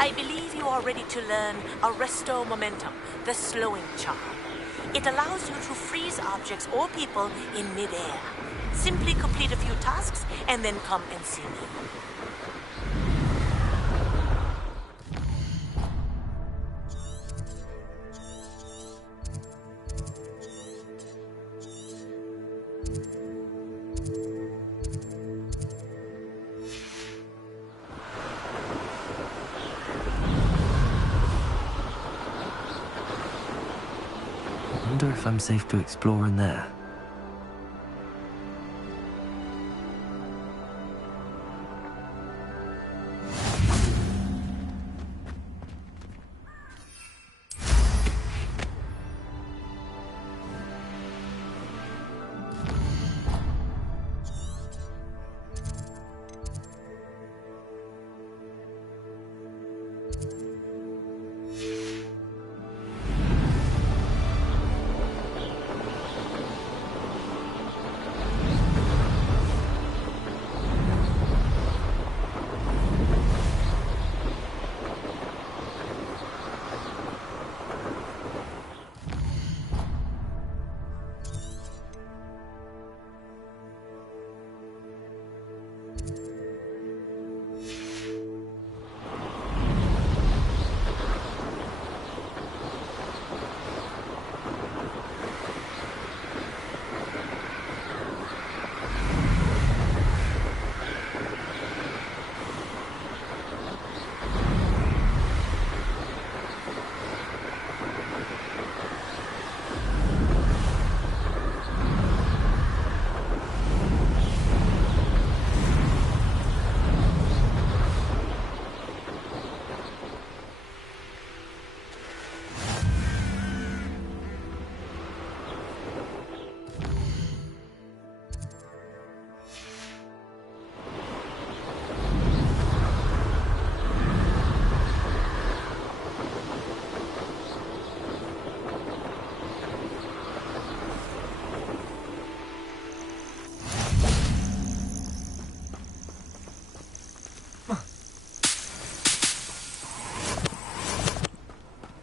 I believe you are ready to learn Arresto Momentum, the slowing charm. It allows you to freeze objects or people in mid-air. Simply complete a few tasks and then come and see me. I wonder if I'm safe to explore in there.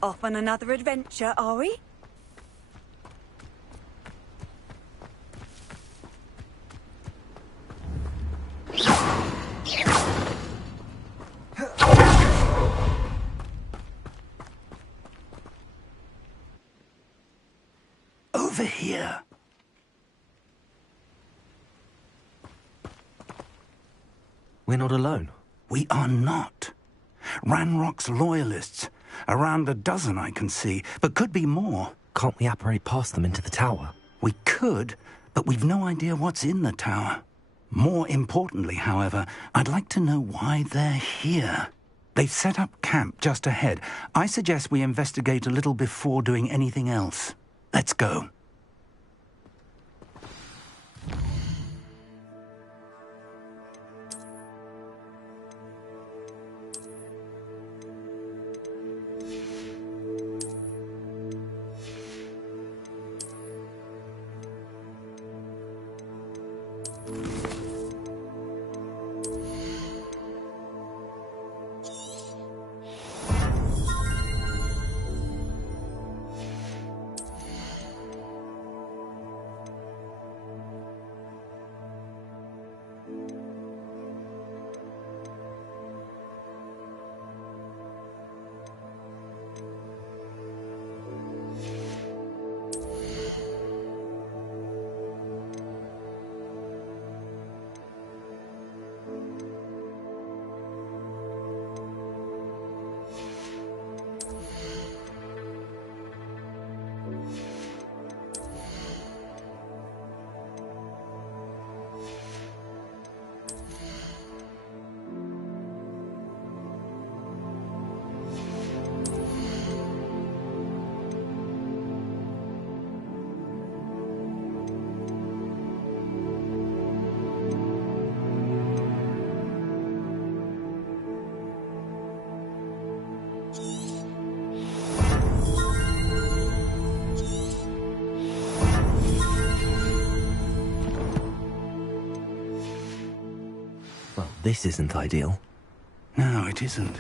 Off on another adventure, are we? Over here. We're not alone. We are not. Ranrock's loyalists. Around a dozen I can see, but could be more. Can't we apparate past them into the tower? We could, but we've no idea what's in the tower. More importantly, however, I'd like to know why they're here. They've set up camp just ahead. I suggest we investigate a little before doing anything else. Let's go. This isn't ideal. No, it isn't.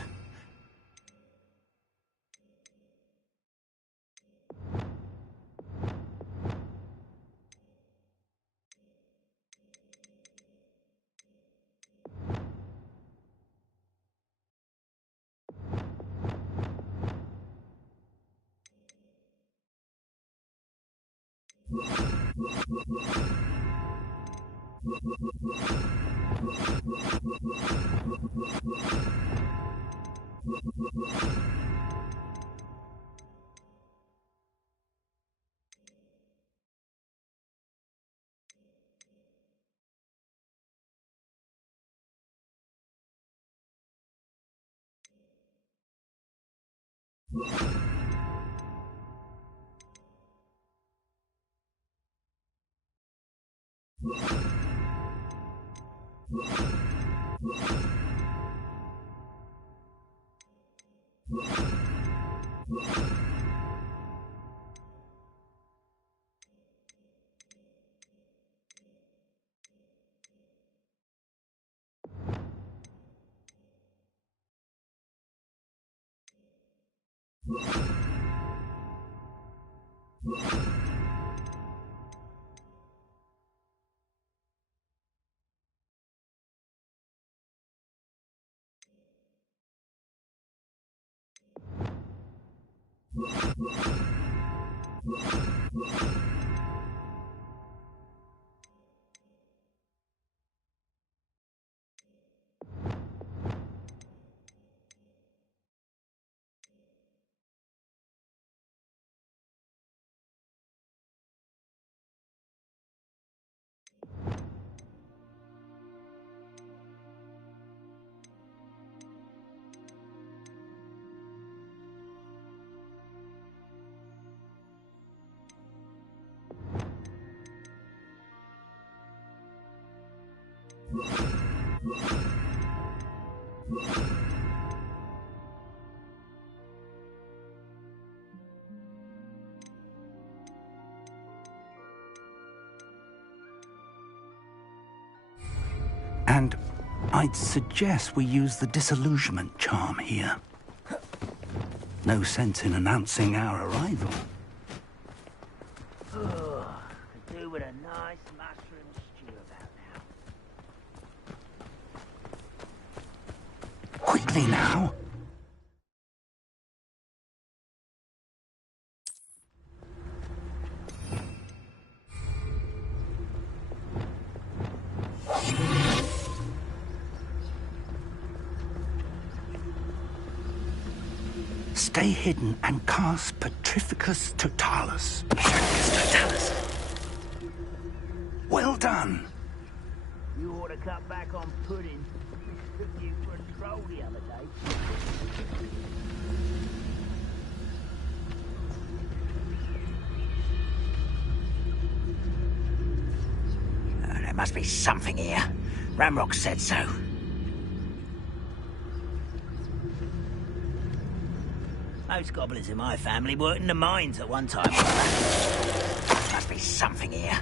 And I'd suggest we use the disillusionment charm here. No sense in announcing our arrival. Could do with a nice mushroom stew about now. Quickly now. Stay hidden and cast Petrificus Totalis. Petrificus Totalis. Well done. You ought to cut back on pudding. Took you for a troll the other day. There must be something here. Ramrock said so. Most goblins in my family worked in the mines at one time or other. There must be something here.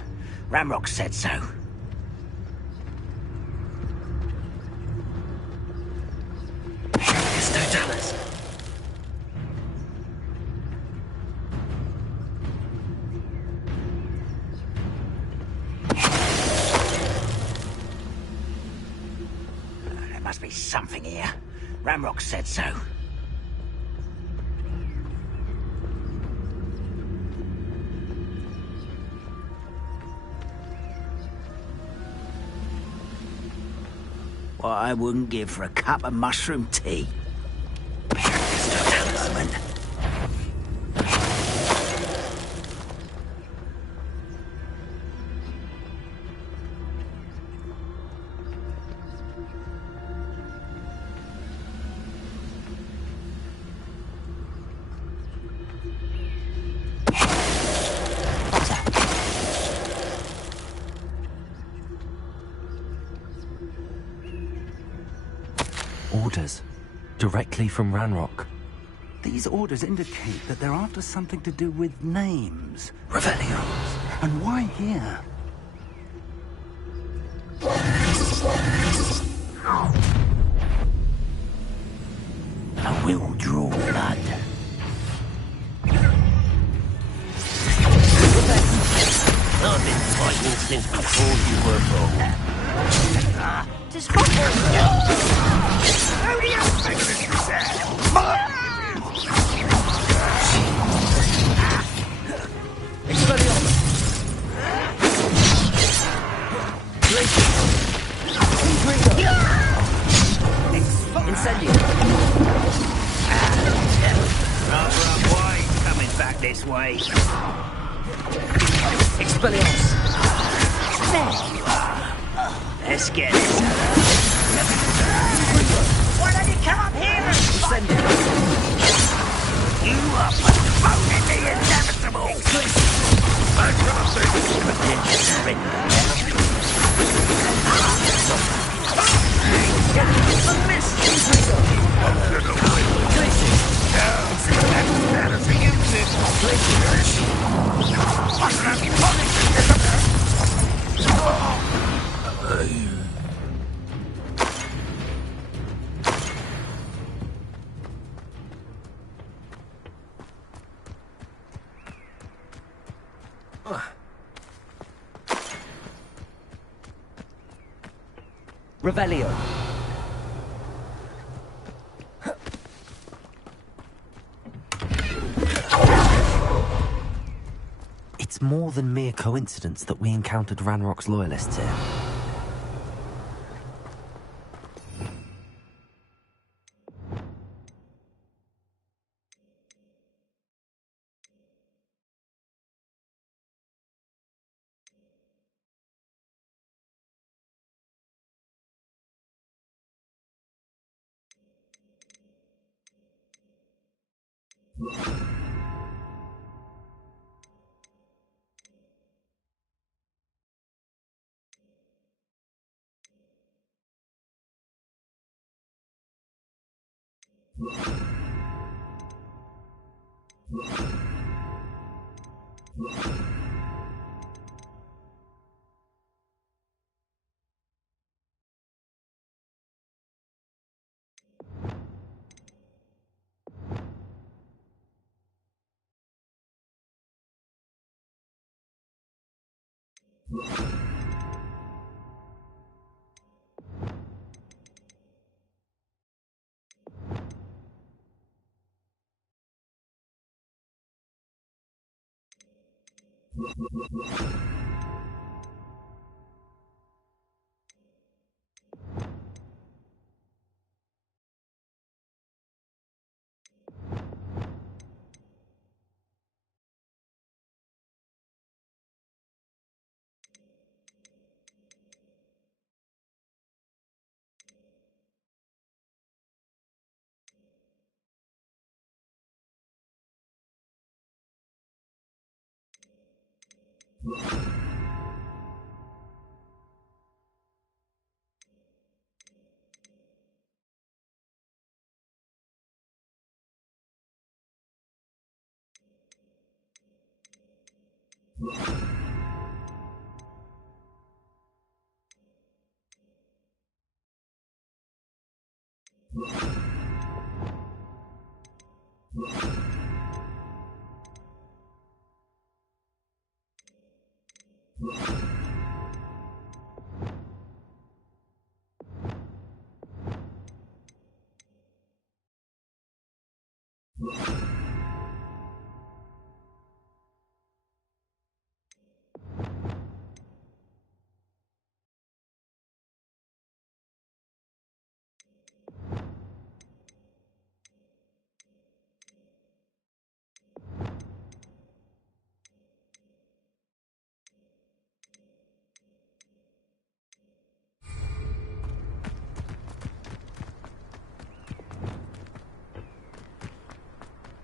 Ramrock said so. Petrificus Totalis. There must be something here. Ramrock said so. What I wouldn't give for a cup of mushroom tea. Orders. Directly from Ranrock. These orders indicate that they're after something to do with names. Revelio. And why here? Incendio. Rather wide coming back this way. Expelliarmus. There you are. Let's get this. Why don't you come up here and fight? You are postponing the inevitable. Revelio. It's more than mere coincidence that we encountered Ranrock's loyalists here.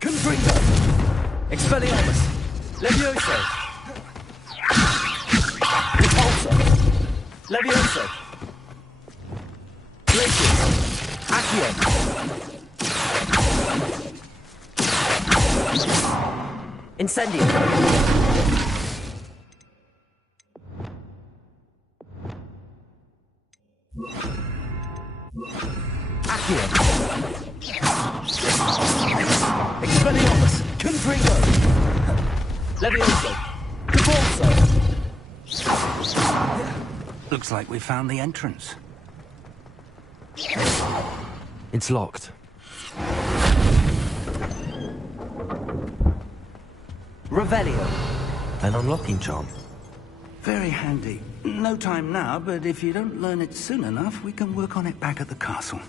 Confringo. Expelliarmus. Levioso. Repulsor. Levioso. Glacius. Accio. Incendio. Accio. Expelliarmus. Confringo. Levioso. Repulsor. Looks like we found the entrance. It's locked. Revelio. An unlocking charm. Very handy. No time now, but if you don't learn it soon enough, we can work on it back at the castle.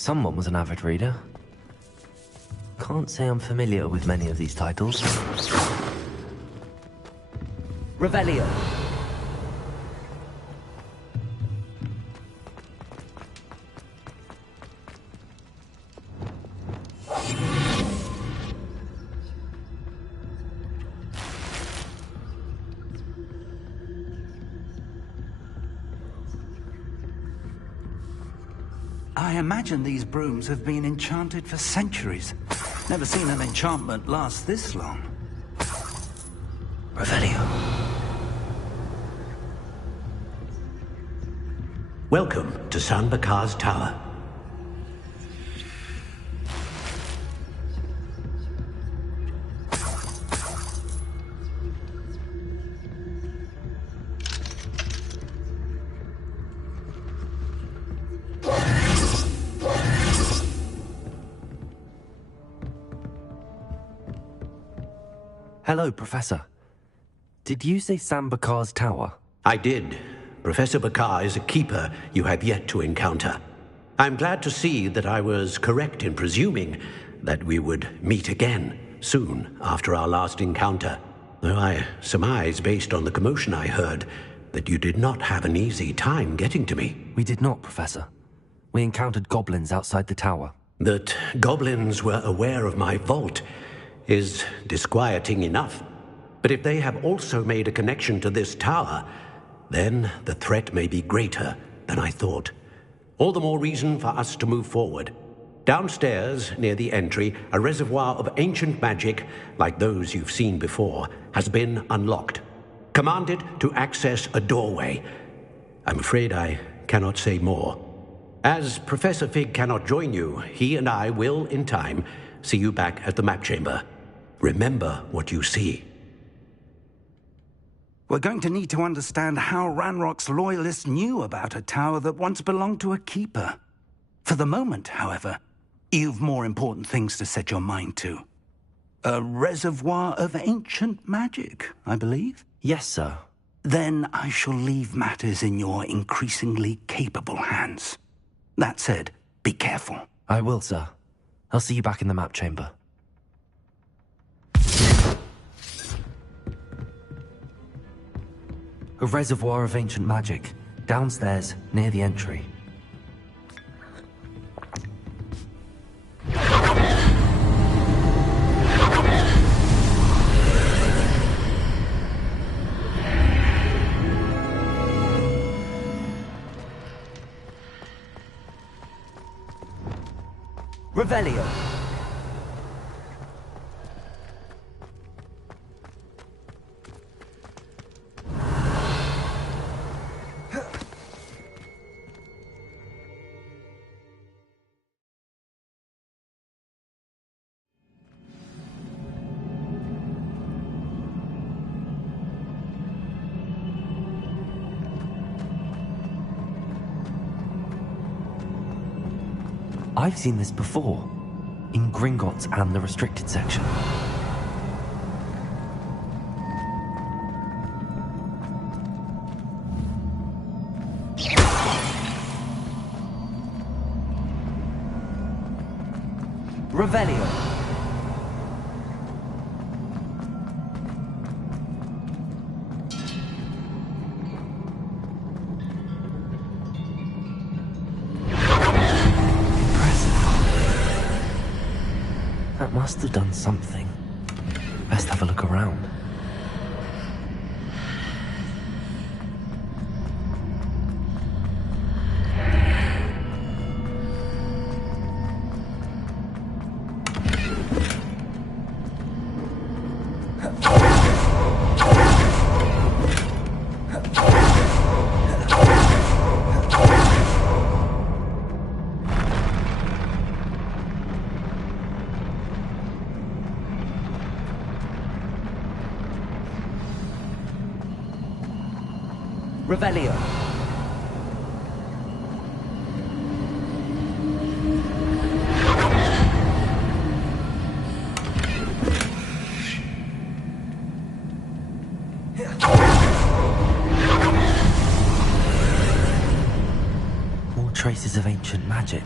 Someone was an avid reader. Can't say I'm familiar with many of these titles. Revelio. I imagine these brooms have been enchanted for centuries. Never seen an enchantment last this long. Revelio. Welcome to San Bakar's Tower. Hello, Professor. Did you say San Bakar's Tower? I did. Professor Bakar is a keeper you have yet to encounter. I'm glad to see that I was correct in presuming that we would meet again soon after our last encounter. Though I surmise, based on the commotion I heard, that you did not have an easy time getting to me. We did not, Professor. We encountered goblins outside the tower. That goblins were aware of my vault is disquieting enough. But if they have also made a connection to this tower, then the threat may be greater than I thought. All the more reason for us to move forward. Downstairs, near the entry, a reservoir of ancient magic, like those you've seen before, has been unlocked. Command it to access a doorway. I'm afraid I cannot say more. As Professor Fig cannot join you, he and I will, in time, see you back at the map chamber. Remember what you see. We're going to need to understand how Ranrock's loyalists knew about a tower that once belonged to a keeper. For the moment, however, you've more important things to set your mind to. A reservoir of ancient magic, I believe? Yes, sir. Then I shall leave matters in your increasingly capable hands. That said, be careful. I will, sir. I'll see you back in the map chamber. A reservoir of ancient magic, downstairs, near the entry. Revelio. I've seen this before, in Gringotts and the restricted section. Revelio. That must have done something. Best have a look around. Revelio. More traces of ancient magic.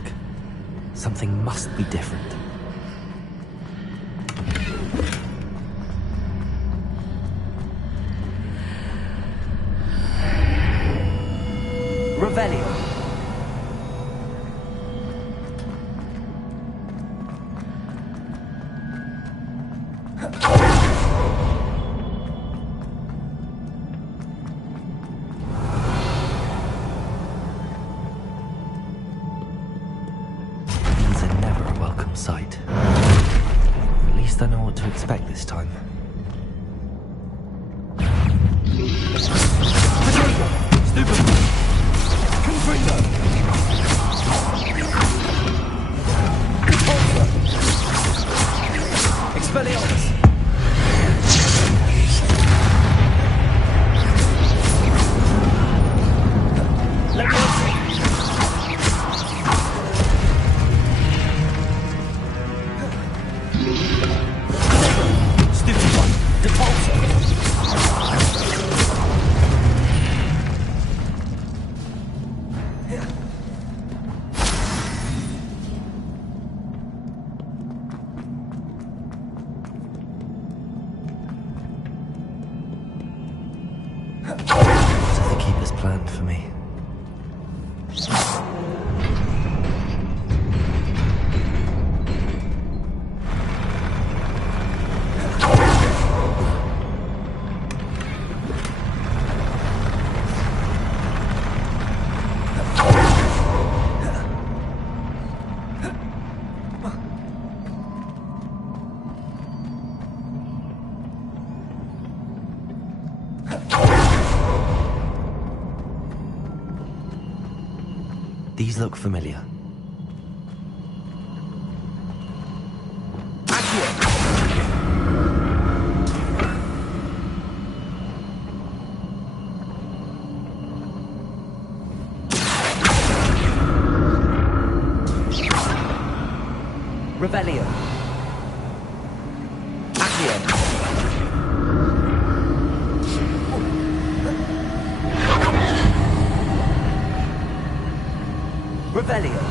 Something must be different. Revelio. These are never a welcome sight. At least I know what to expect this time. Expelliarmus! Stupid one! Depulsor! What have the Keepers planned for me? These look familiar. Revelio. Accio. Revelio.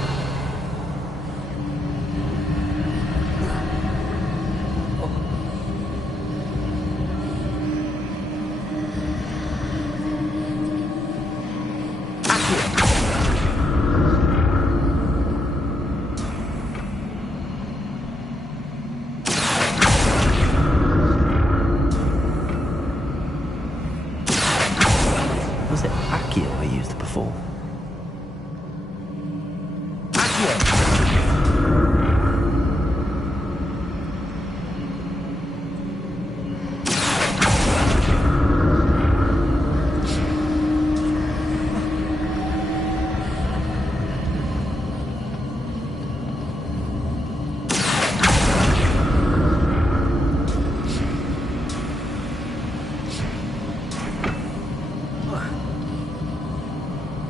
Was it Accio I used before?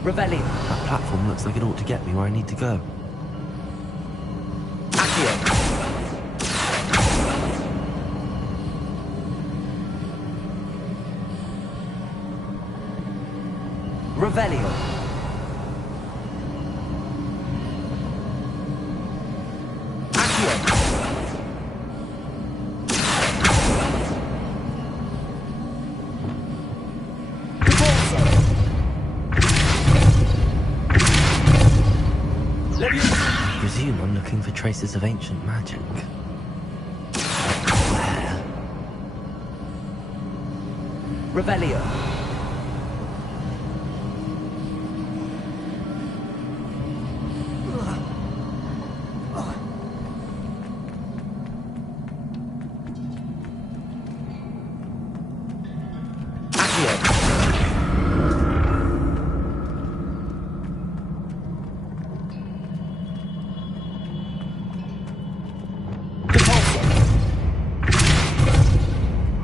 Revelio. That platform looks like it ought to get me where I need to go. Accio. Revelio. Accio. I presume I'm looking for traces of ancient magic. Where? Revelio.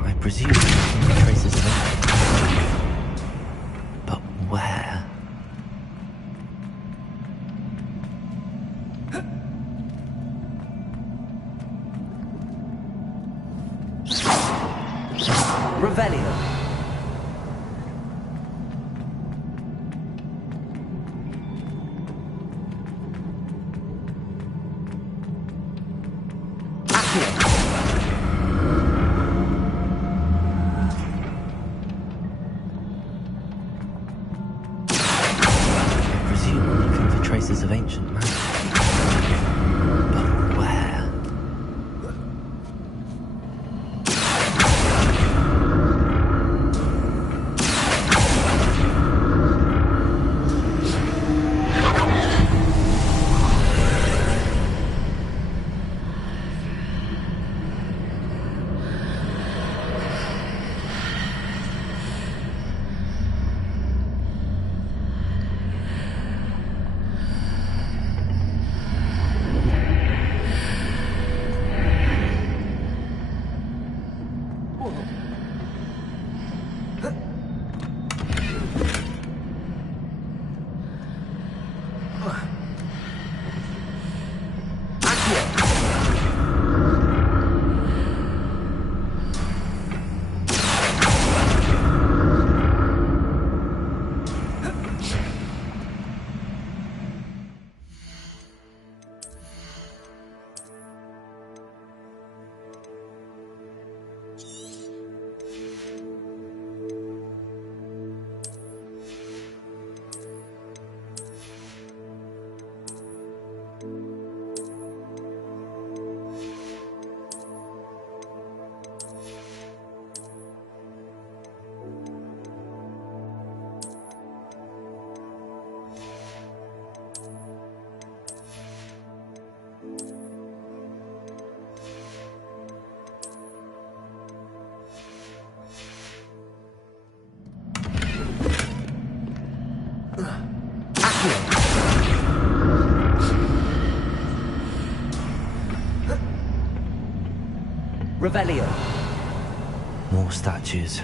I presume I'm looking for traces of ancient. But where? Revelio. traces of ancient magic. But where? Revelio. More statues.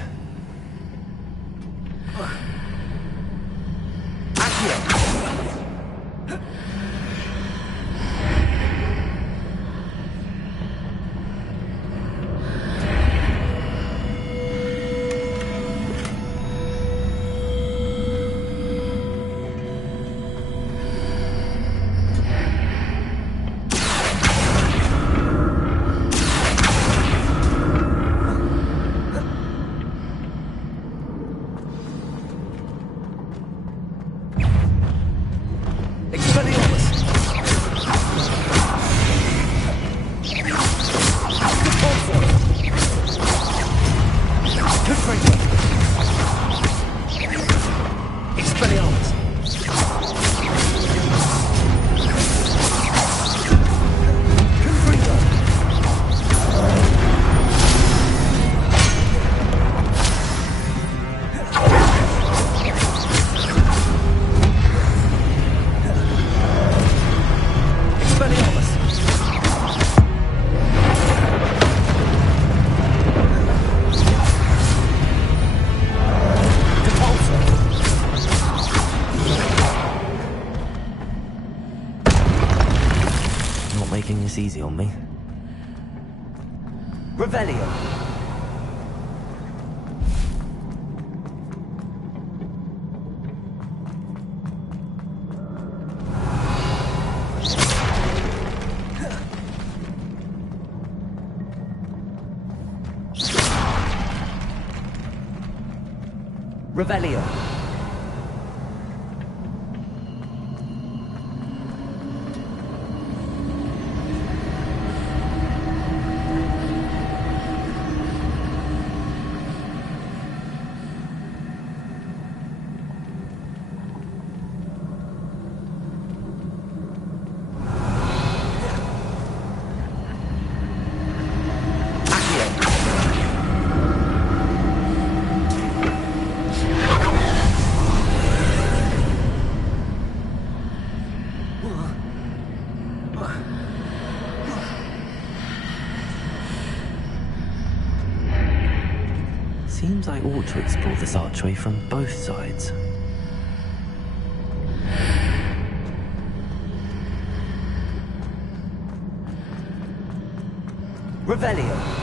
Making this easy on me. Revelio. Revelio. Seems I ought to explore this archway from both sides. Revelio.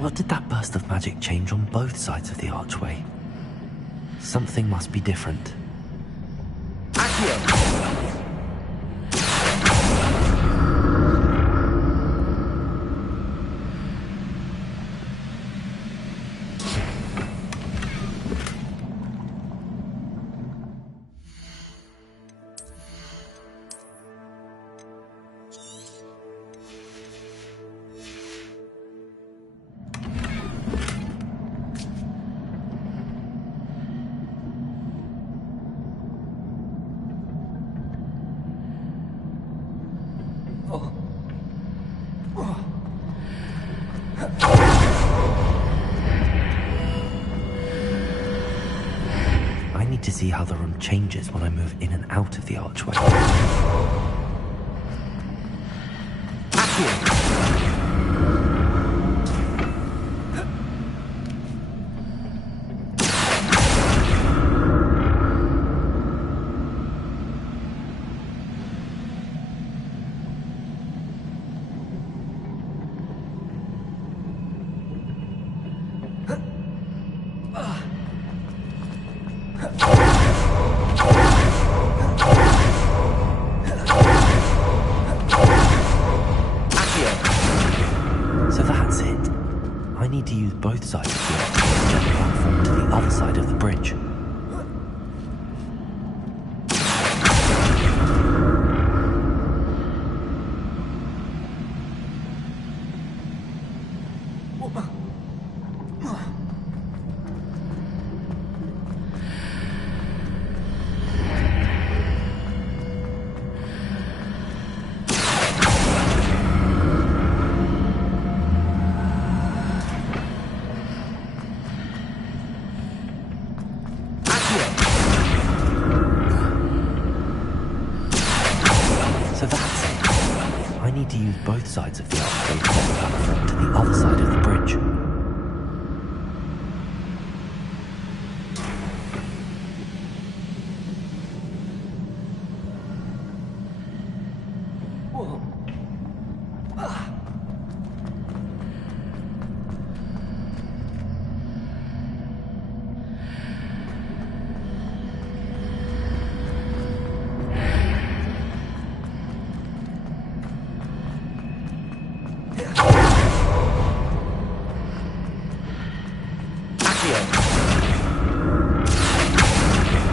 What did that burst of magic change on both sides of the archway? Something must be different. Accio! I need to see how the room changes when I move in and out of the archway. So that's it. I need to use both sides of the archway to get the platform to the other side of the bridge. So that's it. I need to use both sides of the archway to get the platform to the other side of the bridge.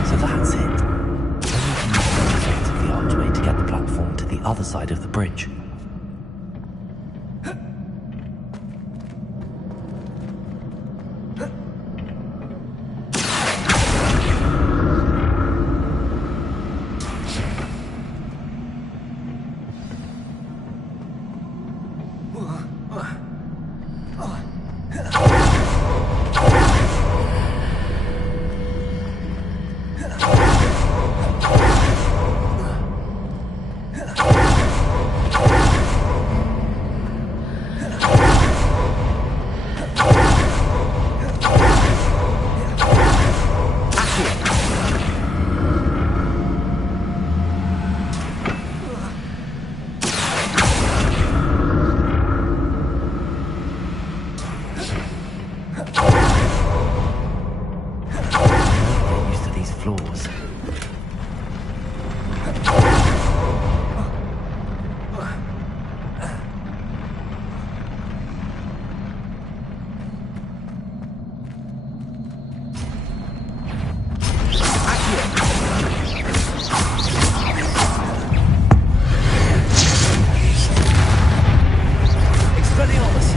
So that's it. I need to use both sides of the archway to get the platform to the other side of the bridge. Get used to these floors. Expelliarmus!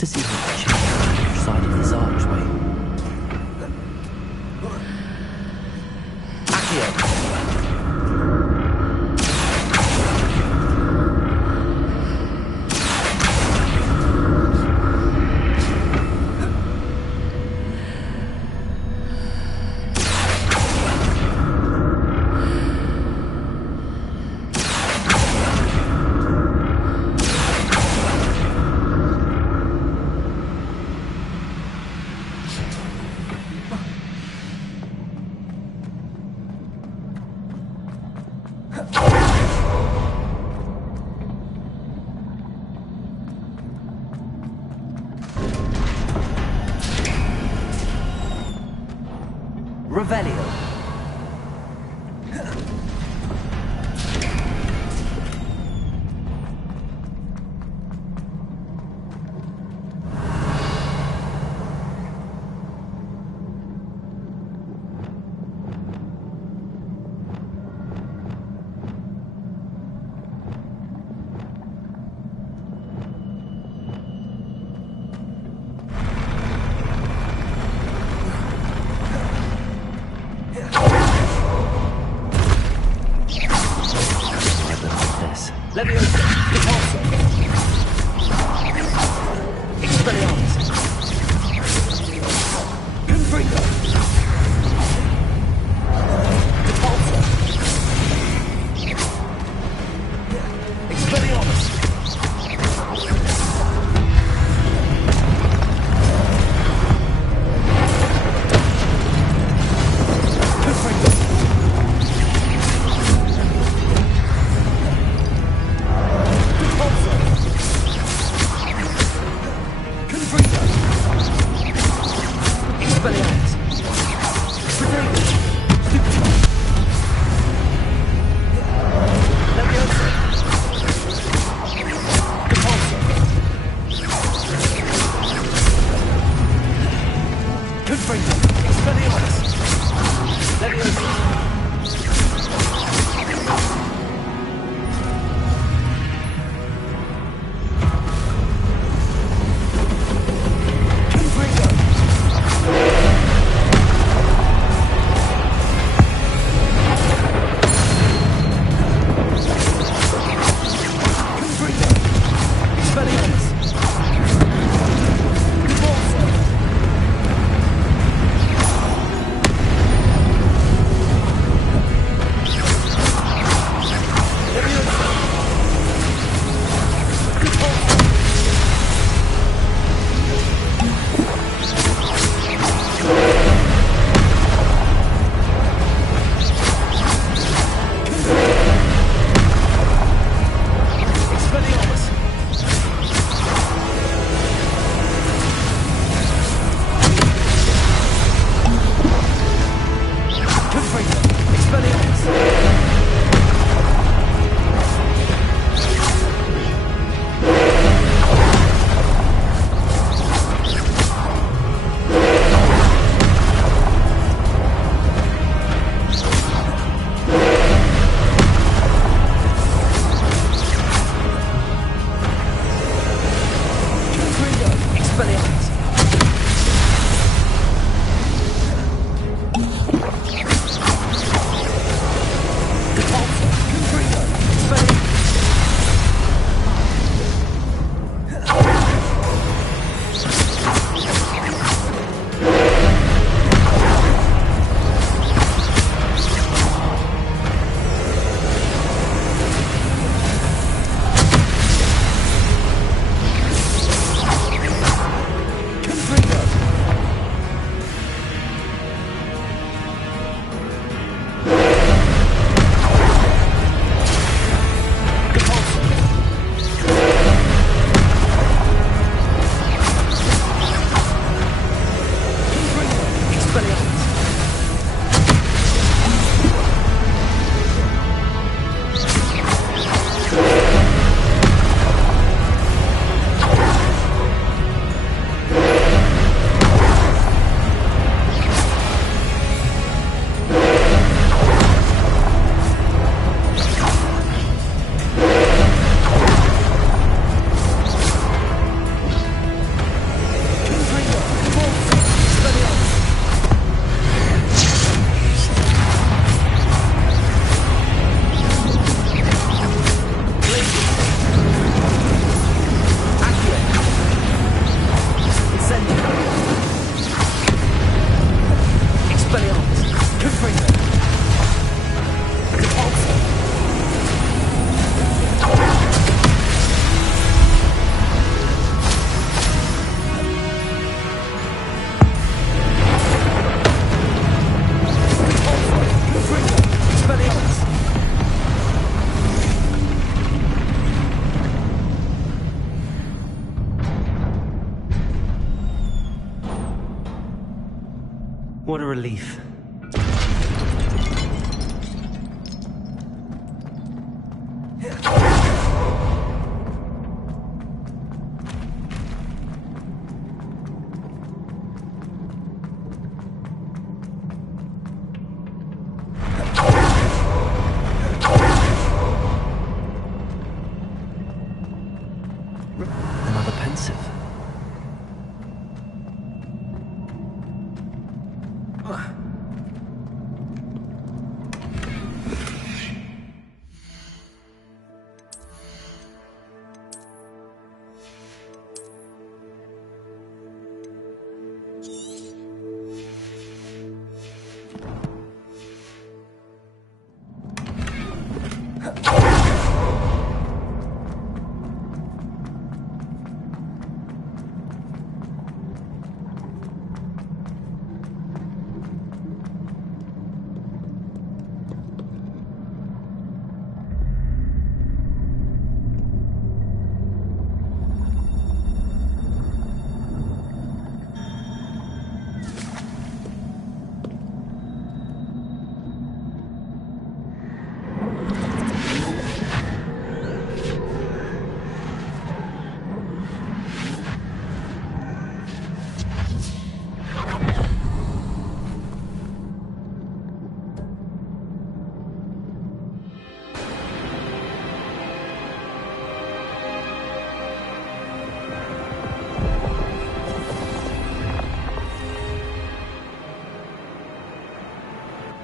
To see what's changed on each side of this archway. Revelio. relief. Another pensive.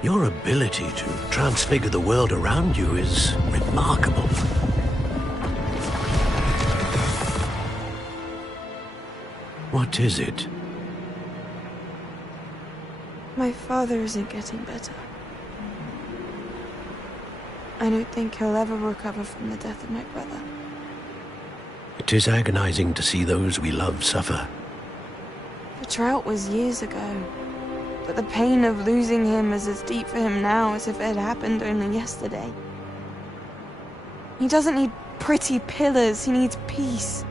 Your ability to transfigure the world around you is remarkable. What is it? My father isn't getting better. I don't think he'll ever recover from the death of my brother. It is agonizing to see those we love suffer. The drought was years ago, but the pain of losing him is as deep for him now as if it had happened only yesterday. He doesn't need pretty pillars, he needs peace.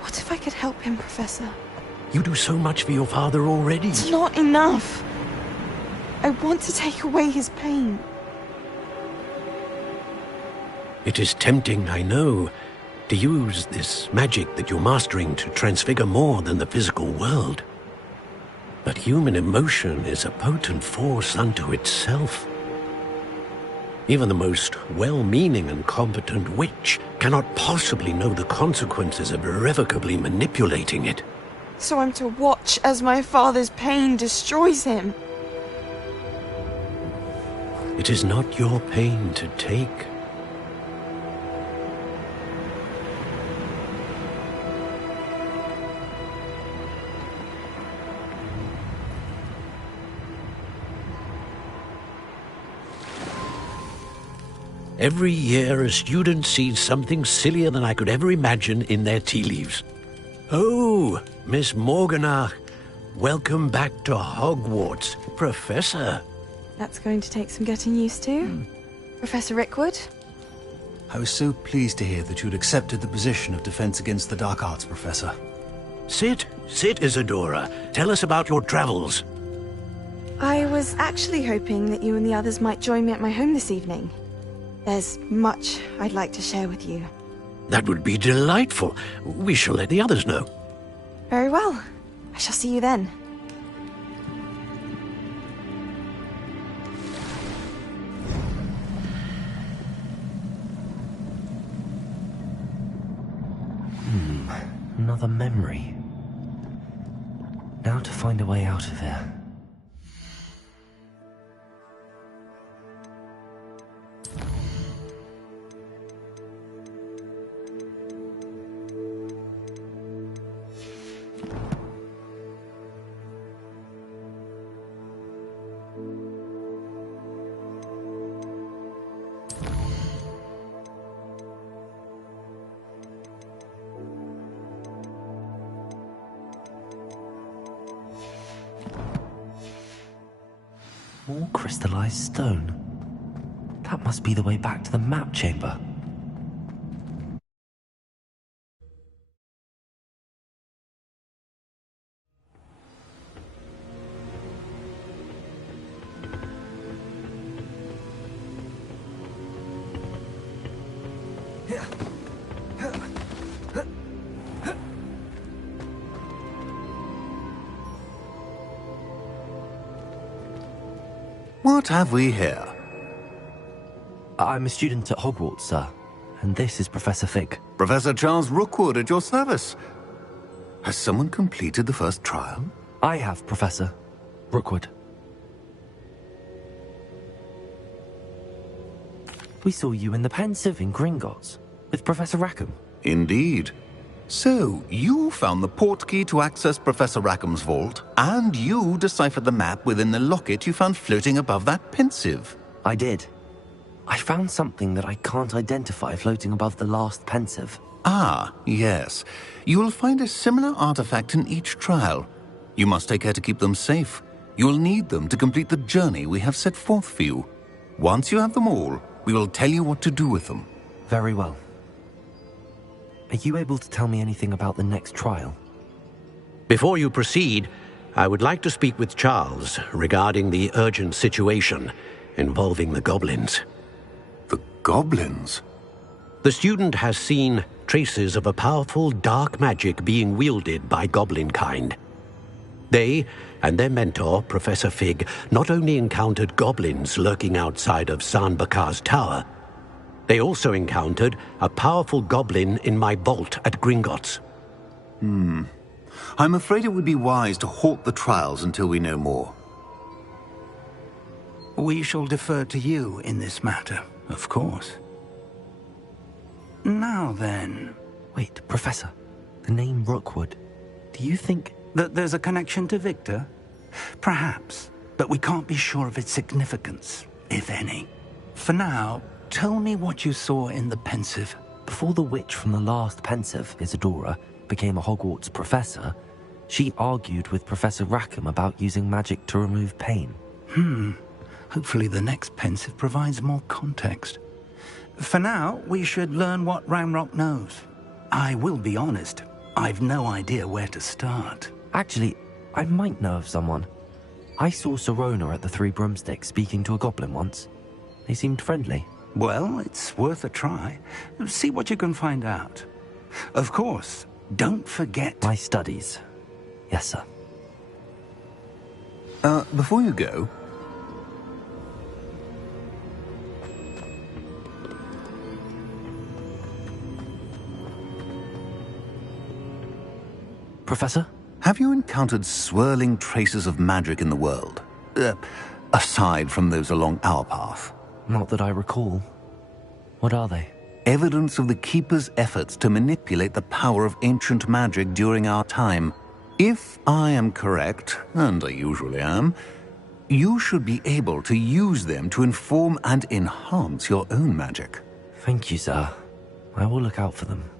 What if I could help him, Professor? You do so much for your father already. It's not enough. I want to take away his pain. It is tempting, I know, to use this magic that you're mastering to transfigure more than the physical world. But human emotion is a potent force unto itself. Even the most well-meaning and competent witch cannot possibly know the consequences of irrevocably manipulating it. So I'm to watch as my father's pain destroys him. It is not your pain to take. Every year, a student sees something sillier than I could ever imagine in their tea leaves. Oh, Miss Morganach, welcome back to Hogwarts, Professor. That's going to take some getting used to. Professor Rickwood? I was so pleased to hear that you'd accepted the position of Defense Against the Dark Arts, Professor. Sit, Isadora. Tell us about your travels. I was actually hoping that you and the others might join me at my home this evening. There's much I'd like to share with you. That would be delightful. We shall let the others know. Very well. I shall see you then. Another memory. Now to find a way out of here. More crystallized stone. That must be the way back to the map chamber. What have we here? I'm a student at Hogwarts, sir. And this is Professor Fig. Professor Charles Rookwood at your service. Has someone completed the first trial? I have, Professor Rookwood. We saw you in the Pensive in Gringotts with Professor Rackham. Indeed. So, you found the portkey to access Professor Rackham's vault, and you deciphered the map within the locket you found floating above that Pensive. I did. I found something that I can't identify floating above the last Pensive. Ah, yes. You will find a similar artifact in each trial. You must take care to keep them safe. You will need them to complete the journey we have set forth for you. Once you have them all, we will tell you what to do with them. Very well. Are you able to tell me anything about the next trial? Before you proceed, I would like to speak with Charles regarding the urgent situation involving the goblins. The goblins? The student has seen traces of a powerful dark magic being wielded by goblin kind. They and their mentor, Professor Fig, not only encountered goblins lurking outside of San Bakar's tower, they also encountered a powerful goblin in my vault at Gringotts. I'm afraid it would be wise to halt the trials until we know more. We shall defer to you in this matter, of course. Now then... Wait, Professor. The name Rookwood. Do you think... that there's a connection to Victor? Perhaps, but we can't be sure of its significance, if any. For now, tell me what you saw in the Pensive. Before the witch from the last Pensive, Isadora, became a Hogwarts professor, she argued with Professor Rackham about using magic to remove pain. Hopefully the next Pensive provides more context. For now, we should learn what Ramrock knows. I will be honest, I've no idea where to start. Actually, I might know of someone. I saw Serona at the Three Broomsticks speaking to a goblin once. They seemed friendly. Well, it's worth a try. See what you can find out. Of course, don't forget... my studies. Yes, sir. Before you go... Professor? Have you encountered swirling traces of magic in the world? Aside from those along our path? Not that I recall. What are they? Evidence of the Keeper's efforts to manipulate the power of ancient magic during our time. If I am correct, and I usually am, you should be able to use them to inform and enhance your own magic. Thank you, sir. I will look out for them.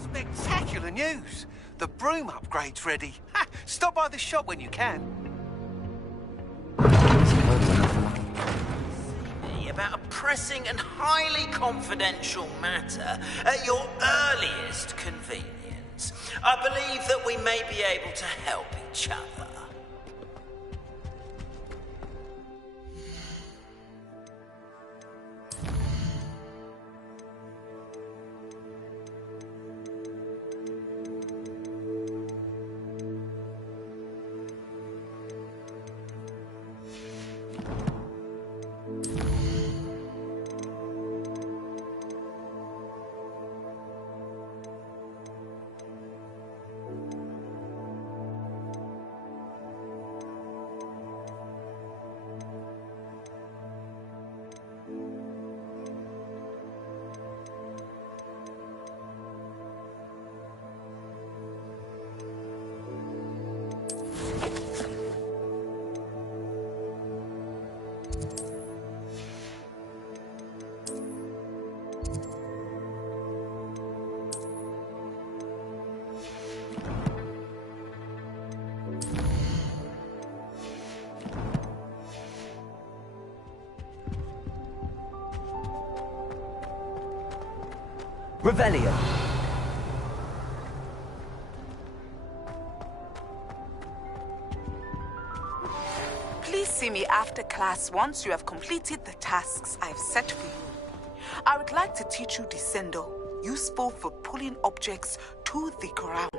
Spectacular news! The broom upgrade's ready. Ha! Stop by the shop when you can. About a pressing and highly confidential matter at your earliest convenience. I believe that we may be able to help each other. Revelio. Please see me after class once you have completed the tasks I've set for you. I would like to teach you Descendo, useful for pulling objects to the ground.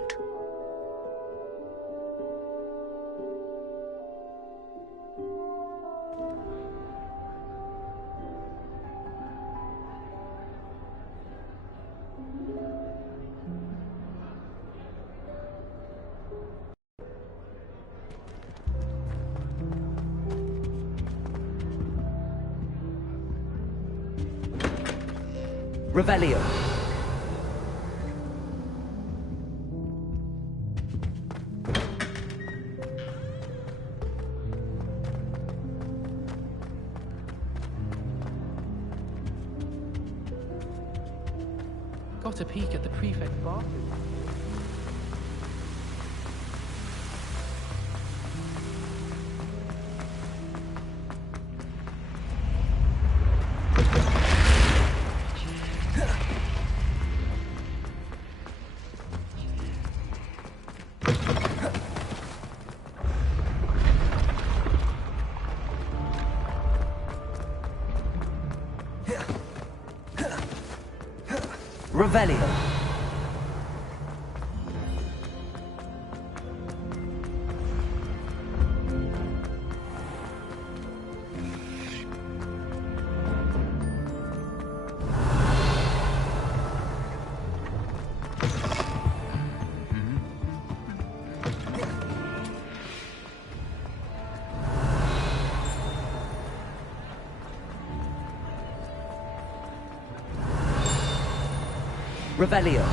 Revelio. Got a peek at the prefect's bathroom. Revelio. Revelio.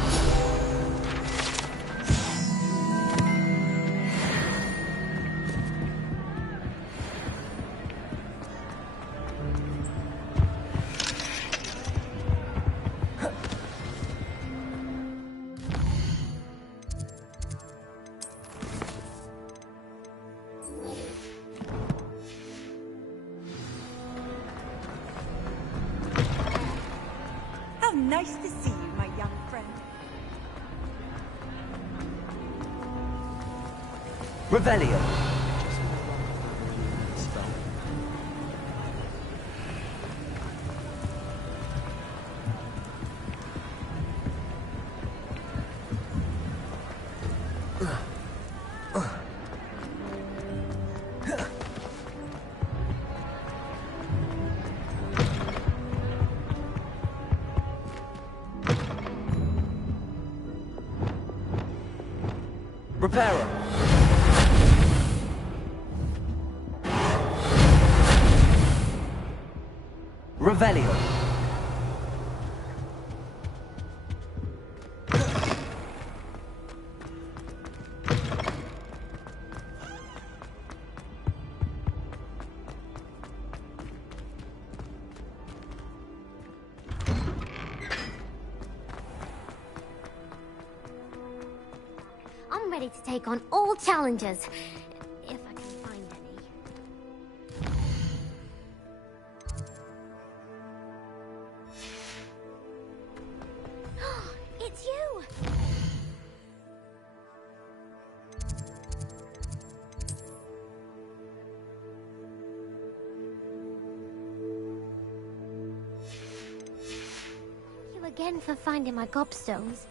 How nice to see you, my young friend. Revelio. Reparo. Revelio. I'm ready to take on all challenges, if I can find any. It's you! Thank you again for finding my gobstones.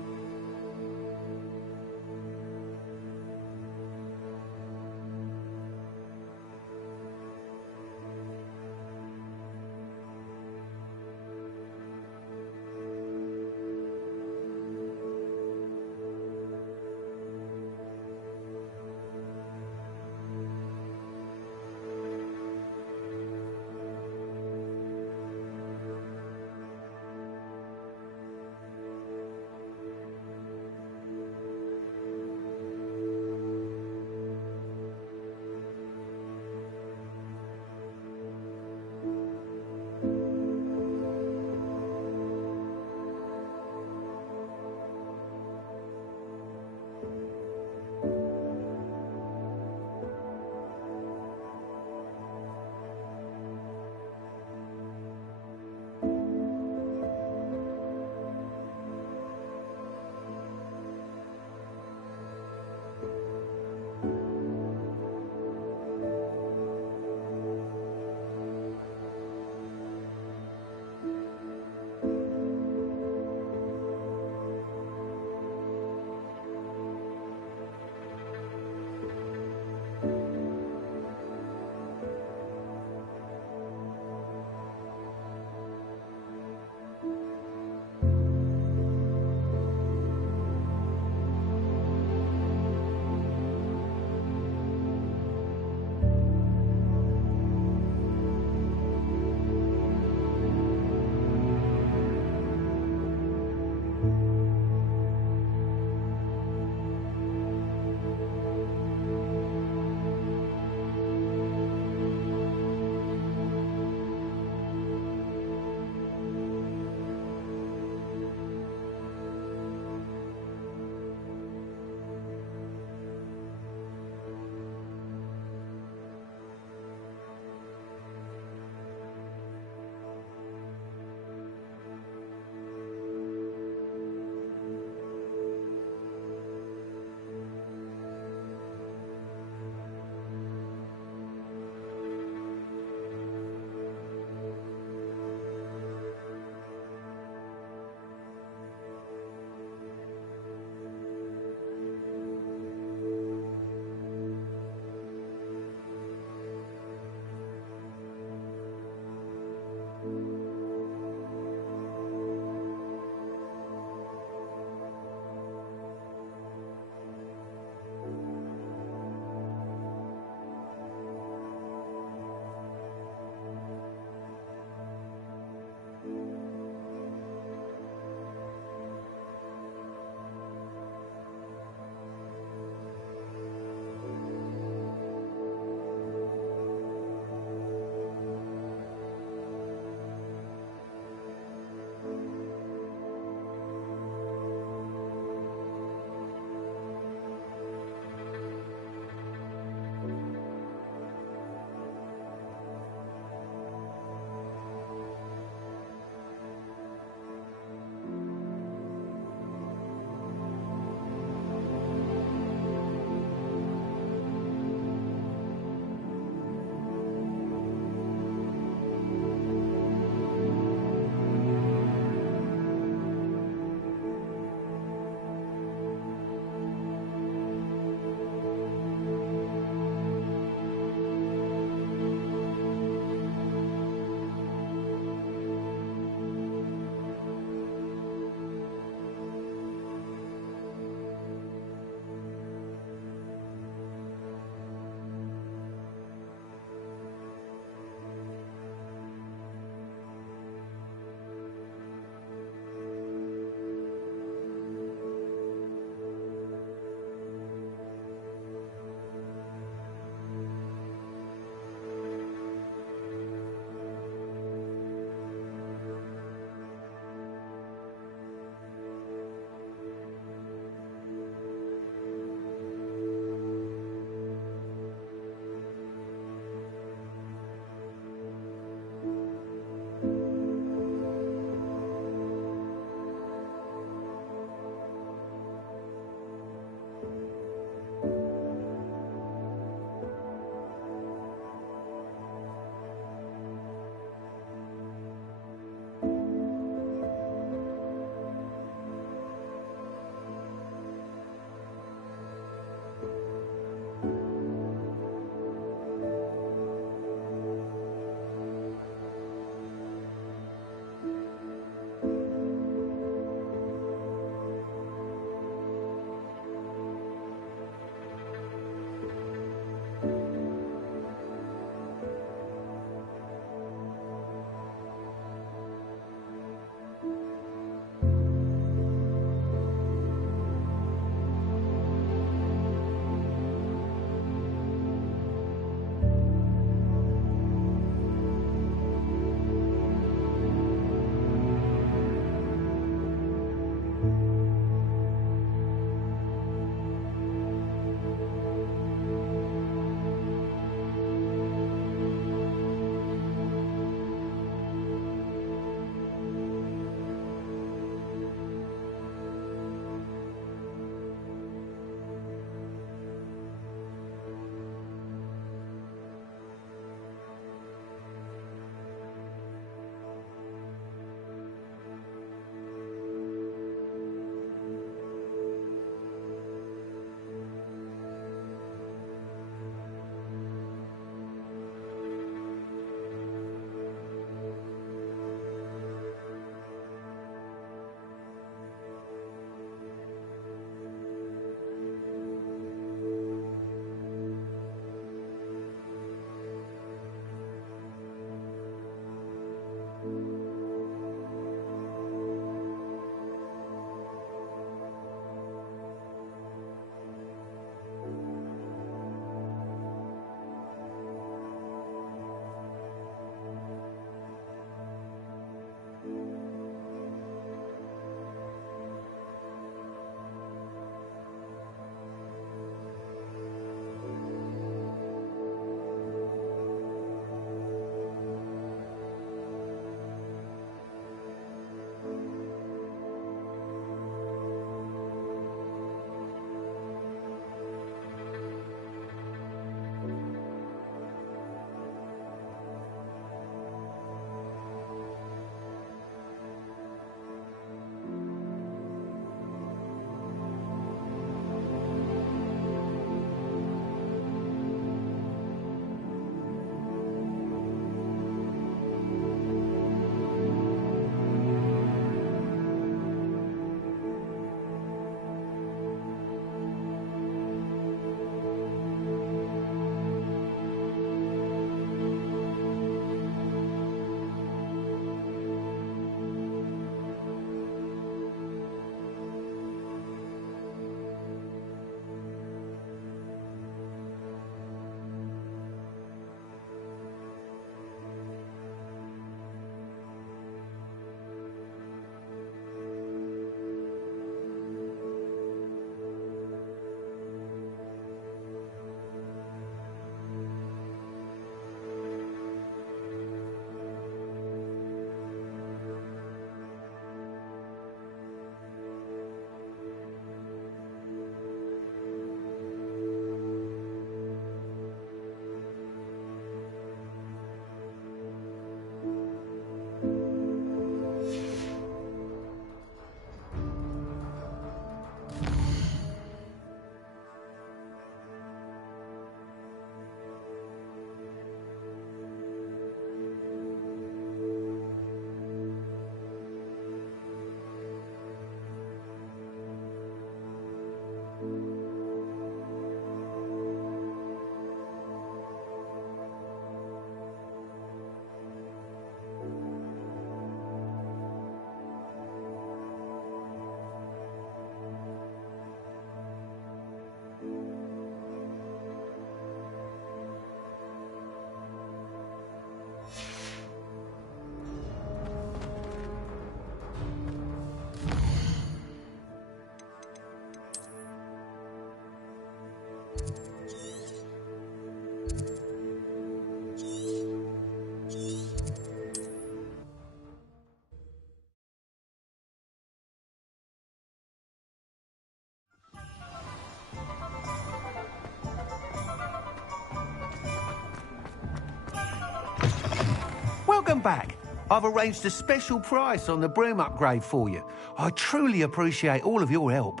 Come back. I've arranged a special price on the broom upgrade for you. I truly appreciate all of your help.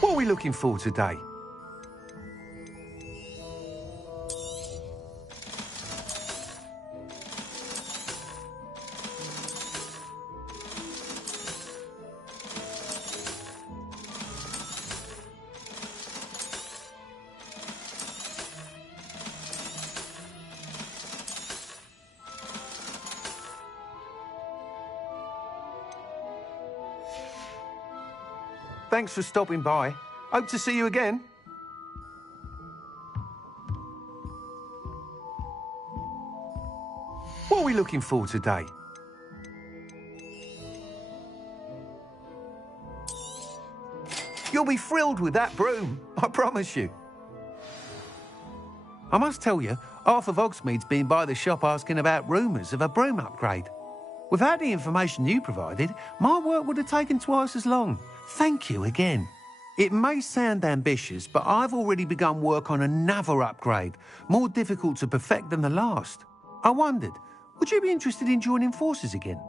What are we looking for today? Thanks for stopping by. Hope to see you again. What are we looking for today? You'll be thrilled with that broom, I promise you. I must tell you, half of Hogsmeade's been by the shop asking about rumours of a broom upgrade. Without the information you provided, my work would have taken twice as long. Thank you again. It may sound ambitious, but I've already begun work on another upgrade, more difficult to perfect than the last. I wondered, would you be interested in joining forces again?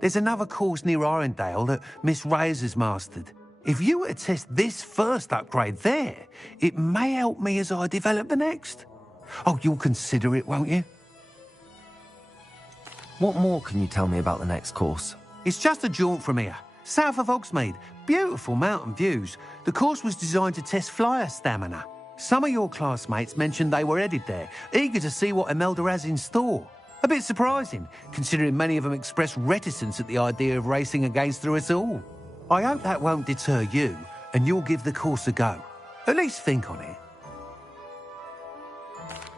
There's another course near Arendale that Miss Reyes has mastered. If you were to test this first upgrade there, it may help me as I develop the next. Oh, you'll consider it, won't you? What more can you tell me about the next course? It's just a jaunt from here, south of Hogsmeade. Beautiful mountain views. The course was designed to test flyer stamina. Some of your classmates mentioned they were headed there, eager to see what Imelda has in store. A bit surprising, considering many of them expressed reticence at the idea of racing against her at all. I hope that won't deter you, and you'll give the course a go. At least think on it.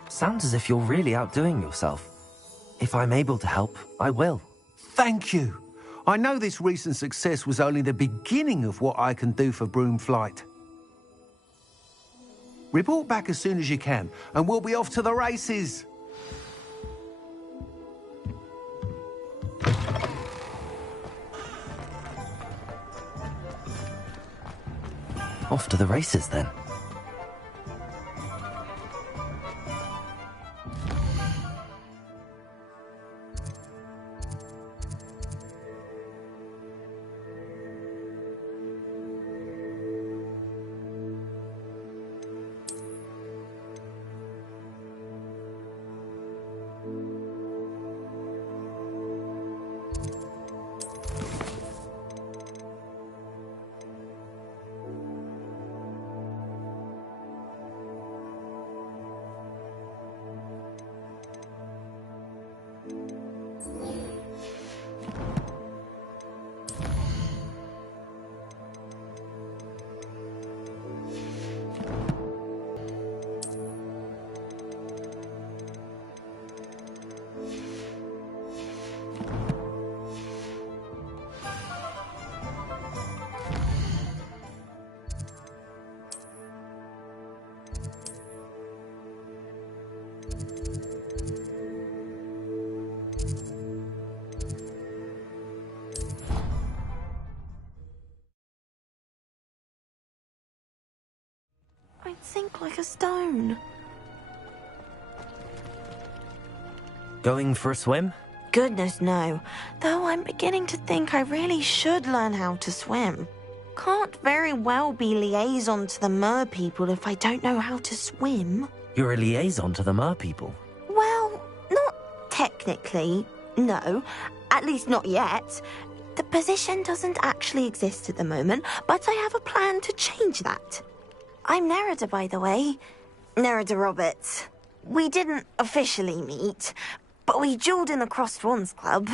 Sounds as if you're really outdoing yourself. If I'm able to help, I will. Thank you. I know this recent success was only the beginning of what I can do for broom flight. Report back as soon as you can, and we'll be off to the races. Off to the races, then. I'd sink like a stone. Going for a swim? Goodness, no. Though I'm beginning to think I really should learn how to swim. Can't very well be liaison to the mer people if I don't know how to swim. You're a liaison to the mer people? Well, not technically, no. At least not yet. The position doesn't actually exist at the moment, but I have a plan to change that. I'm Nerida, by the way. Nerida Roberts. We didn't officially meet, but we duelled in the Crossed Wands Club.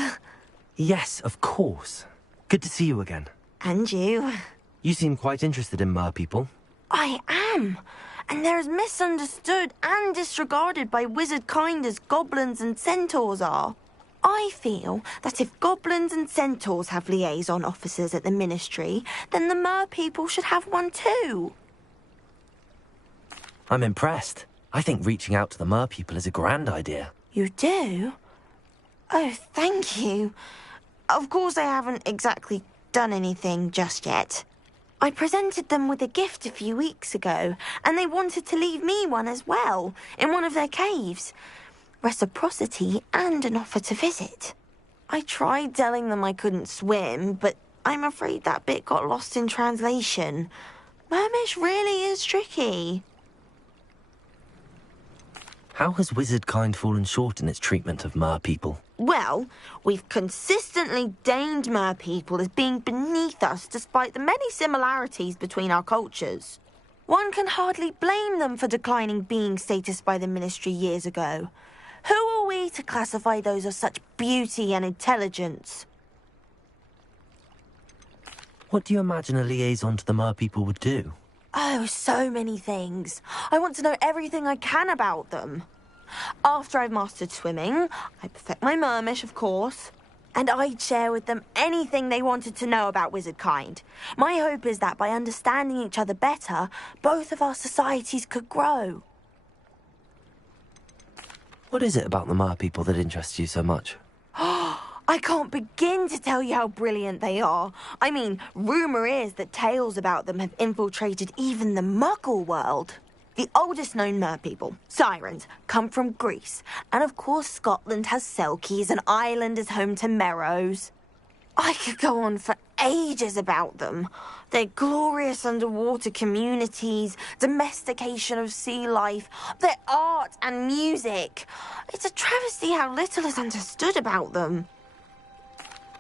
Yes, of course. Good to see you again. And you. You seem quite interested in mer people. I am. And they're as misunderstood and disregarded by wizard kind as goblins and centaurs are. I feel that if goblins and centaurs have liaison officers at the ministry, then the mer people should have one too. I'm impressed. I think reaching out to the mer people is a grand idea. You do? Oh, thank you. Of course I haven't exactly done anything just yet. I presented them with a gift a few weeks ago, and they wanted to leave me one as well, in one of their caves. reciprocity and an offer to visit. I tried telling them I couldn't swim, but I'm afraid that bit got lost in translation. Mermish really is tricky. How has wizardkind fallen short in its treatment of mer people? Well, we've consistently deemed mer people as being beneath us despite the many similarities between our cultures. One can hardly blame them for declining being status by the Ministry years ago. Who are we to classify those of such beauty and intelligence? What do you imagine a liaison to the mer people would do? Oh, so many things. I want to know everything I can about them. After I've mastered swimming, I perfect my mermish, of course, and I'd share with them anything they wanted to know about wizardkind. My hope is that by understanding each other better, both of our societies could grow. What is it about the mer people that interests you so much? I can't begin to tell you how brilliant they are. I mean, rumour is that tales about them have infiltrated even the Muggle world. The oldest known mer people, sirens, come from Greece. And of course Scotland has Selkies and Ireland is home to Merrows. I could go on for ages about them. Their glorious underwater communities, domestication of sea life, their art and music. It's a travesty how little is understood about them.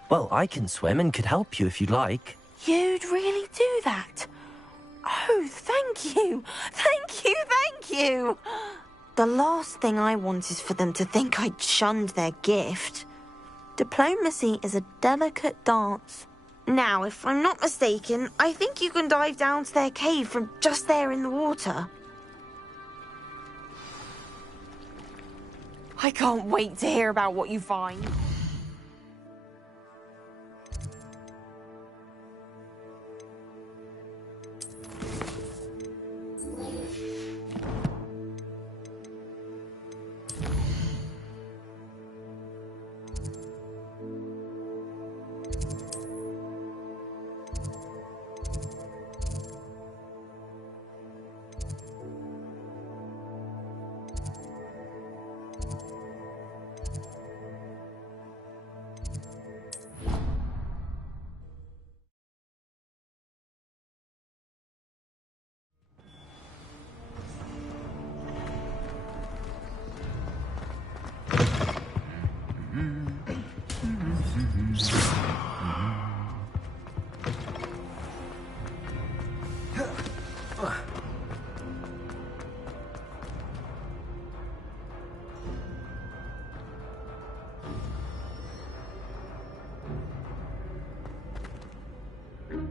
Well, I can swim and could help you if you'd like. You'd really do that? Oh, thank you! Thank you, thank you! The last thing I want is for them to think I'd shunned their gift. Diplomacy is a delicate dance. Now, if I'm not mistaken, I think you can dive down to their cave from just there in the water. I can't wait to hear about what you find.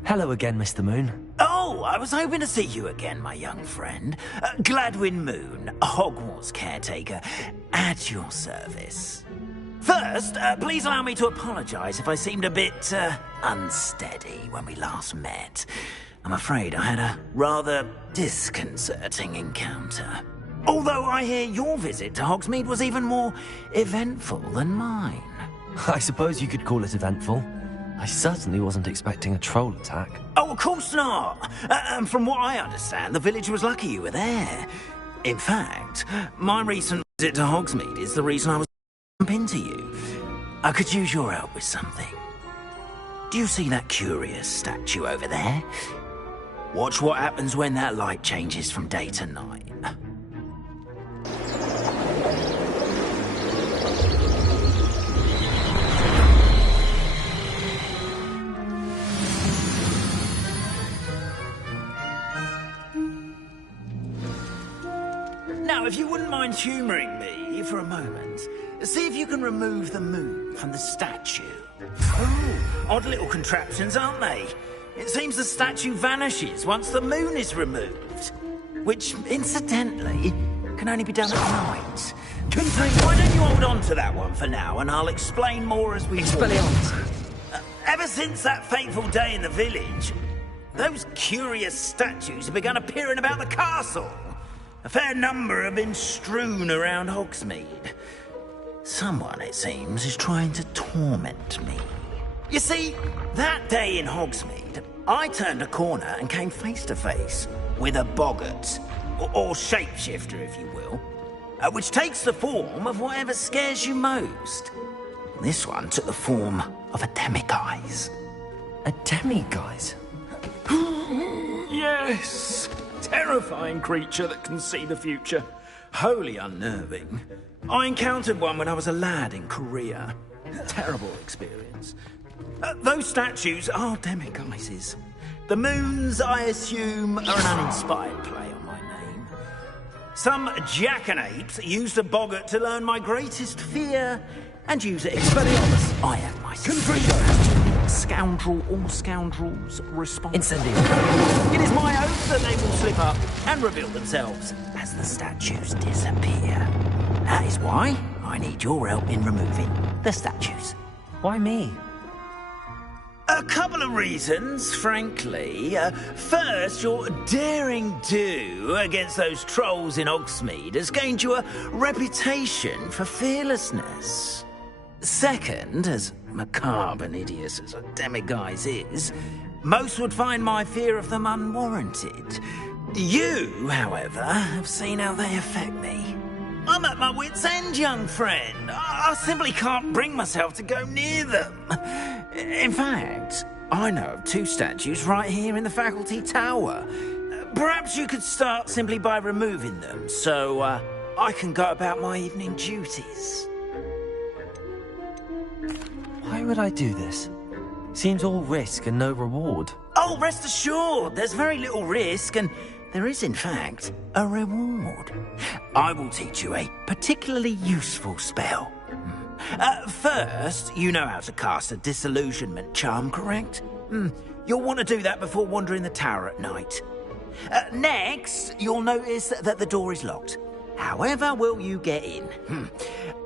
Hello again, Mr. Moon. Oh, I was hoping to see you again, my young friend. Gladwin Moon, Hogwarts caretaker, at your service. First, please allow me to apologise if I seemed a bit, unsteady when we last met. I'm afraid I had a rather disconcerting encounter. Although I hear your visit to Hogsmeade was even more eventful than mine. I suppose you could call it eventful. I certainly wasn't expecting a troll attack. Oh, of course not. And from what I understand, the village was lucky you were there. In fact, my recent visit to Hogsmeade is the reason I was into you. I could use your help with something. Do you see that curious statue over there? Watch what happens when that light changes from day to night. Now, if you wouldn't mind humouring me for a moment, see if you can remove the moon from the statue. Oh, odd little contraptions, aren't they? It seems the statue vanishes once the moon is removed. Which, incidentally, can only be done at night. Kingsley, why don't you hold on to that one for now, and I'll explain more as we Expelliarmus. Ever since that fateful day in the village, those curious statues have begun appearing about the castle. A fair number have been strewn around Hogsmeade. Someone, it seems, is trying to torment me. You see, that day in Hogsmeade, I turned a corner and came face to face with a boggart, or shapeshifter, if you will. which takes the form of whatever scares you most. This one took the form of a demiguise. A demiguise? Yes! Terrifying creature that can see the future. Wholly unnerving. I encountered one when I was a lad in Korea. Terrible experience. Those statues are demiguises. The moons, I assume, are an uninspired play on my name. Some jackanapes used a boggart to learn my greatest fear and use it Expelliarmus. I am myself. Scoundrel or scoundrels responsible. Incendio. It is my oath that they will slip up and reveal themselves as the statues disappear. That is why I need your help in removing the statues. Why me? A couple of reasons, frankly. First, your daring do against those trolls in Hogsmeade has gained you a reputation for fearlessness. Second, as macabre and hideous as a demiguise is, most would find my fear of them unwarranted. You, however, have seen how they affect me. I'm at my wit's end, young friend. I simply can't bring myself to go near them. In fact, I know of 2 statues right here in the faculty tower. Perhaps you could start simply by removing them, so I can go about my evening duties. Why would I do this? Seems all risk and no reward. Oh, rest assured, there's very little risk, and there is, in fact, a reward. I will teach you a particularly useful spell. First, you know how to cast a disillusionment charm, correct? You'll want to do that before wandering the tower at night. Next, you'll notice that the door is locked. However will you get in?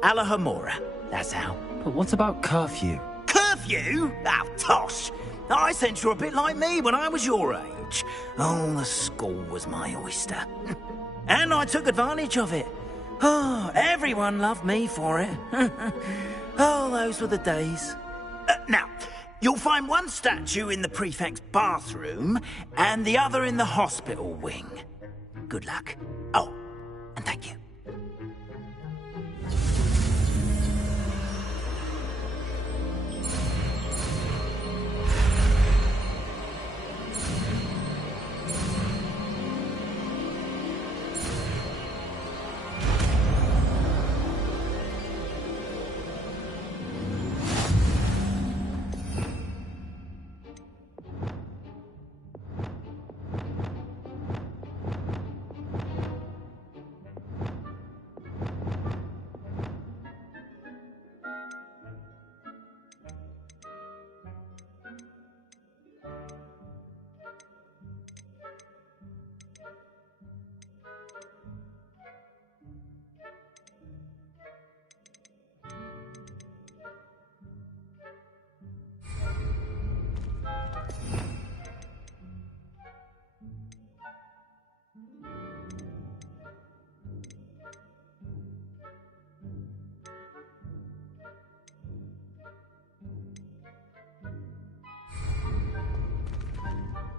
Alahomora, that's how. But what about curfew? Curfew? Oh, tosh! I sense you're a bit like me when I was your age. Oh, the school was my oyster. And I took advantage of it. Oh, everyone loved me for it. Oh, those were the days. Now, you'll find one statue in the prefect's bathroom and the other in the hospital wing. Good luck. Oh, and thank you.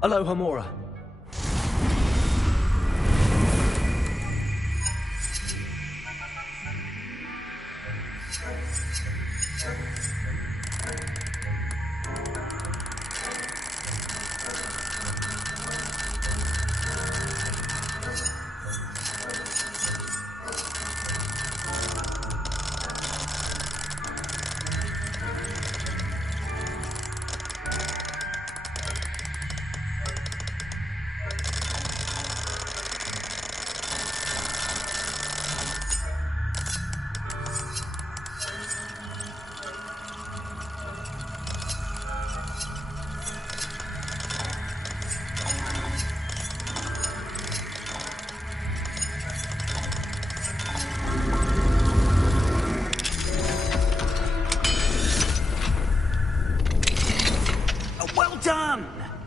Alahomora.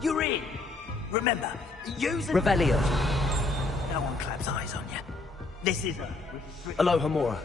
You're in. Remember, use it. Revelio. No one claps eyes on you. This is a... Alahomora.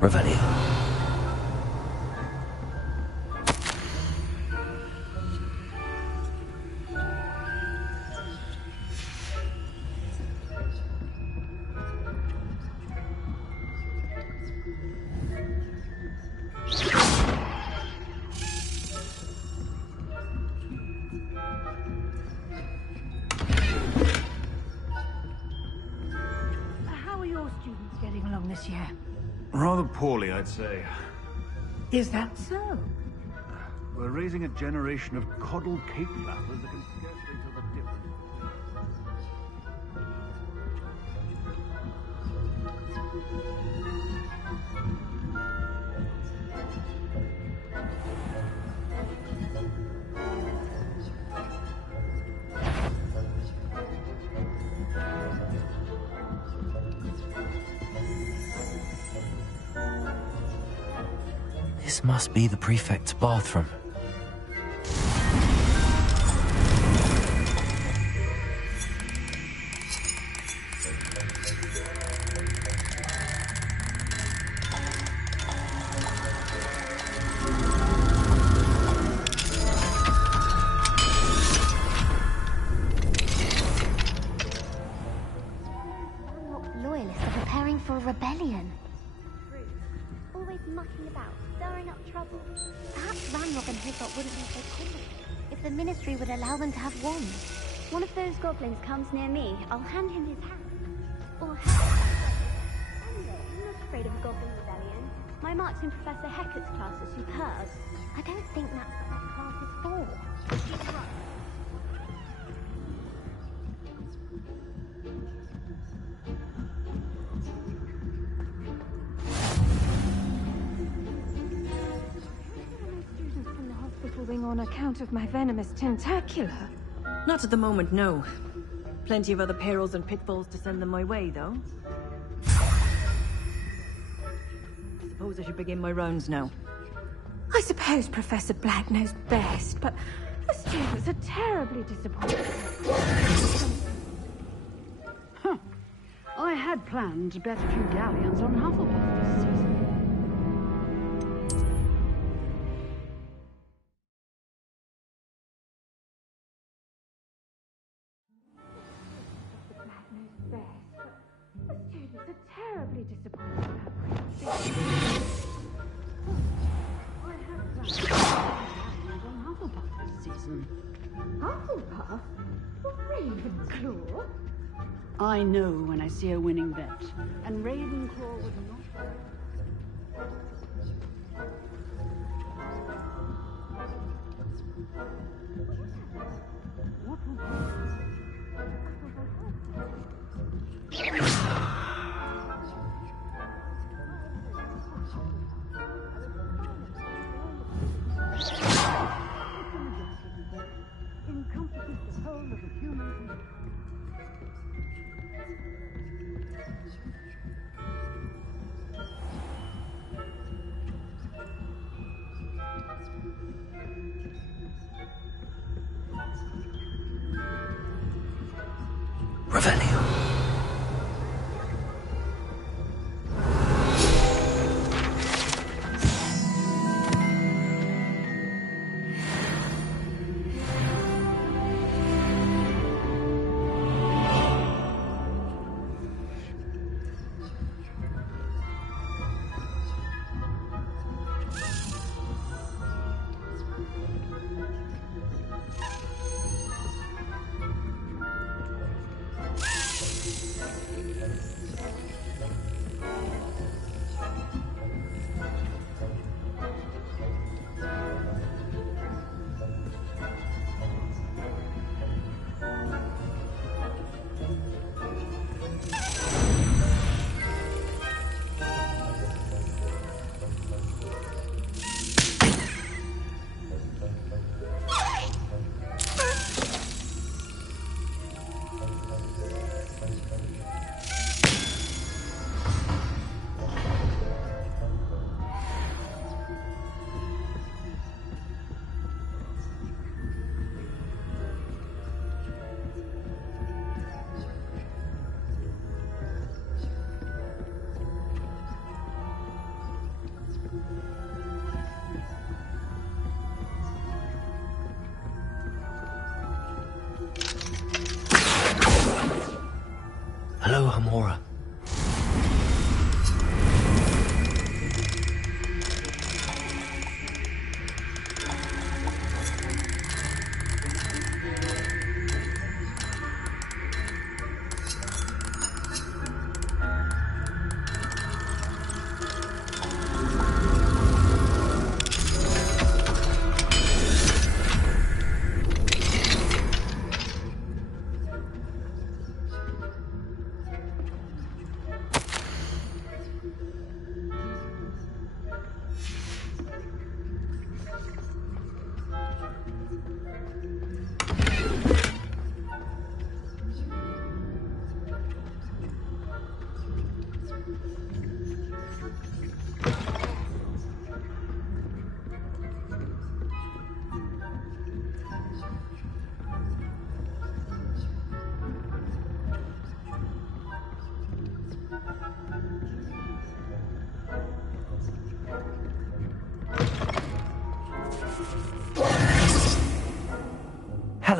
Revelio. How are your students getting along this year? Rather poorly, I'd say. Is that so? We're raising a generation of coddled cake lappers that can scarcely tell the difference. This must be the prefect's bathroom. Loyalists are preparing for a rebellion. Always mucking about, stirring up trouble. Perhaps Ranrock and Hilltop wouldn't be so complicated if the Ministry would allow them to have wands. One of those goblins comes near me, I'll hand him his hat. Or hat. Anyway, I'm not afraid of a goblin rebellion. My marks in Professor Hecat's class are superb. I don't think that's what that class is for. She's right. Wing on account of my venomous tentacular. Not at the moment, no. Plenty of other perils and pitfalls to send them my way, though. Suppose I should begin my rounds now. I suppose Professor Black knows best, but the students are terribly disappointed. Huh. I had planned to bet a few galleons on Hufflepuff this season. Terribly disappointed about my on Hufflepuff this season. Hufflepuff? Ravenclaw? I know when I see a winning bet, and Ravenclaw would not. What will encompasses the whole of the human. Revelio.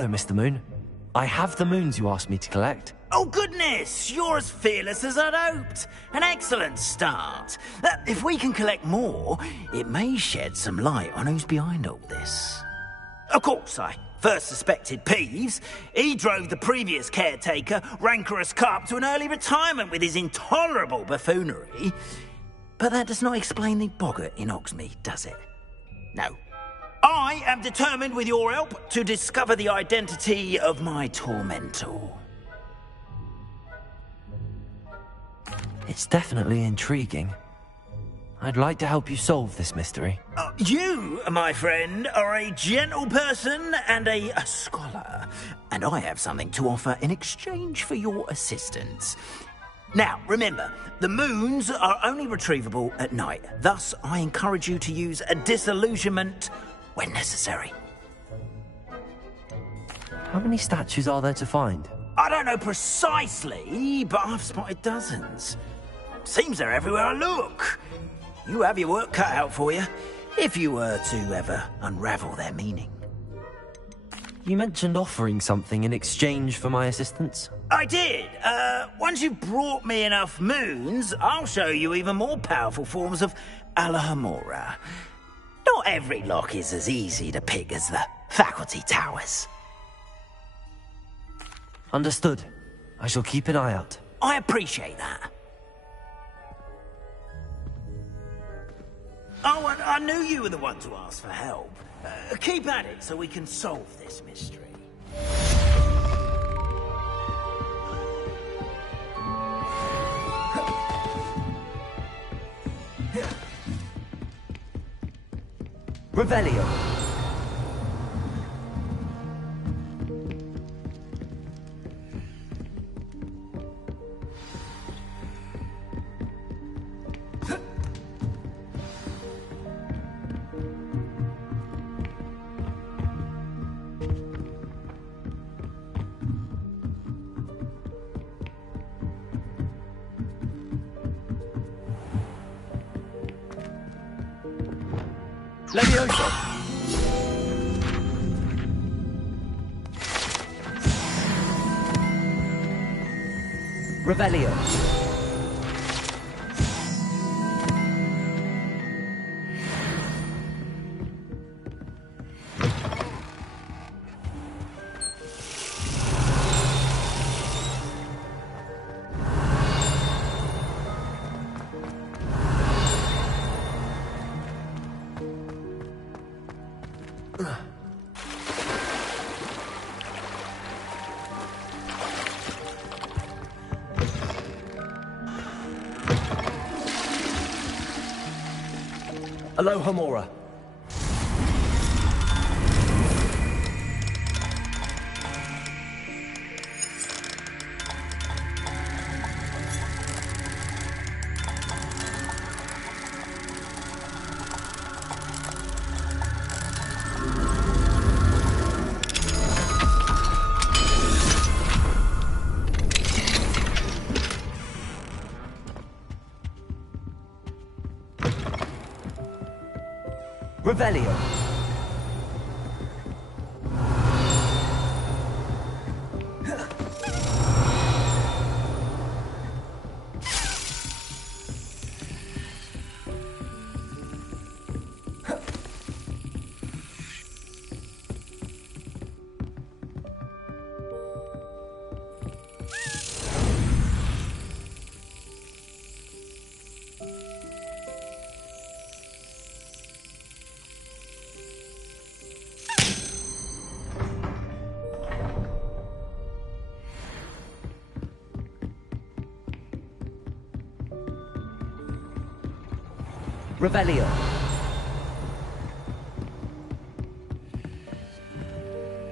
Hello, Mr. Moon. I have the moons you asked me to collect. Oh, goodness! You're as fearless as I'd hoped. An excellent start. If we can collect more, it may shed some light on who's behind all this. Of course, I first suspected Peeves. He drove the previous caretaker, rancorous Carp, to an early retirement with his intolerable buffoonery. But that does not explain the boggart in Hogsmeade, does it? No. I am determined, with your help, to discover the identity of my tormentor. It's definitely intriguing. I'd like to help you solve this mystery. You, my friend, are a gentle person and a scholar, and I have something to offer in exchange for your assistance. Now, remember, the moons are only retrievable at night. Thus, I encourage you to use a disillusionment when necessary. How many statues are there to find? I don't know precisely, but I've spotted dozens. Seems they're everywhere I look. You have your work cut out for you, if you were to ever unravel their meaning. You mentioned offering something in exchange for my assistance? I did. Once you've brought me enough moons, I'll show you even more powerful forms of Alohomora. Not every lock is as easy to pick as the faculty towers. Understood. I shall keep an eye out. I appreciate that. Oh, and I knew you were the one to ask for help. Keep at it so we can solve this mystery. Revelio. Levioso! Revelio. Alohomora. Revelio. Revelio.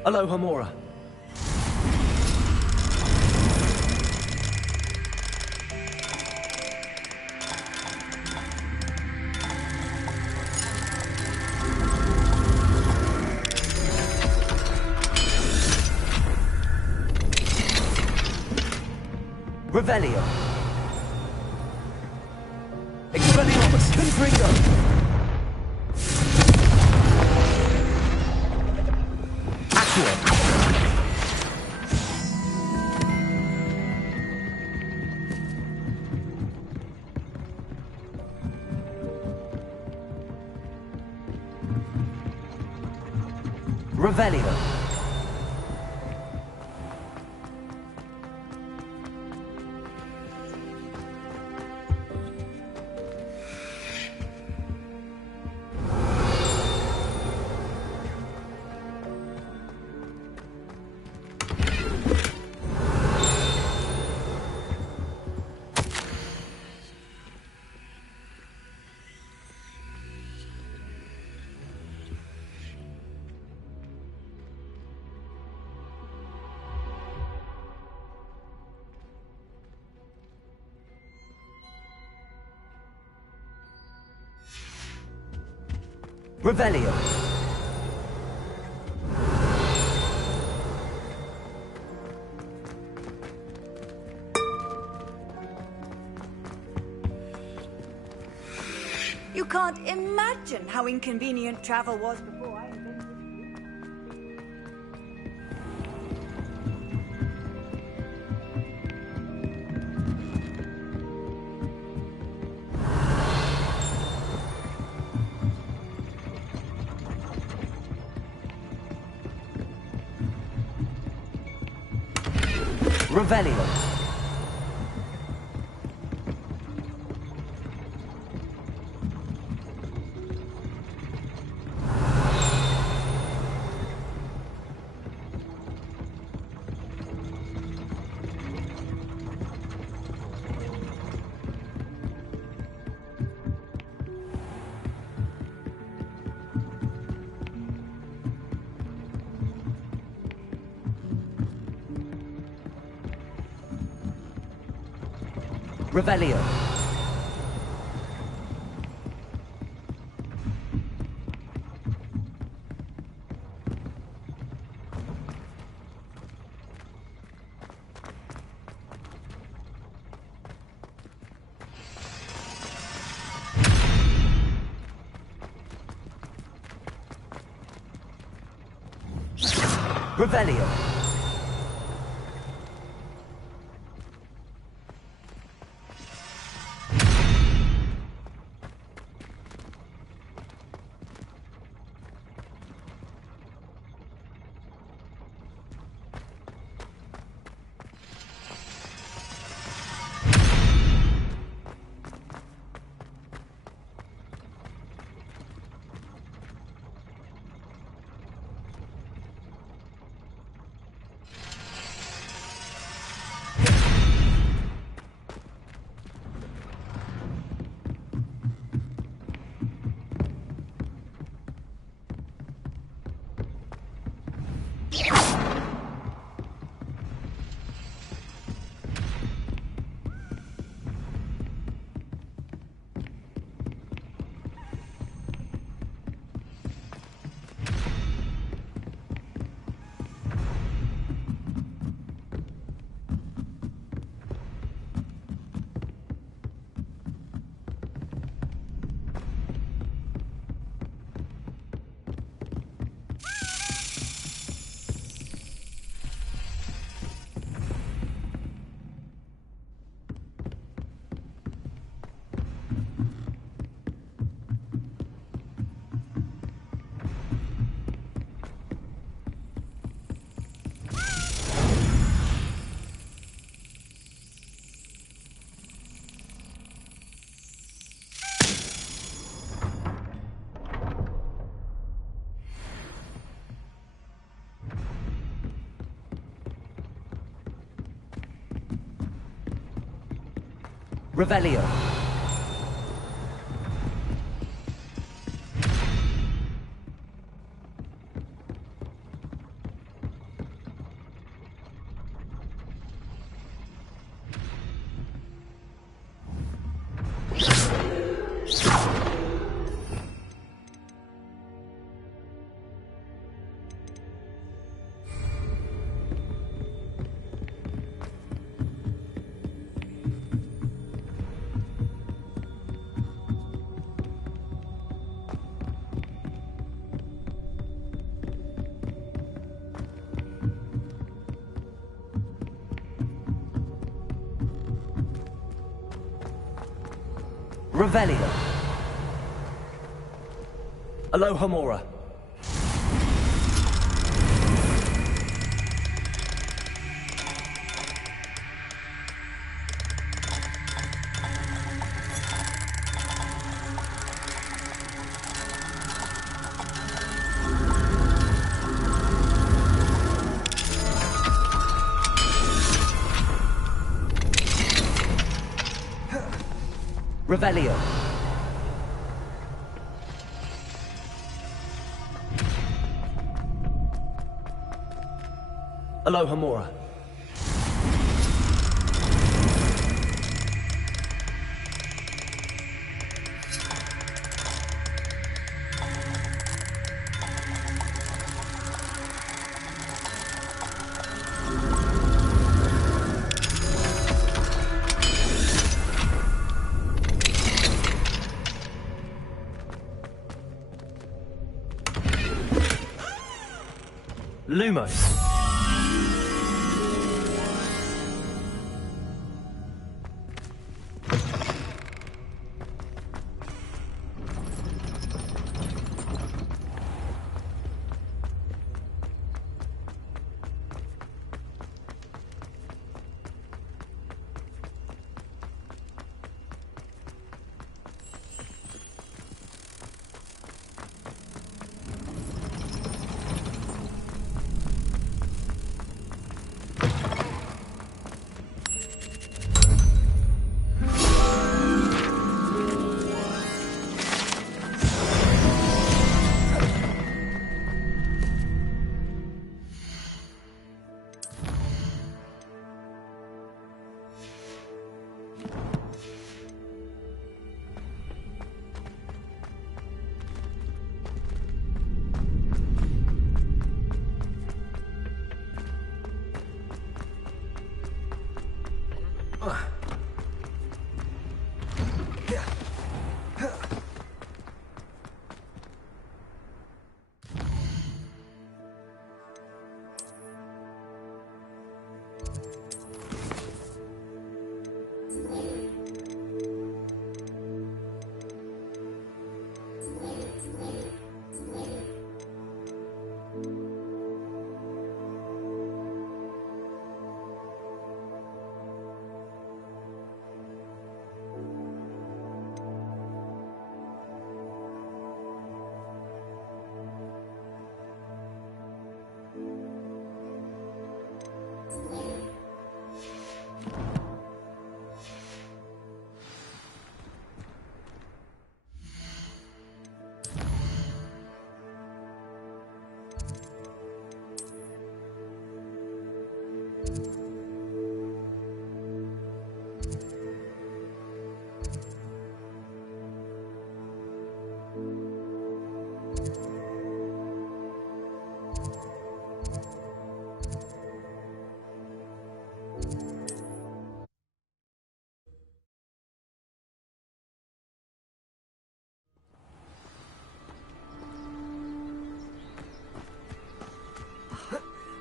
Alohomora. Revelio. Expelliarmus Confringo. Accio. Revelio. Revelio. You can't imagine how inconvenient travel was before I invented Revelio. Revelio. Revelio. Revelio. Revelio. Alohomora. Revelio. Aloha Mora. Lumos.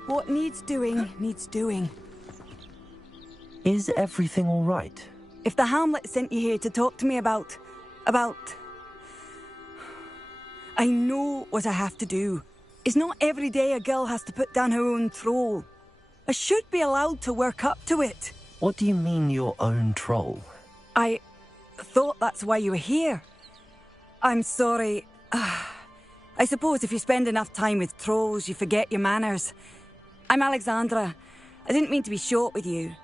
What needs doing, needs doing. Is everything all right? If the Hamlet sent you here to talk to me about... I know what I have to do. It's not every day a girl has to put down her own troll. I should be allowed to work up to it. What do you mean, your own troll? I thought that's why you were here. I'm sorry. I suppose if you spend enough time with trolls, you forget your manners. I'm Alexandra. I didn't mean to be short with you.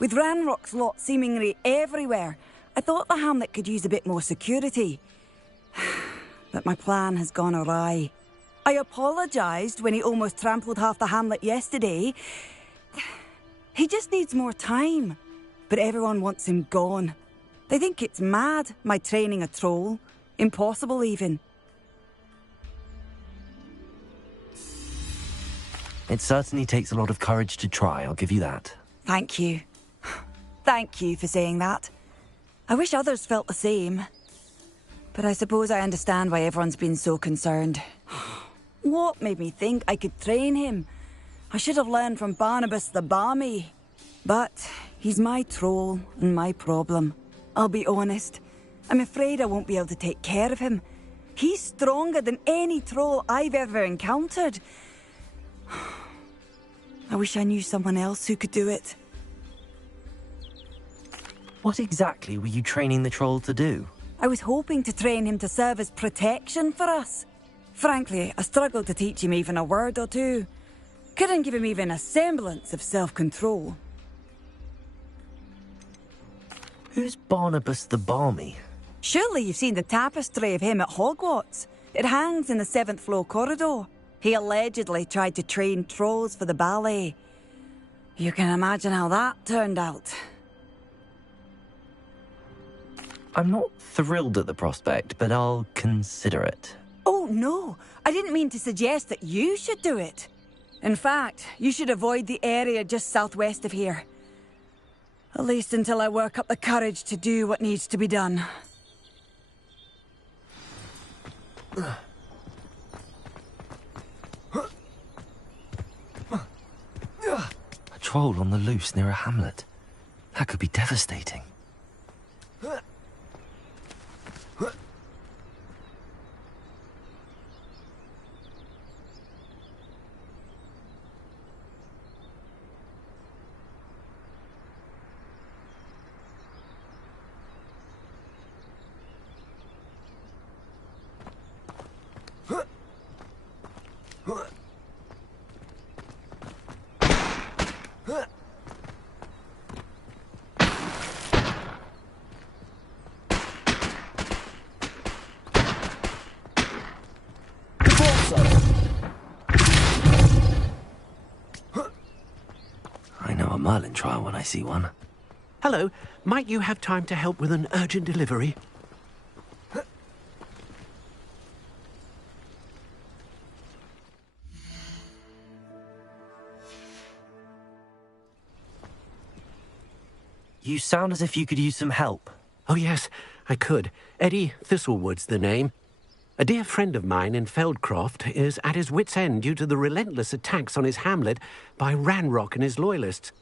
With Ranrock's lot seemingly everywhere, I thought the Hamlet could use a bit more security. But my plan has gone awry. I apologised when he almost trampled half the Hamlet yesterday. He just needs more time. But everyone wants him gone. They think it's mad, my training a troll. Impossible, even. It certainly takes a lot of courage to try, I'll give you that. Thank you. Thank you for saying that. I wish others felt the same. But I suppose I understand why everyone's been so concerned. What made me think I could train him? I should have learned from Barnabas the Balmy. But he's my troll and my problem. I'll be honest. I'm afraid I won't be able to take care of him. He's stronger than any troll I've ever encountered. I wish I knew someone else who could do it. What exactly were you training the troll to do? I was hoping to train him to serve as protection for us. Frankly, I struggled to teach him even a word or two. Couldn't give him even a semblance of self-control. Who's Barnabas the Balmy? Surely you've seen the tapestry of him at Hogwarts. It hangs in the 7th floor corridor. He allegedly tried to train trolls for the ballet. You can imagine how that turned out. I'm not thrilled at the prospect, but I'll consider it. Oh, no. I didn't mean to suggest that you should do it. In fact, you should avoid the area just southwest of here. At least until I work up the courage to do what needs to be done. A troll on the loose near a hamlet. That could be devastating. I know a Merlin trial when I see one. Hello, might you have time to help with an urgent delivery? You sound as if you could use some help. Oh yes, I could. Eddie Thistlewood's the name. A dear friend of mine in Feldcroft is at his wit's end due to the relentless attacks on his hamlet by Ranrock and his loyalists.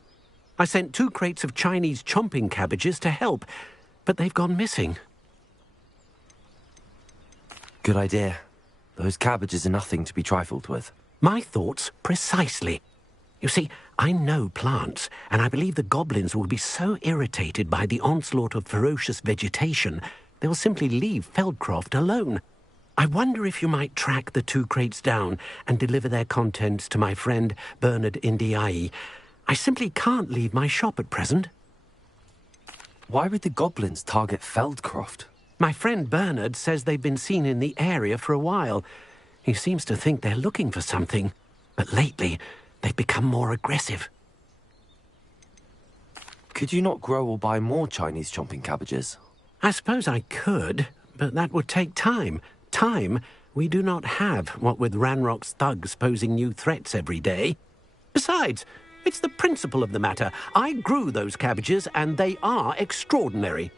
I sent 2 crates of Chinese chomping cabbages to help, but they've gone missing. Good idea. Those cabbages are nothing to be trifled with. My thoughts precisely. You see, I know plants, and I believe the goblins will be so irritated by the onslaught of ferocious vegetation, they will simply leave Feldcroft alone. I wonder if you might track the 2 crates down and deliver their contents to my friend Bernard Indiai. I simply can't leave my shop at present. Why would the goblins target Feldcroft? My friend Bernard says they've been seen in the area for a while. He seems to think they're looking for something, but lately they've become more aggressive. Could you not grow or buy more Chinese chomping cabbages? I suppose I could, but that would take time. Time we do not have, what with Ranrock's thugs posing new threats every day. Besides, it's the principle of the matter. I grew those cabbages, and they are extraordinary.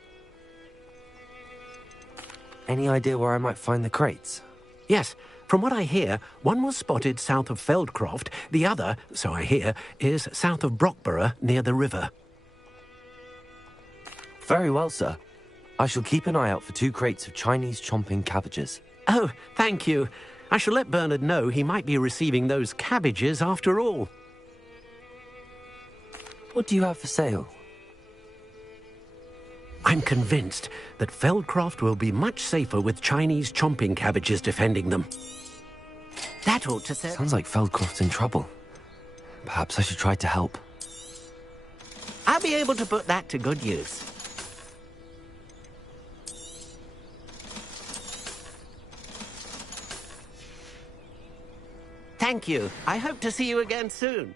Any idea where I might find the crates? Yes. From what I hear, one was spotted south of Feldcroft. The other, so I hear, is south of Brockborough, near the river. Very well, sir. I shall keep an eye out for 2 crates of Chinese chomping cabbages. Oh, thank you. I shall let Bernard know he might be receiving those cabbages after all. What do you have for sale? I'm convinced that Feldcroft will be much safer with Chinese chomping cabbages defending them. That ought to serve. Sounds like Feldcroft's in trouble. Perhaps I should try to help. I'll be able to put that to good use. Thank you. I hope to see you again soon.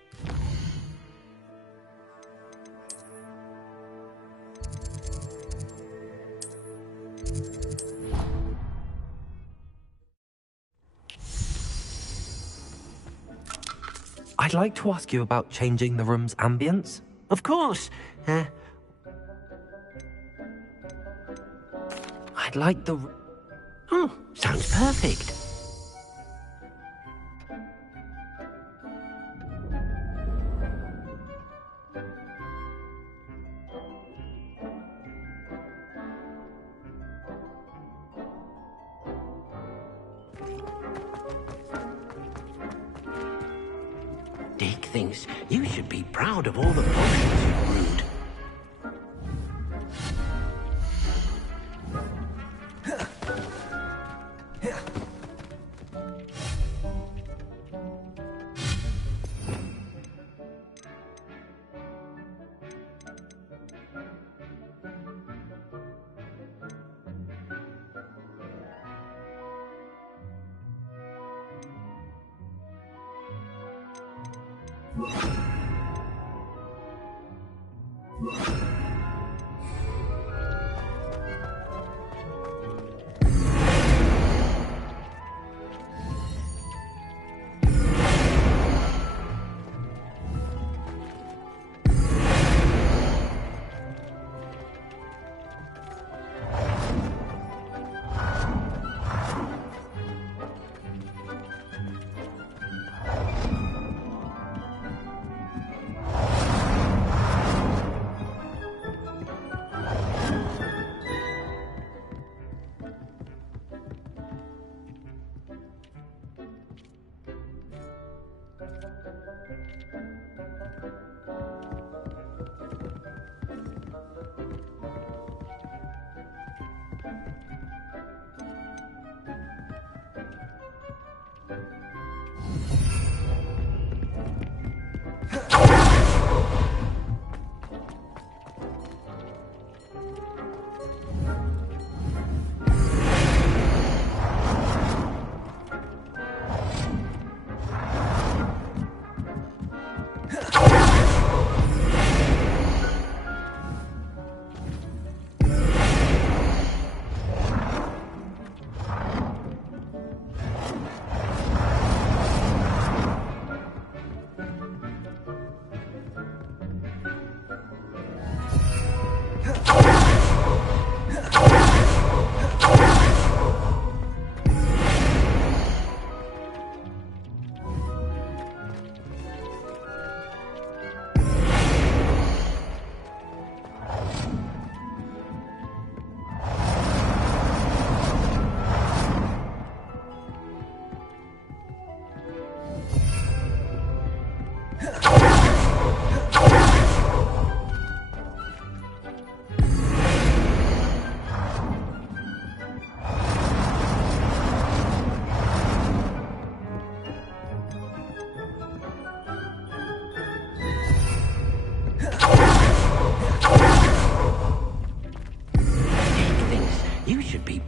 I'd like to ask you about changing the room's ambience. Of course. I'd like the... Oh, sounds perfect. Dick thinks you should be proud of all the potions you brewed.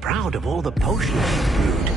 Proud of all the potions you brewed.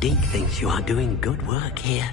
Deke thinks you are doing good work here.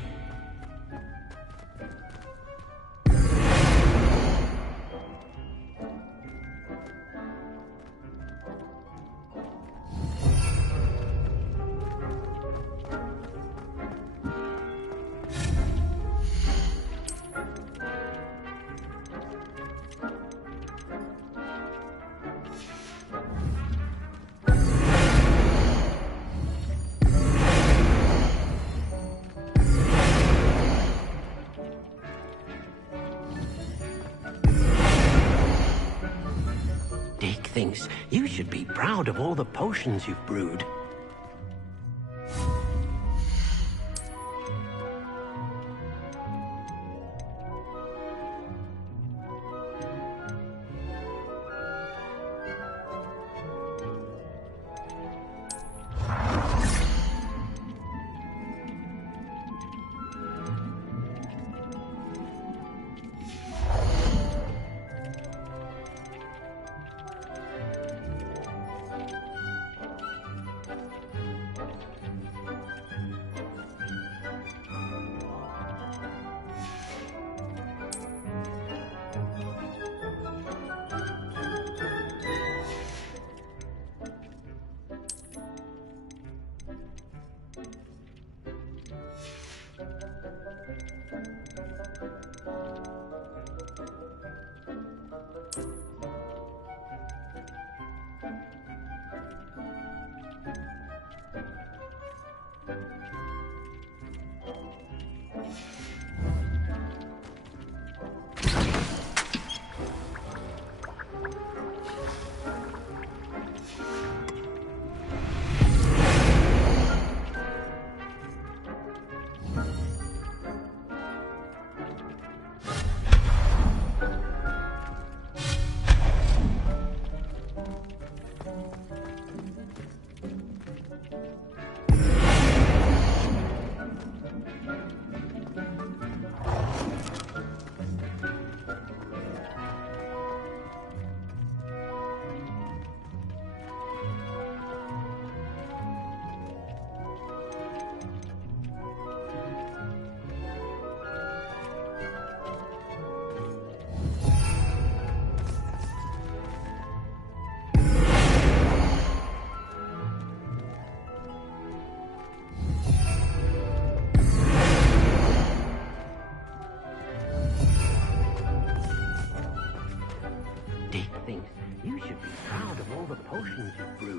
Thinks you should be proud of all the potions you've brewed.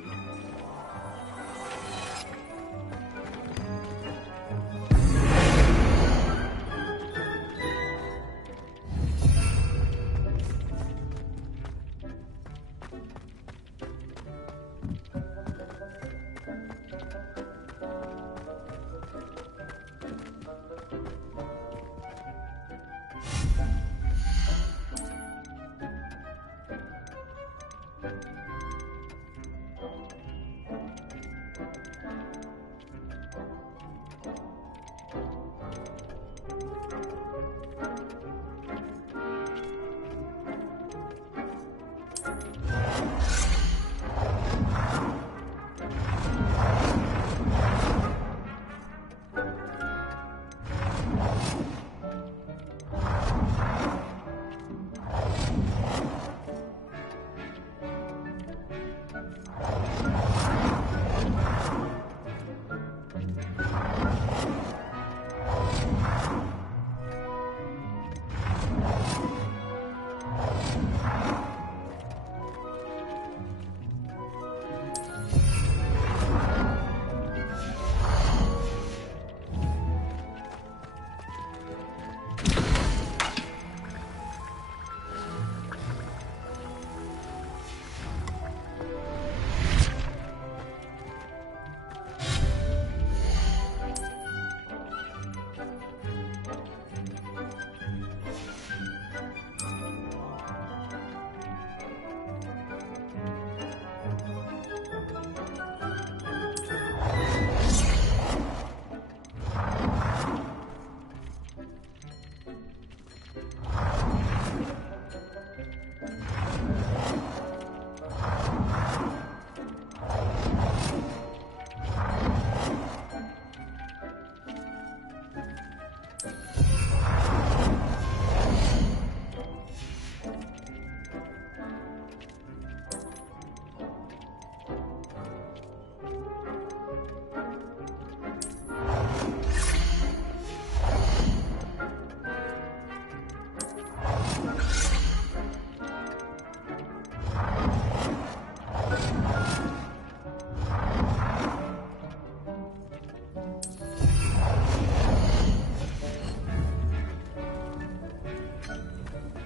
brood.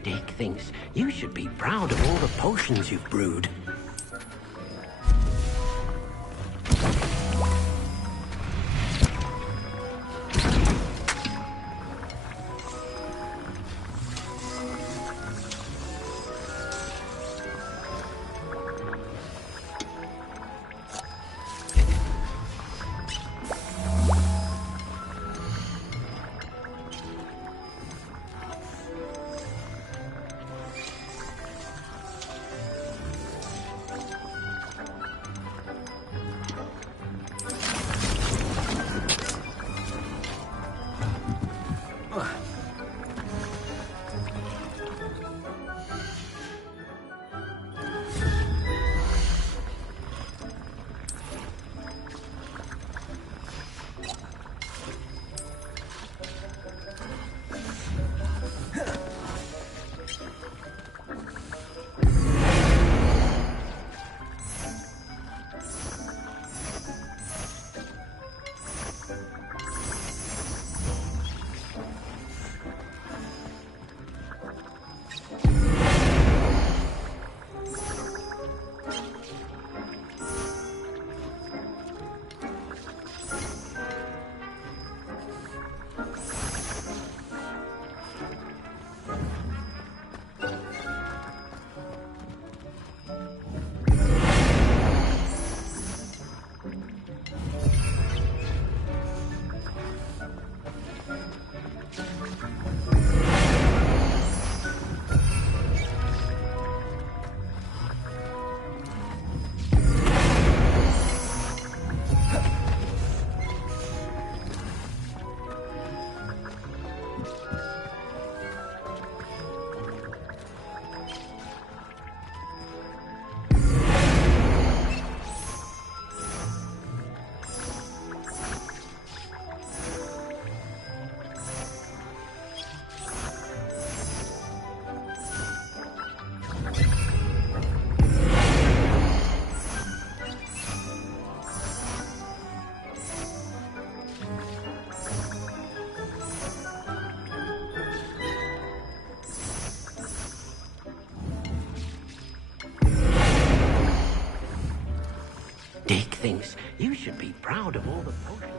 Dick thinks you should be proud of all the potions you've brewed. Dick thinks you should be proud of all the potions.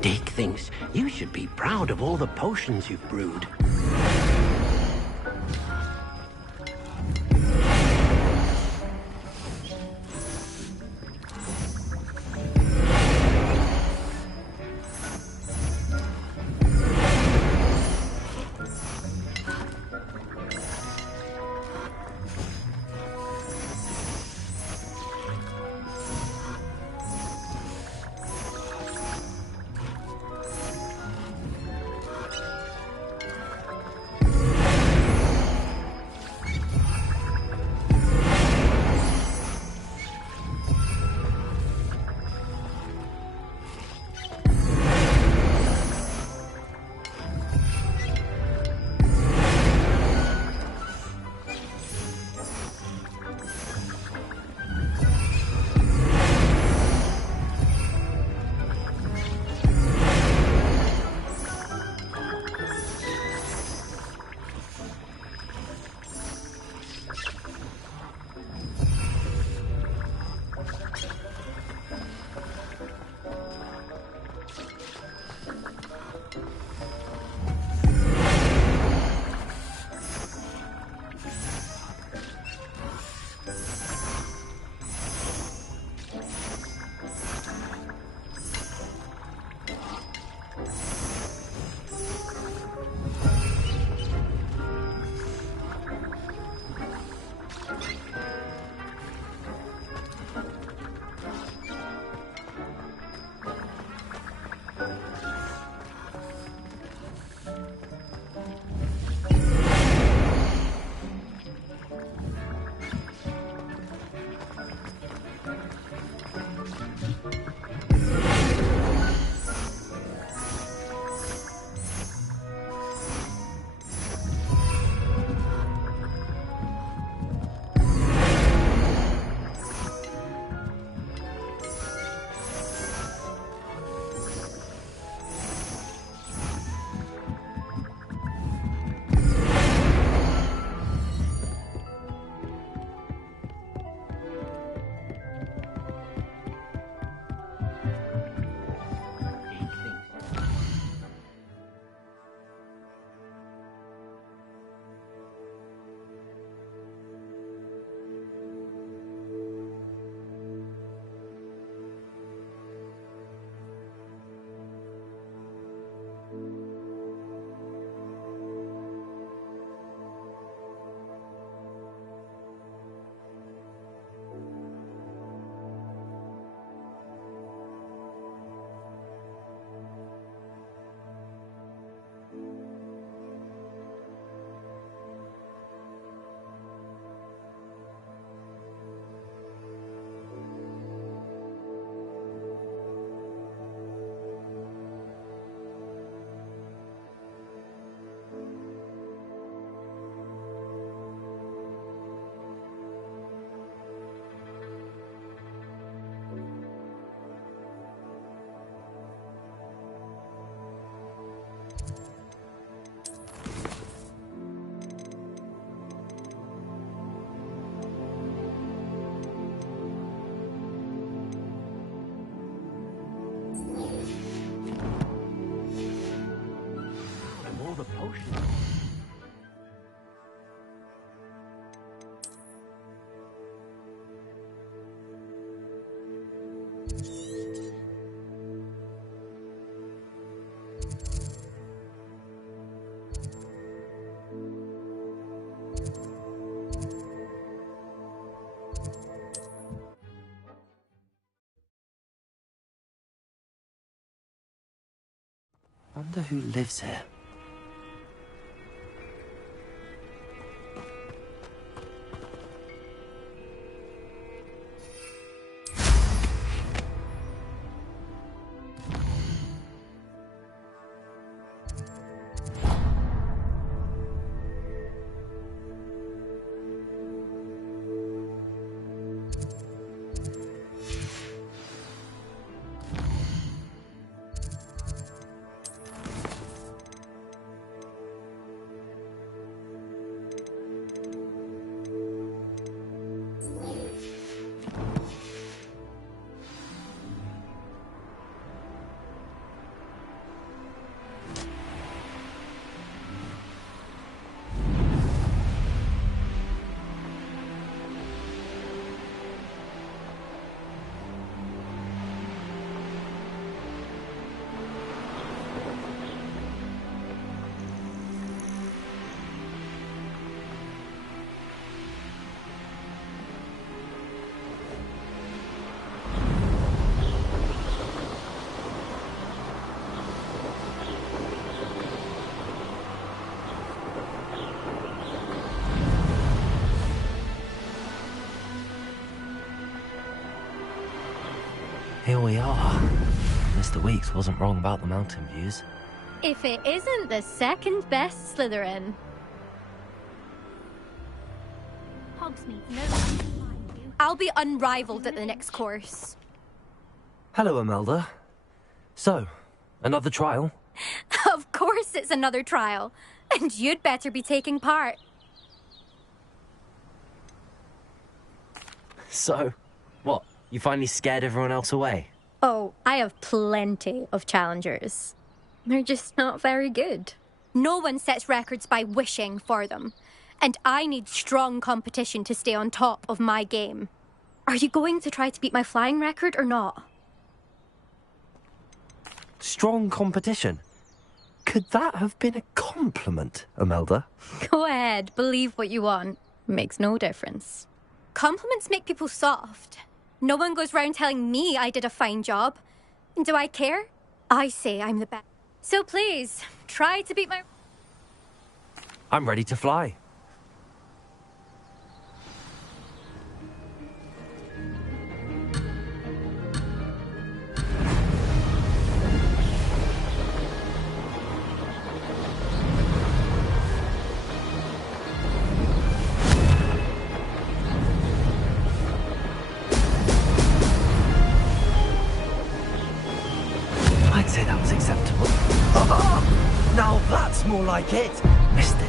Dick thinks you should be proud of all the potions you've brewed. Wonder who lives here. Here we are. Mr. Weeks wasn't wrong about the mountain views. If it isn't the second best Slytherin. Hogsmeade, no. I'll be unrivaled at the next course. Hello, Imelda. So, another trial? Of course it's another trial. And you'd better be taking part. So, what? You finally scared everyone else away? Oh, I have plenty of challengers. They're just not very good. No one sets records by wishing for them. And I need strong competition to stay on top of my game. Are you going to try to beat my flying record or not? Strong competition? Could that have been a compliment, Imelda? Go ahead, believe what you want. Makes no difference. Compliments make people soft. No one goes round telling me I did a fine job. Do I care? I say I'm the best. So please, try to beat my... I'm ready to fly. I'd say that was acceptable. Now that's more like it. Missed it.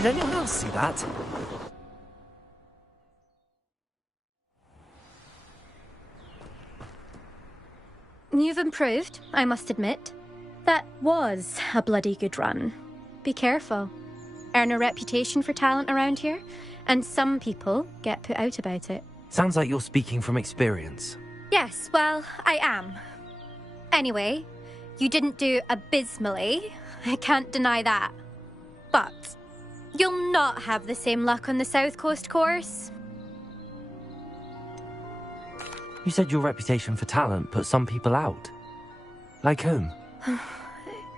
Did anyone else see that? You've improved, I must admit. That was a bloody good run. Be careful. Earn a reputation for talent around here, and some people get put out about it. Sounds like you're speaking from experience. Yes, well, I am. Anyway, you didn't do abysmally. I can't deny that. But you'll not have the same luck on the South Coast course. You said your reputation for talent put some people out. Like whom?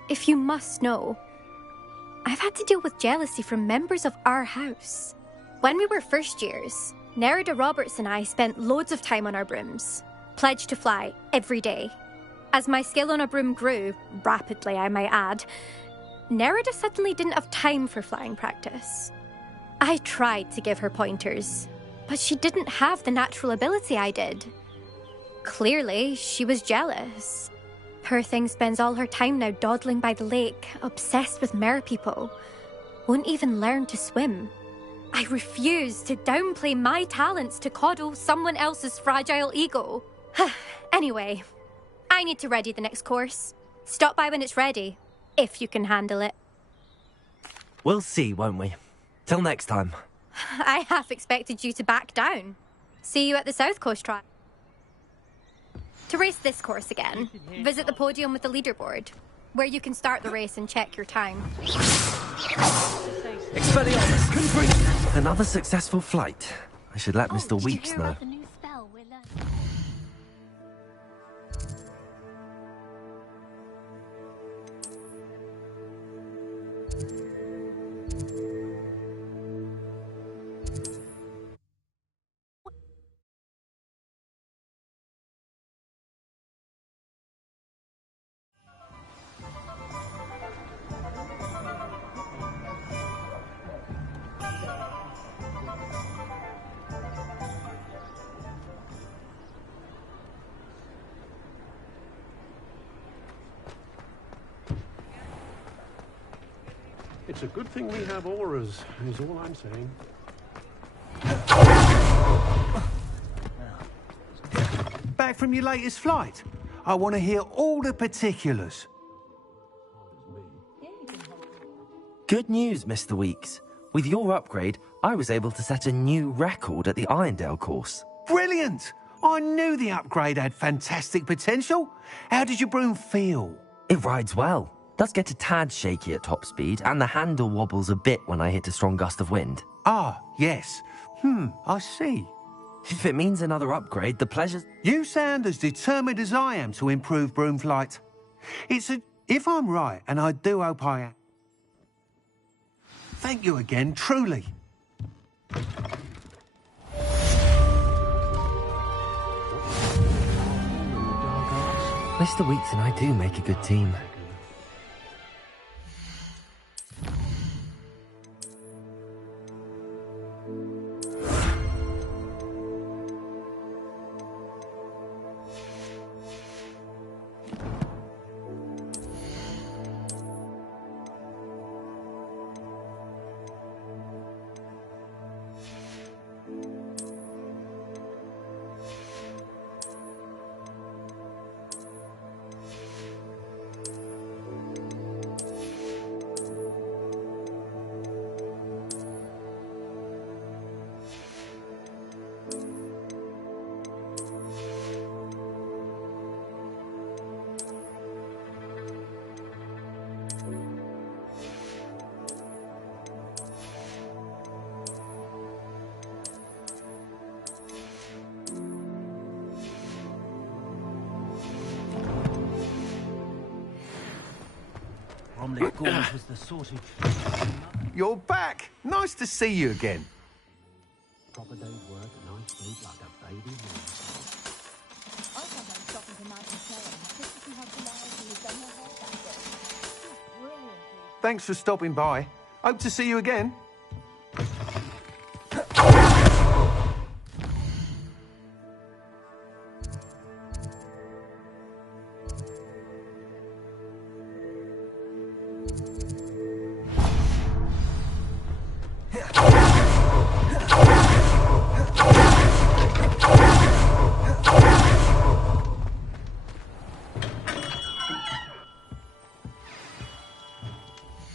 If you must know, I've had to deal with jealousy from members of our house. When we were first years, Nerida Roberts and I spent loads of time on our brooms, pledged to fly every day. As my skill on a broom grew, rapidly I might add, Nerida suddenly didn't have time for flying practice. I tried to give her pointers, but she didn't have the natural ability I did. Clearly, she was jealous. Poor thing spends all her time now dawdling by the lake, obsessed with merpeople. Won't even learn to swim. I refuse to downplay my talents to coddle someone else's fragile ego. Anyway, I need to ready the next course. Stop by when it's ready, if you can handle it. We'll see, won't we? Till next time. I half expected you to back down. See you at the South Coast trial. To race this course again, visit the podium with the leaderboard, where you can start the race and check your time. Expelliarmus! Another successful flight. I should let Mr. Weeks know. It's a good thing we have auras, is all I'm saying. Back from your latest flight? I want to hear all the particulars. Good news, Mr. Weeks. With your upgrade, I was able to set a new record at the Irondale course. Brilliant! I knew the upgrade had fantastic potential. How did your broom feel? It rides well. Does get a tad shaky at top speed, and the handle wobbles a bit when I hit a strong gust of wind. Ah, yes. I see. If it means another upgrade, the pleasure's... You sound as determined as I am to improve broom flight. If I'm right, and I do hope I am. Thank you again, truly. Mr. Weeks and I do make a good team. Was the sort of... You're back! Nice to see you again. Proper day's work, nice sleep like a baby. Thanks for stopping by. Hope to see you again.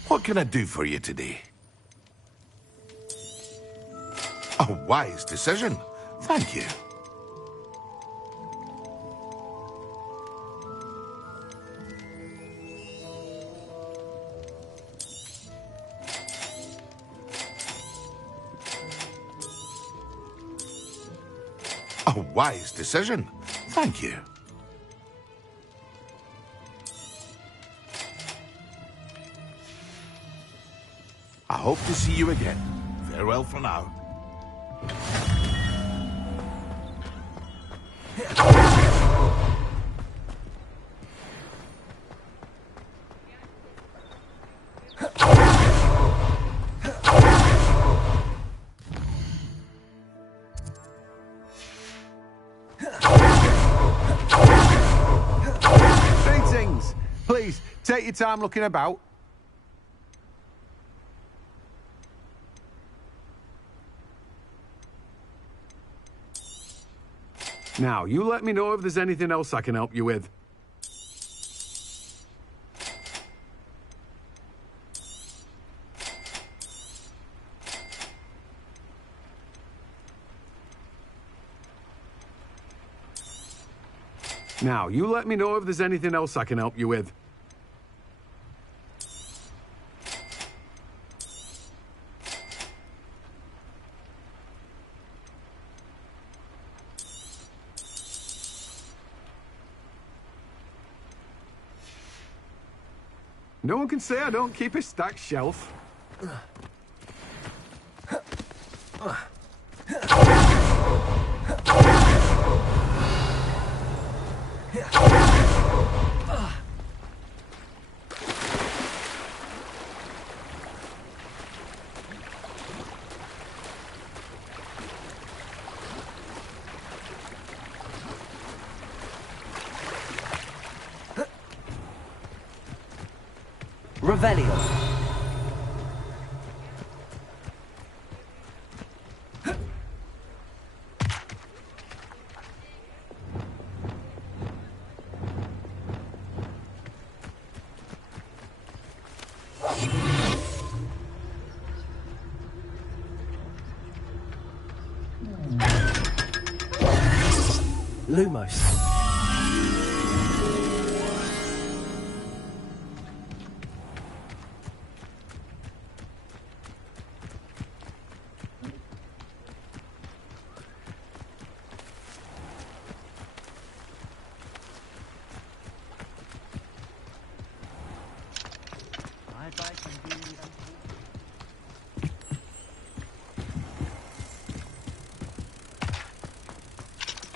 What can I do for you today? A wise decision. Thank you. A wise decision. Thank you. I hope to see you again. Farewell for now. Greetings! Please, take your time looking about. Now, you let me know if there's anything else I can help you with. Now, you let me know if there's anything else I can help you with. No one can say I don't keep a stacked shelf. Revelio. Lumos.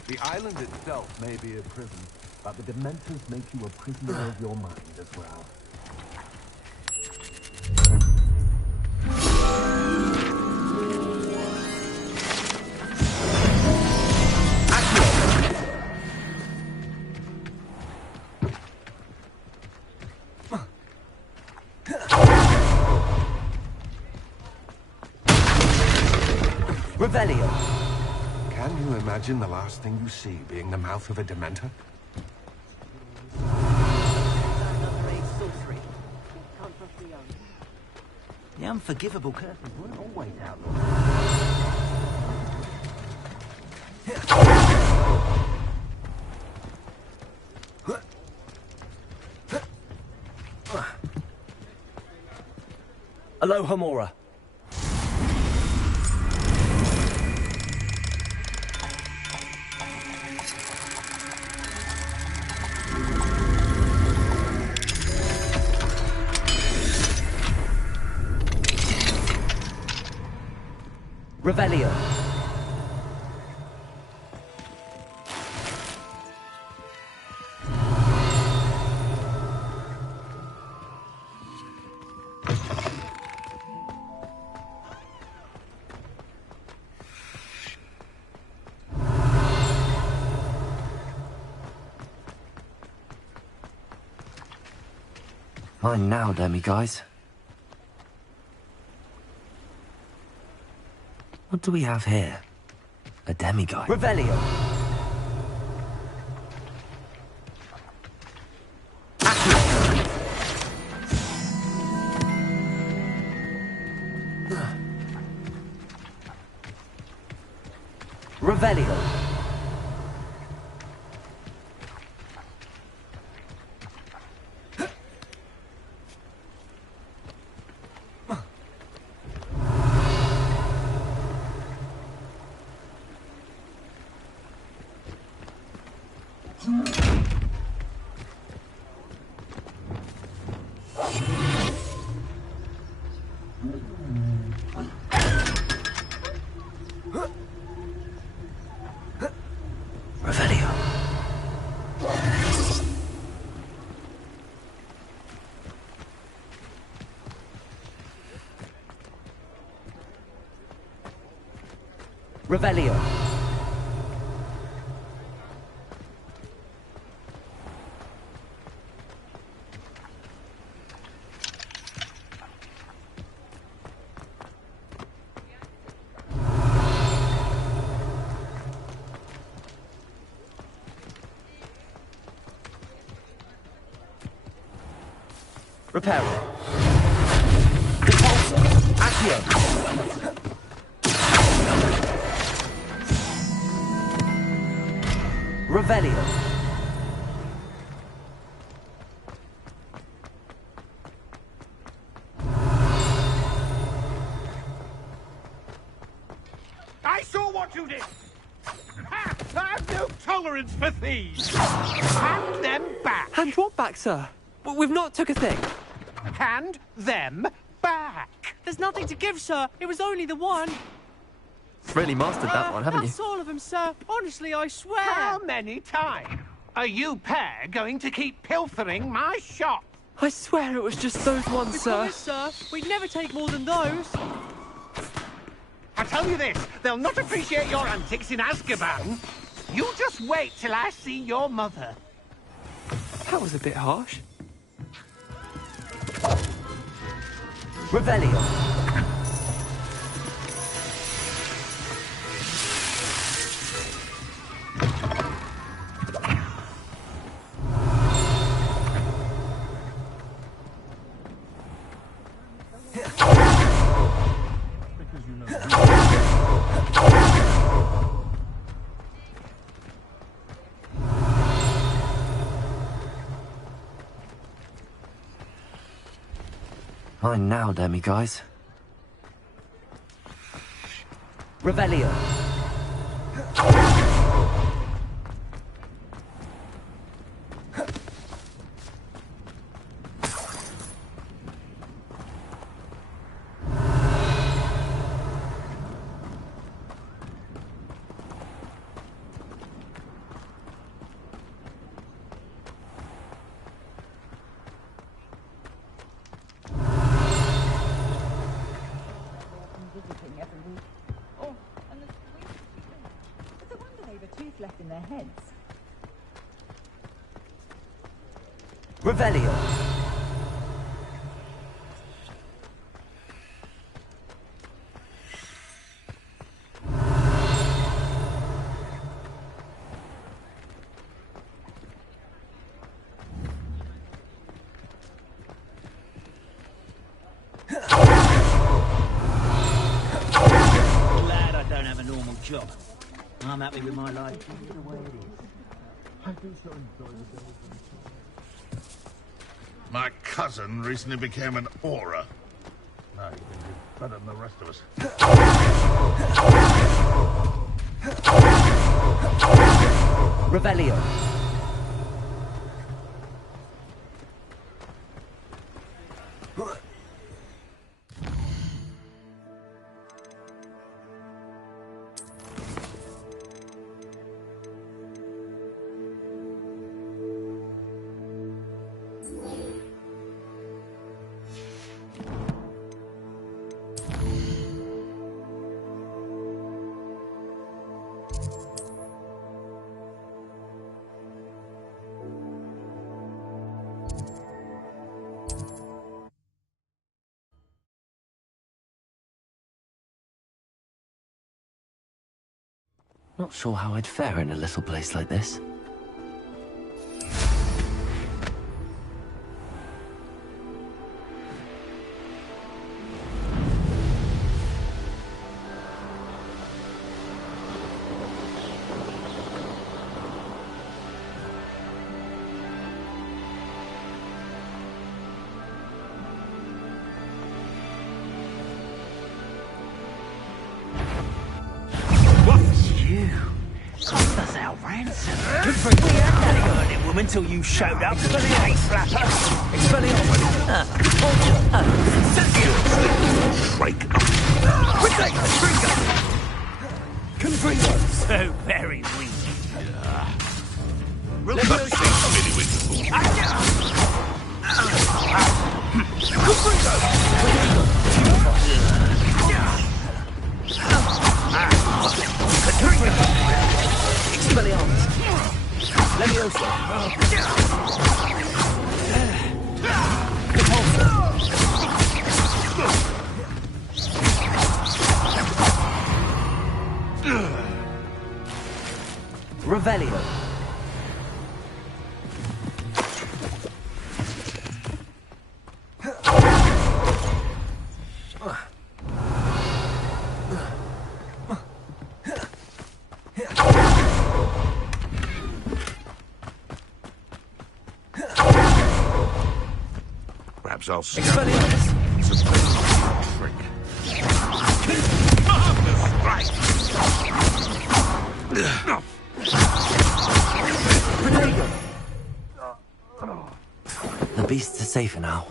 The island itself may be a prison, but the Dementors make you a prisoner of your mind as well. Revelio. Can you imagine the last thing you see being the mouth of a Dementor? The unforgivable curses weren't always outlawed. Aloha Mora. Revelio. Mine now, demi-guys. What do we have here? A demiguy. Revelio. Revelio. Revelio. Reparo. Repulsor. Accio. Revelio. I saw what you did! Ha! I have no tolerance for thieves! Hand them back! Hand what back, sir? We've not took a thing. Hand them back! There's nothing to give, sir. It was only the one. Really mastered that one, haven't you? That's all of them, sir. Honestly, I swear. How many times are you pair going to keep pilfering my shop? I swear it was just those ones, sir. promise, sir. We'd never take more than those. I tell you this, they'll not appreciate your antics in Azkaban. You just wait till I see your mother. That was a bit harsh. Revelio. Fine now, Demi guys. Revelio. left in their heads. Revelio. Glad I don't have a normal job. I'm happy with my life. My cousin recently became an aura. Now you think he's better than the rest of us. Revelio. Not sure how I'd fare in a little place like this. until you showed up. Expelliarmus! Expelliarmus! Shrike up! Confringo! So very weak. Expelliarmus. Leviosa. Revelio. Perhaps I'll see. Expelliarmus. It's a trick. Marvelous strike! The beasts are safer now.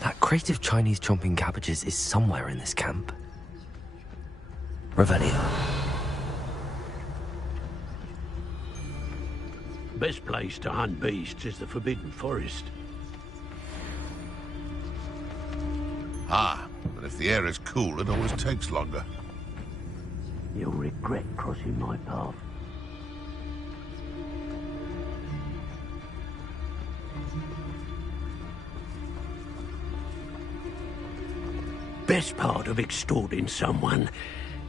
That crate of Chinese chomping cabbages is somewhere in this camp. Revelio. Best place to hunt beasts is the Forbidden Forest. Ah, but if the air is cool, it always takes longer. You'll regret crossing my path. Best part of extorting someone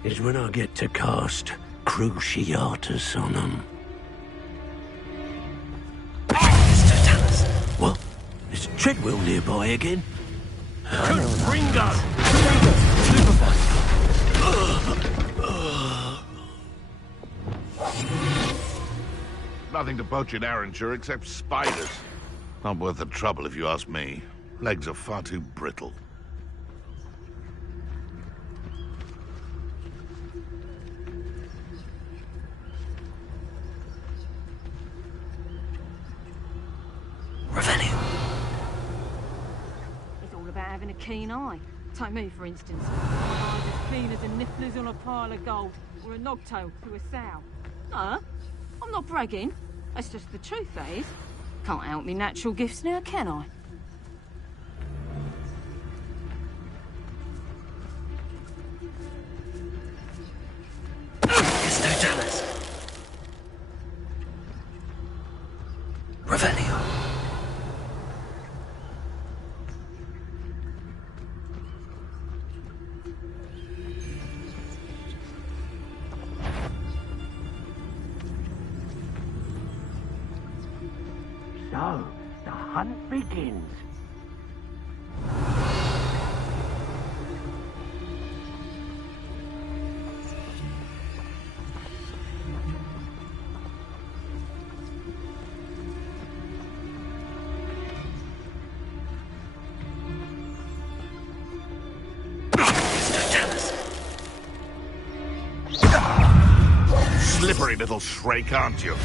is when I get to cast Cruciatus on them. What? Is Treadwell nearby again? Confringo! Nothing to poach in Arranshire except spiders. Not worth the trouble if you ask me. Legs are far too brittle. It's all about having a keen eye. Take me, for instance. My eye's as clean as a nifflers on a pile of gold, or a knobtail to a sow. No, I'm not bragging. That's just the truth, that is. Can't help me natural gifts now, can I? Revelio. So, the hunt begins. Slippery little shrike, aren't you?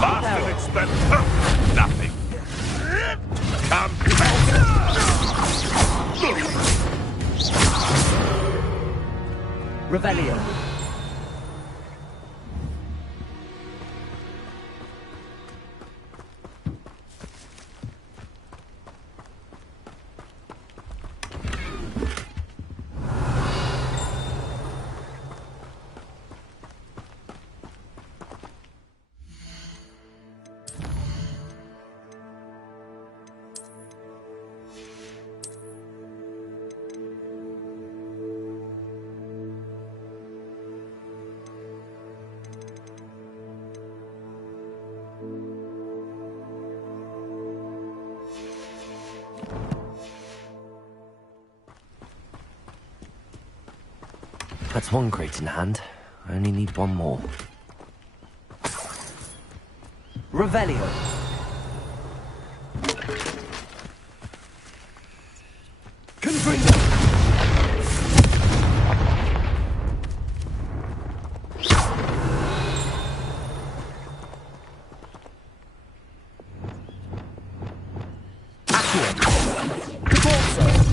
Bastard expect nothing. Come Revelio. That's one crate in hand. I only need one more. Revelio.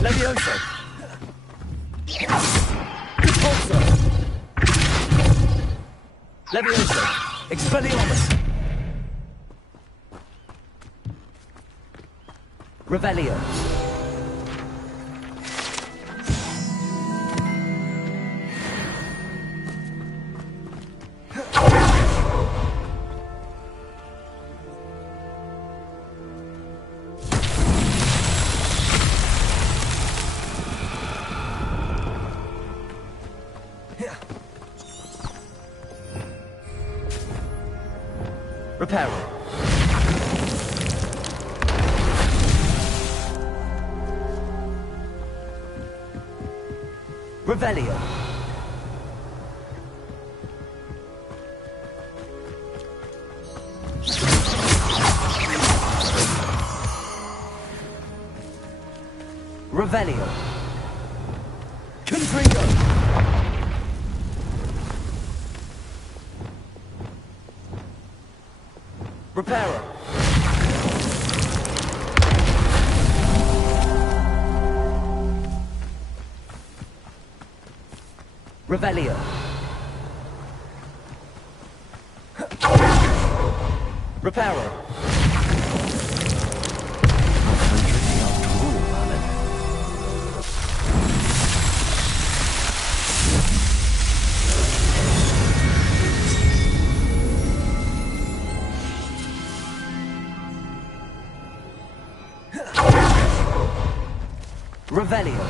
Levioso! Levioso! Expelliarmus! Revelio! Reparo. Revelio. Revelio. Confringo. Reparo. Revelio. Reparo. Revelio.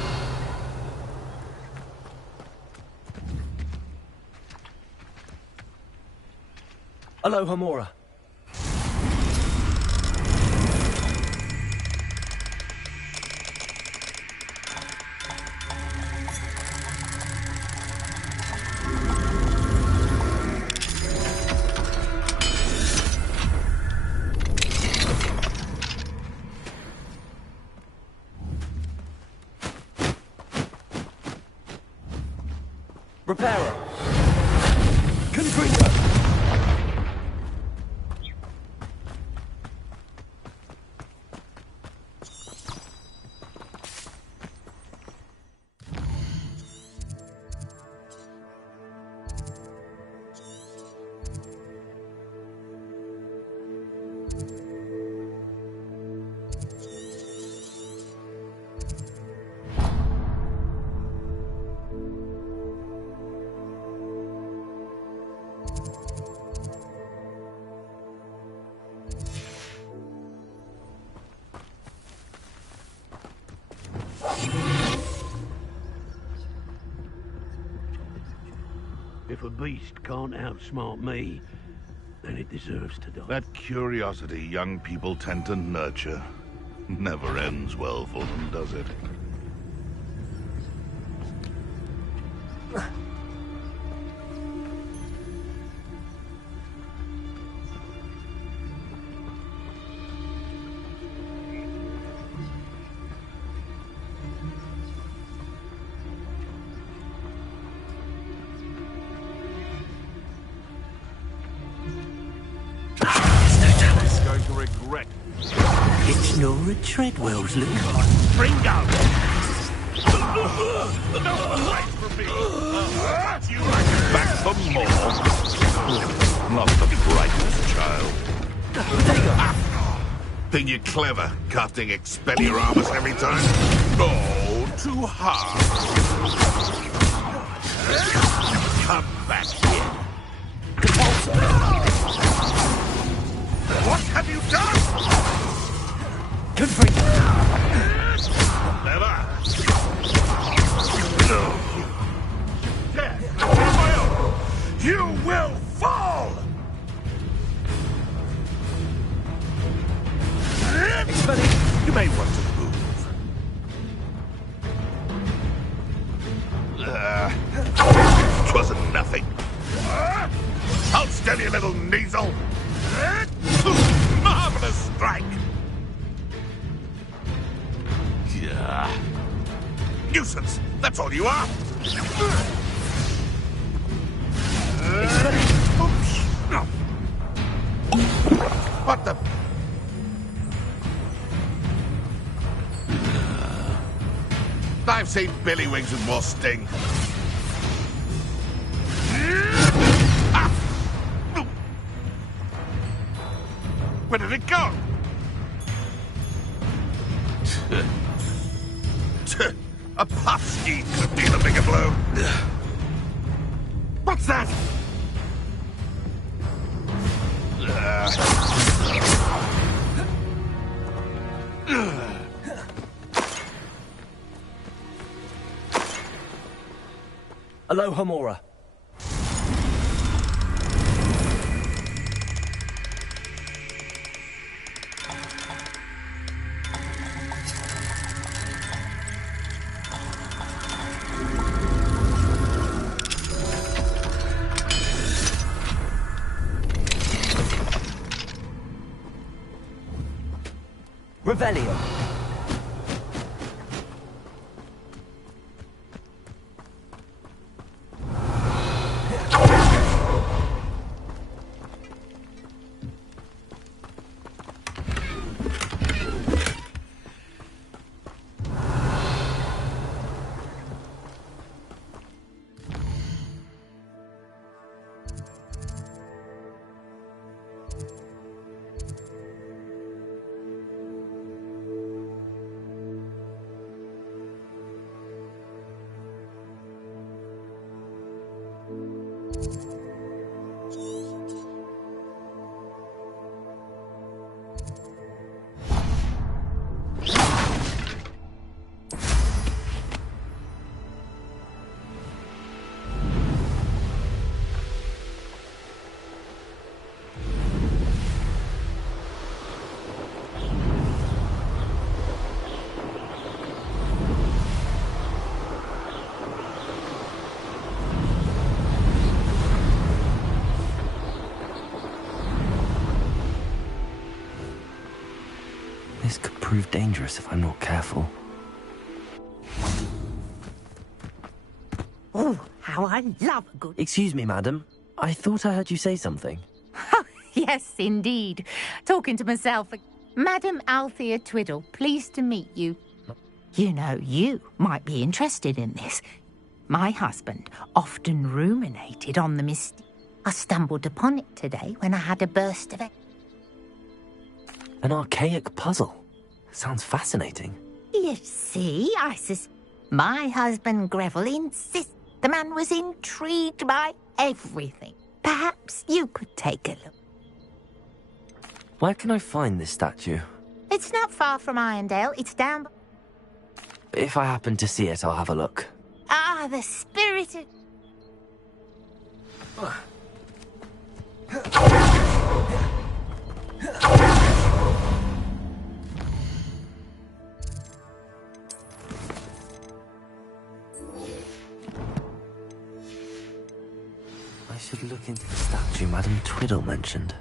Alohomora. Reparo. Confringo. If a beast can't outsmart me, then it deserves to die. That curiosity young people tend to nurture never ends well for them, does it? Regret. It's Nora Treadwell's little Fringo! Back for more. Not the brightest child. Think you're clever, casting Expelliarmus every time? Oh, too hard. Come back here. What have you done? Confringo. Never. No. Death on my own. You will fall. You may want to move. It wasn't nothing. nuisance. That's all you are. Oops. What the? I've seen Billy Wings with more sting. Where did it go? A puff skeet could deal a bigger blow. What's that? Aloha Mora. Revelio. This could prove dangerous if I'm not careful. Oh, how I love a good... Excuse me, madam. I thought I heard you say something. Yes, indeed. Talking to myself. Madam Althea Twiddle, pleased to meet you. You know, you might be interested in this. My husband often ruminated on the mystery. I stumbled upon it today when I had a burst of it. An archaic puzzle. Sounds fascinating. You see, my husband Greville insists the man was intrigued by everything. Perhaps you could take a look. Where can I find this statue? It's not far from Irondale. It's down... If I happen to see it, I'll have a look. Ah, the spirit of... I should look into the statue Madam Twiddle mentioned.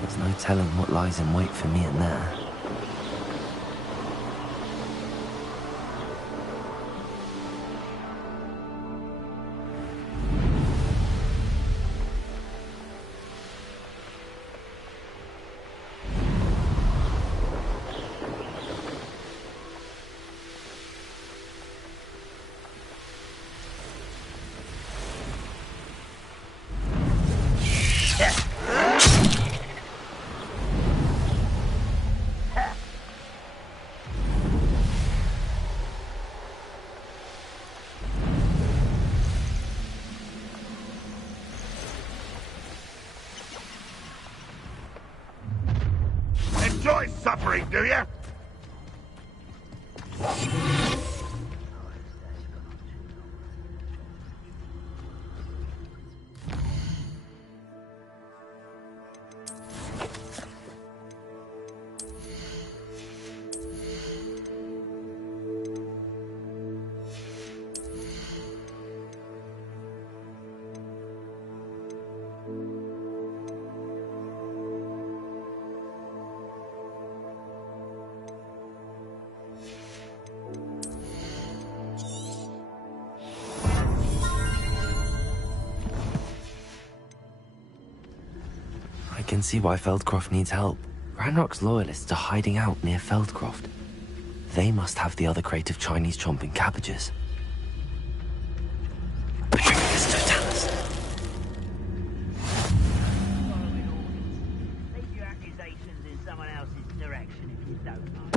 There's no telling what lies in wait for me in there. Enjoy suffering, do you? can see why Feldcroft needs help. Ranrock's loyalists are hiding out near Feldcroft. They must have the other crate of Chinese chomping cabbages. Patricius Totalis. Take your accusations in someone else's direction if you don't mind.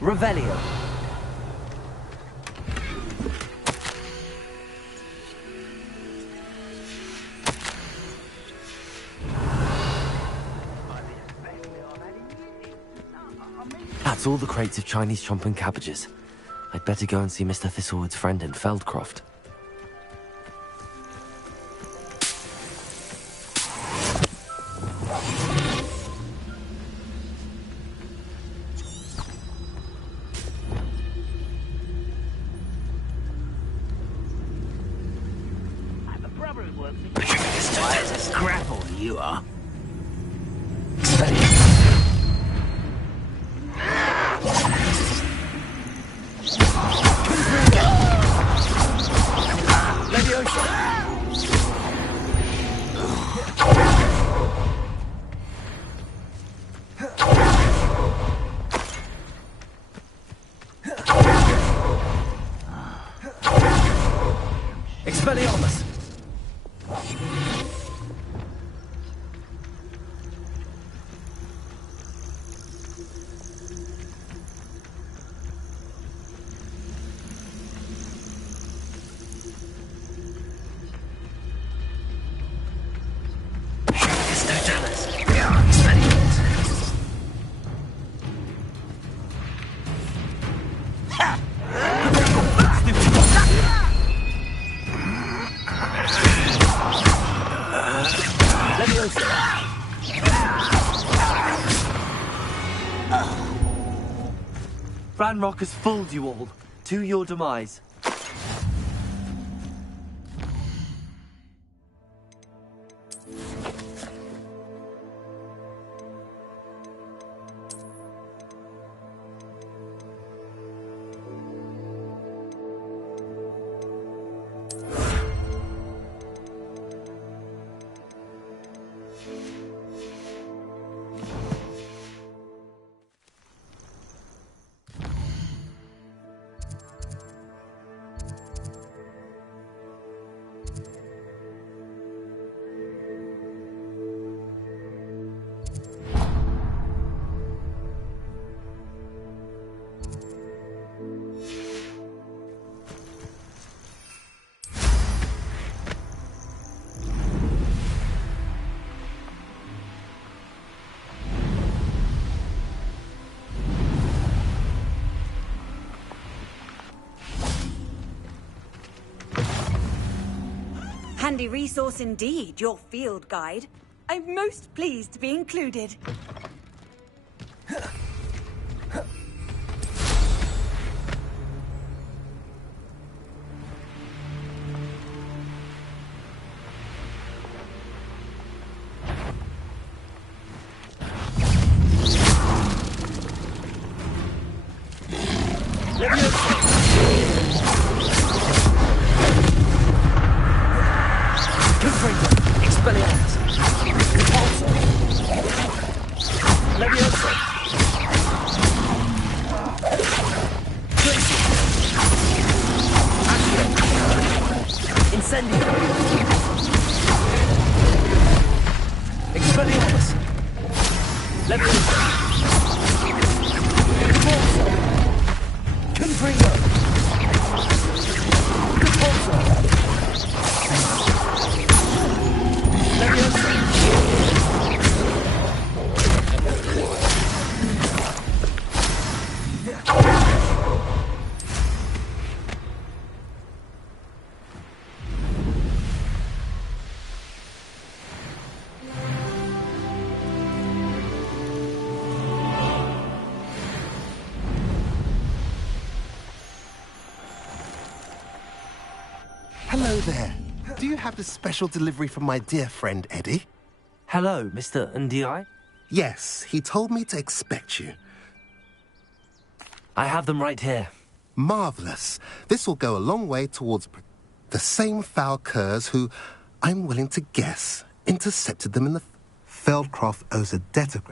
Revelio. That's all the crates of Chinese chomping cabbages. I'd better go and see Mr. Thistlewood's friend in Feldcroft. You are. Expelliarmus. Ranrock has fooled you all, to your demise. Handy resource indeed, your field guide. I'm most pleased to be included. this. Leviosa. Repulsor. Confringo. Repulsor. Leviosa. Hello there. Do you have a special delivery from my dear friend Eddie? Hello, Mr. Ndi. Yes, he told me to expect you. I have them right here. Marvellous. This will go a long way towards the same foul curs who, I'm willing to guess, intercepted them in the... Feldcroft owes a debt of...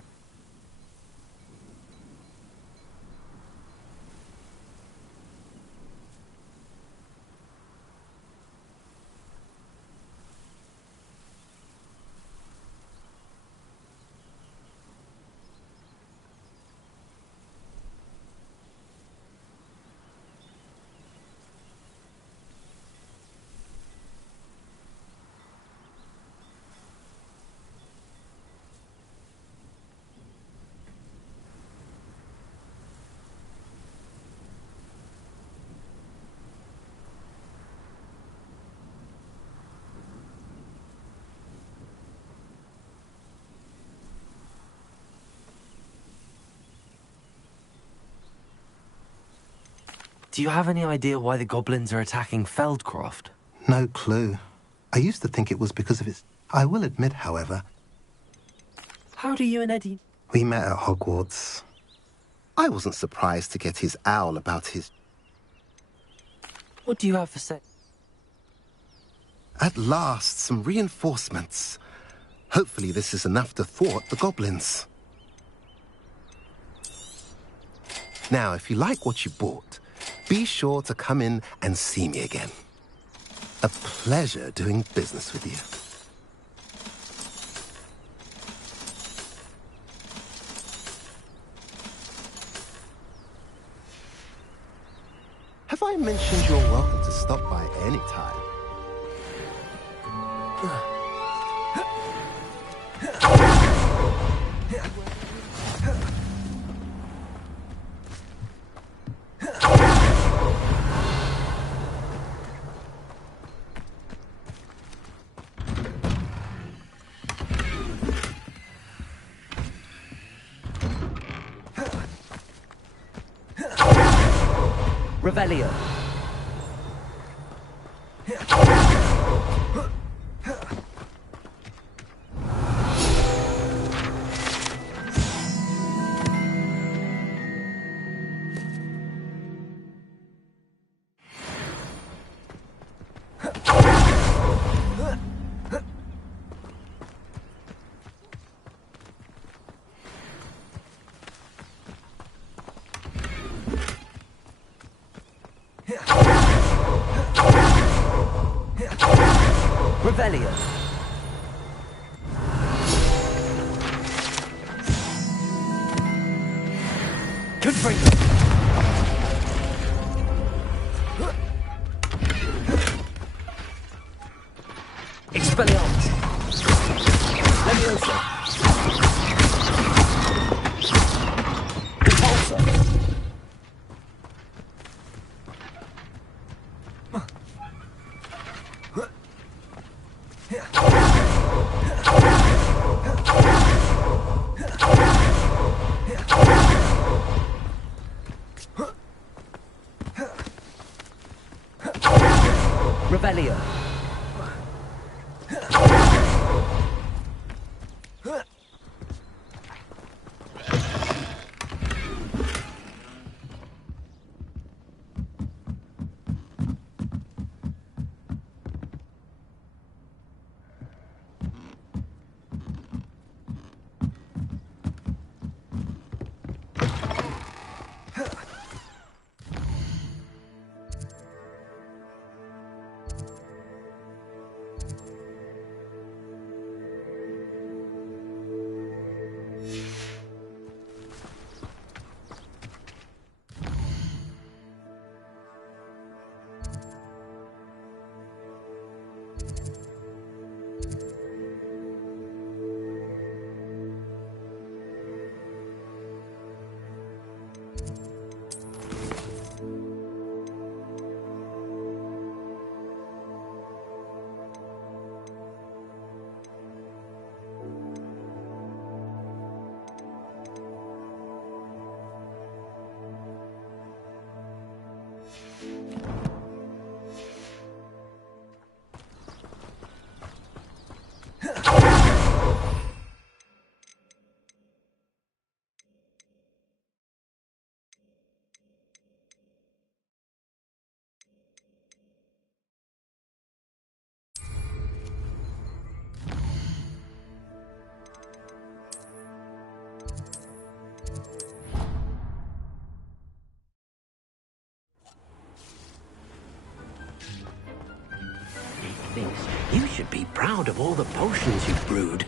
Do you have any idea why the goblins are attacking Feldcroft? No clue. I used to think it was because of its... I will admit, however... How do you and Eddie... We met at Hogwarts. I wasn't surprised to get his owl about his... What do you have to say? At last, some reinforcements. Hopefully this is enough to thwart the goblins. Now, if you like what you bought, be sure to come in and see me again. A pleasure doing business with you. Have I mentioned you're welcome to stop by any time? Revelio. Revelio. Confringo. Expelliarmus. Leviosa. Repulsor. proud of all the potions you've brewed.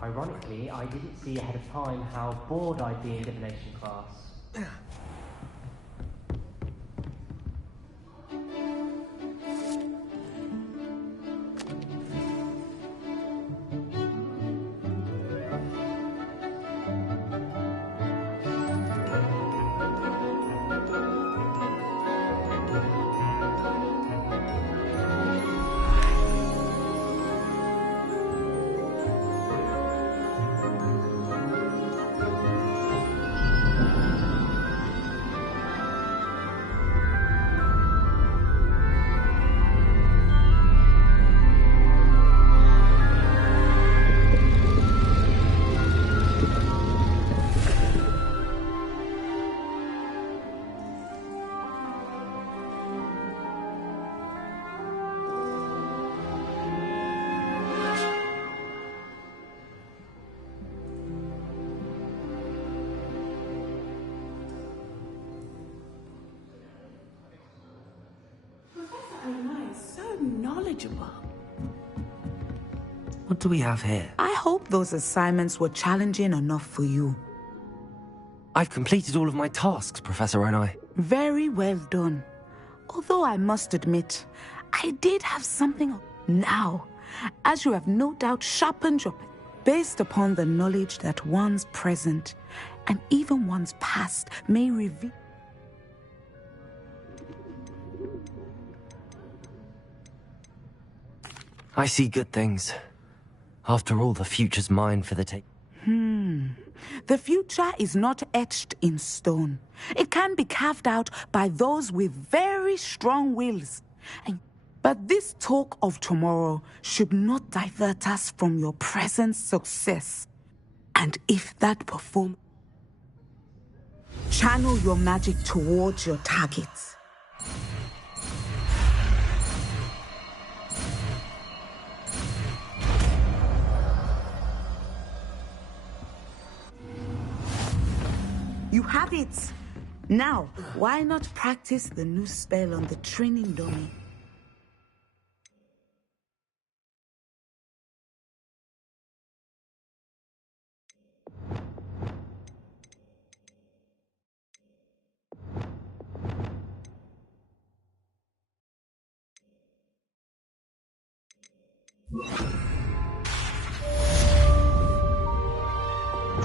Ironically, I didn't see ahead of time how bored I'd be in divination class. Knowledgeable. What do we have here? I hope those assignments were challenging enough for you. I've completed all of my tasks, Professor Onai. Very well done. Although I must admit, I did have something now, as you have no doubt sharpened your based upon the knowledge that one's present and even one's past may reveal. I see good things. After all, the future's mine for the take. The future is not etched in stone. It can be carved out by those with very strong wills. But this talk of tomorrow should not divert us from your present success. And if that perform, channel your magic towards your targets. You have it! Now, why not practice the new spell on the training dummy?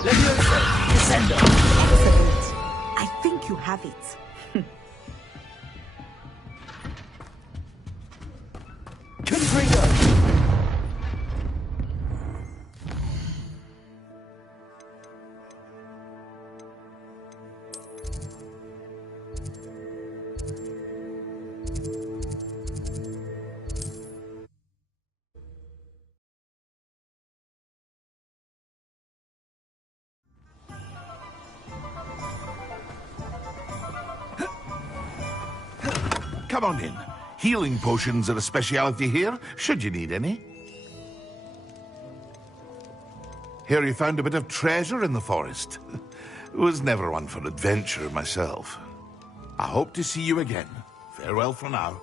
Levioso, descendo. Excellent. I think you have it. Come on in. Healing potions are a speciality here, should you need any. Hear you found a bit of treasure in the forest. Was never one for adventure myself. I hope to see you again. Farewell for now.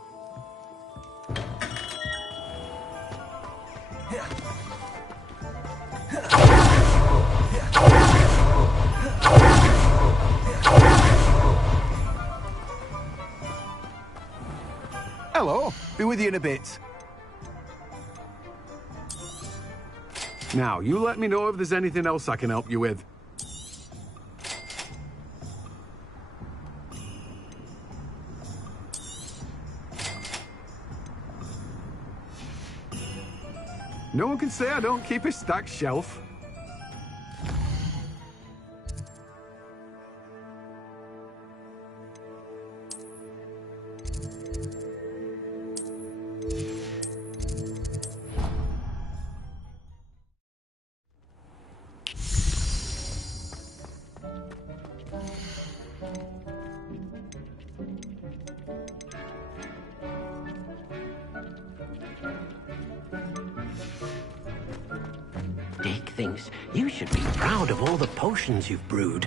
Hello. Be with you in a bit. Now, you let me know if there's anything else I can help you with. No one can say I don't keep a stacked shelf. Dick thinks you should be proud of all the potions you've brewed.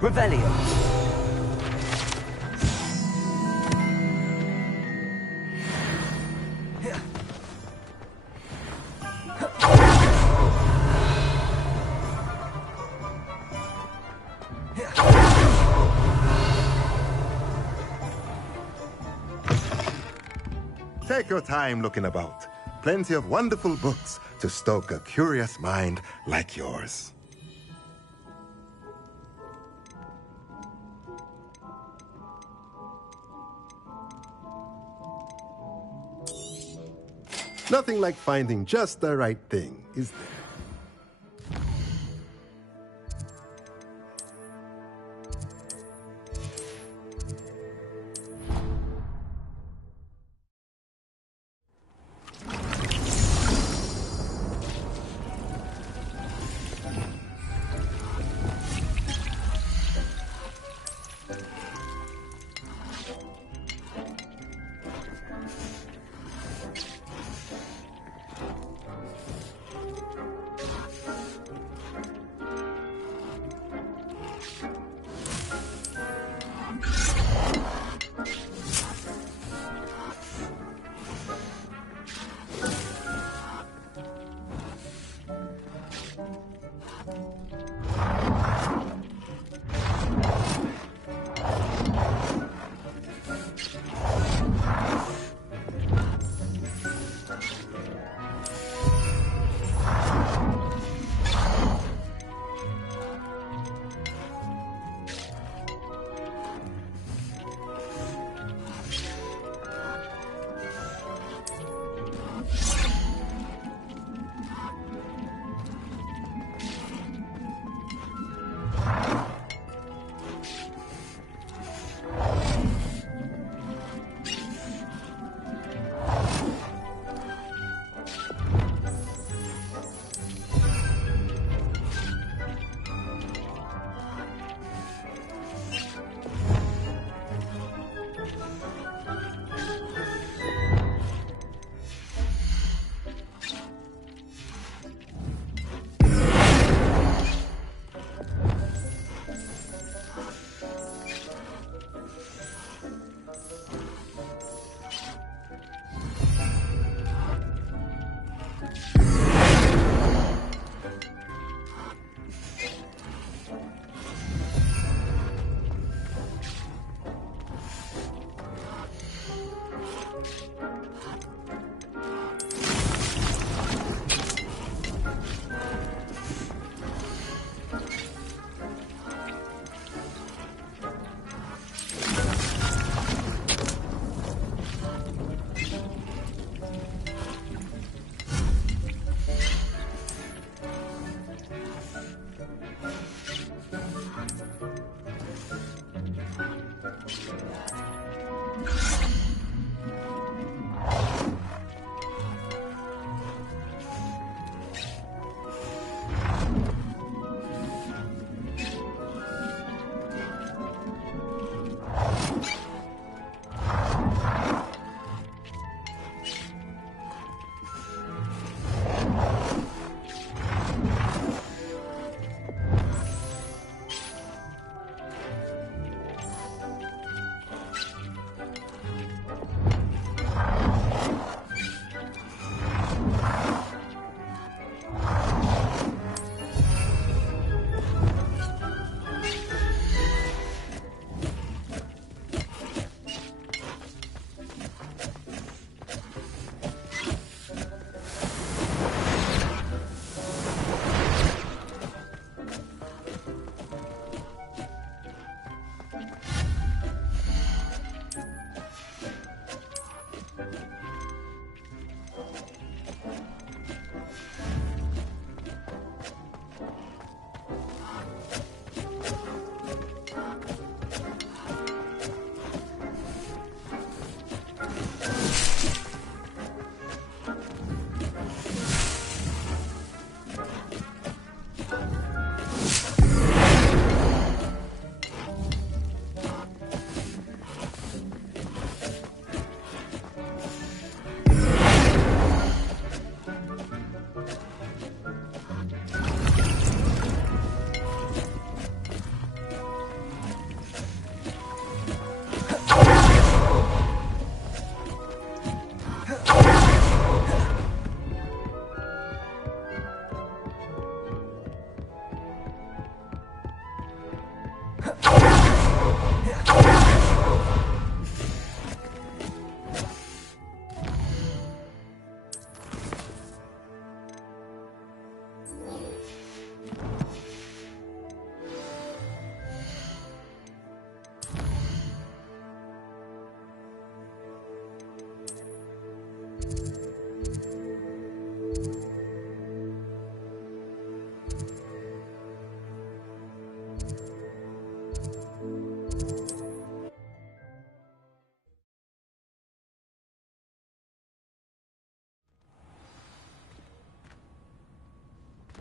Revelio. Take your time looking about. Plenty of wonderful books to stoke a curious mind like yours. Nothing like finding just the right thing, is there?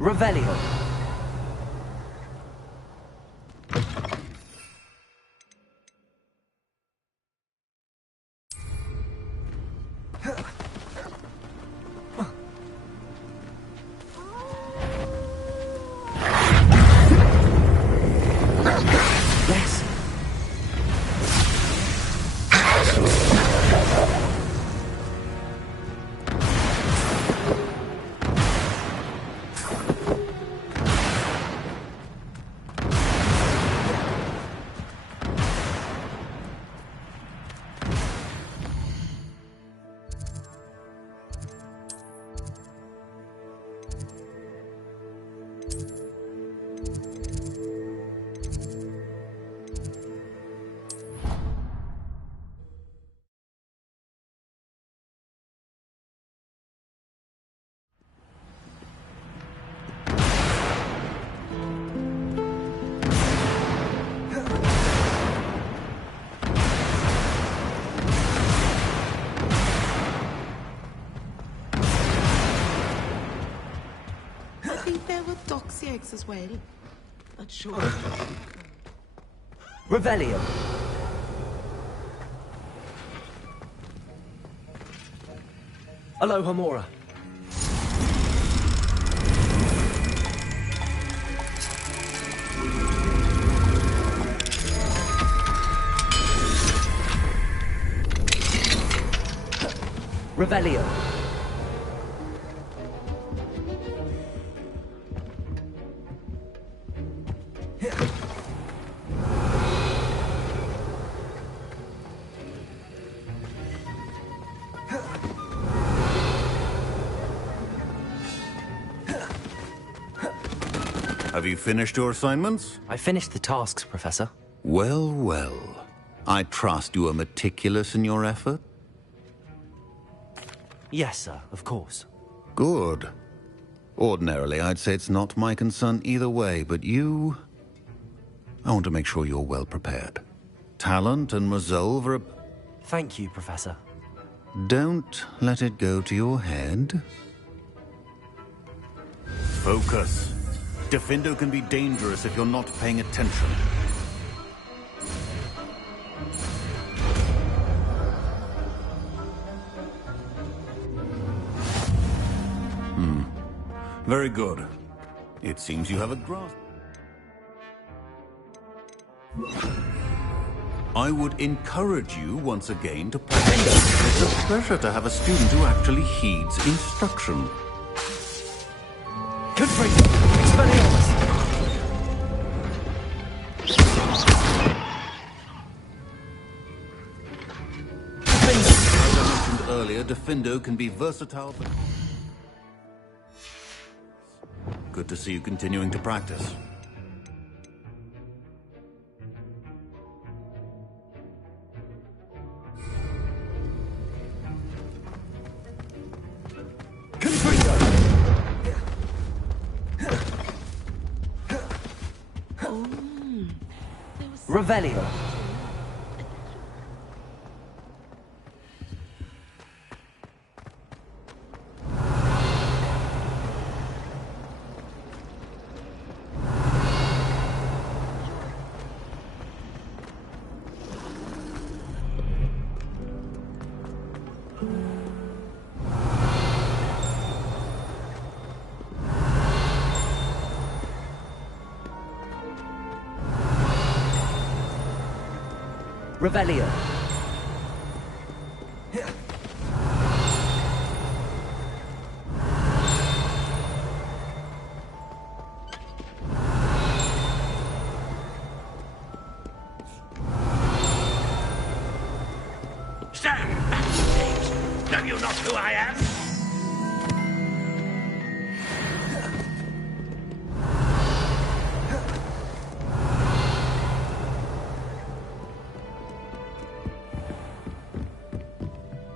Revelio. Yes. I think there were doxy eggs as well. Not sure. Revelio. Aloha Mora. Revelio. Have you finished your assignments? I finished the tasks, Professor. Well, well. I trust you are meticulous in your effort? Yes, sir, of course. Good. Ordinarily, I'd say it's not my concern either way, but you... I want to make sure you're well prepared. Talent and resolve are... Thank you, Professor. Don't let it go to your head. Focus. Defendo can be dangerous if you're not paying attention. Very good. It seems you have a grasp. I would encourage you once again to practice. It's a pleasure to have a student who actually heeds instruction. As I mentioned earlier, Defendo can be versatile, but... Good to see you continuing to practice. Revelio. Revelio. Stand back, James. Know you not who I am?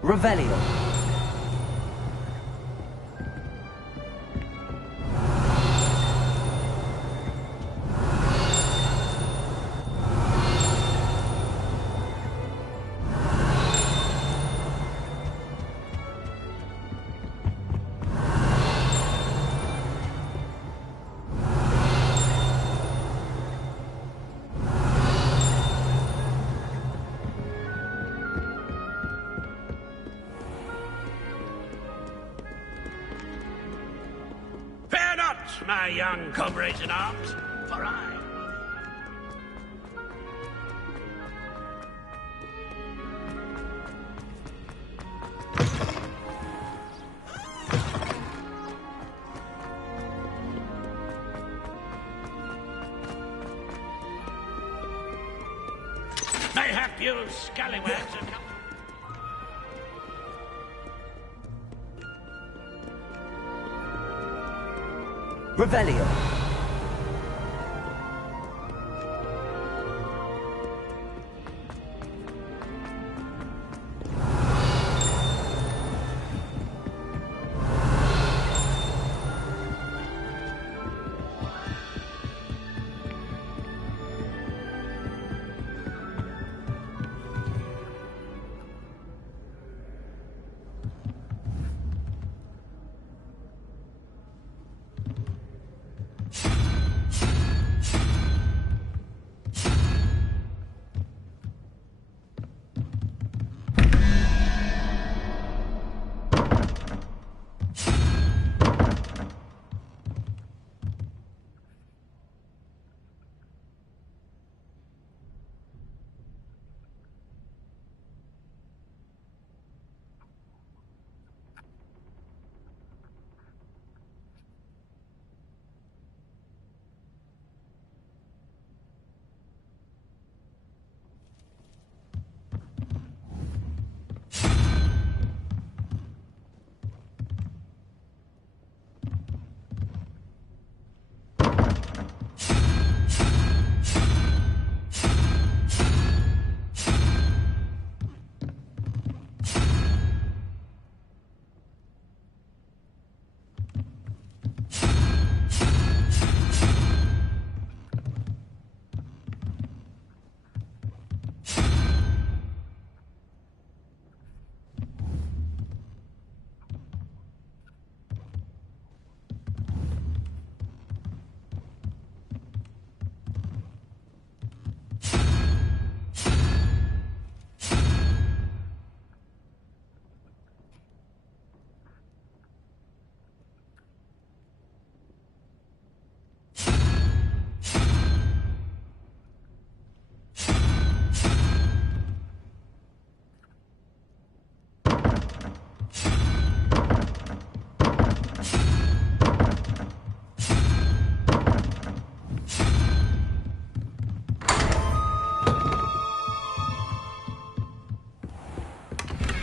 Revelio. my young comrades in arms, for I... Mayhap you scallywags have come... Revelio.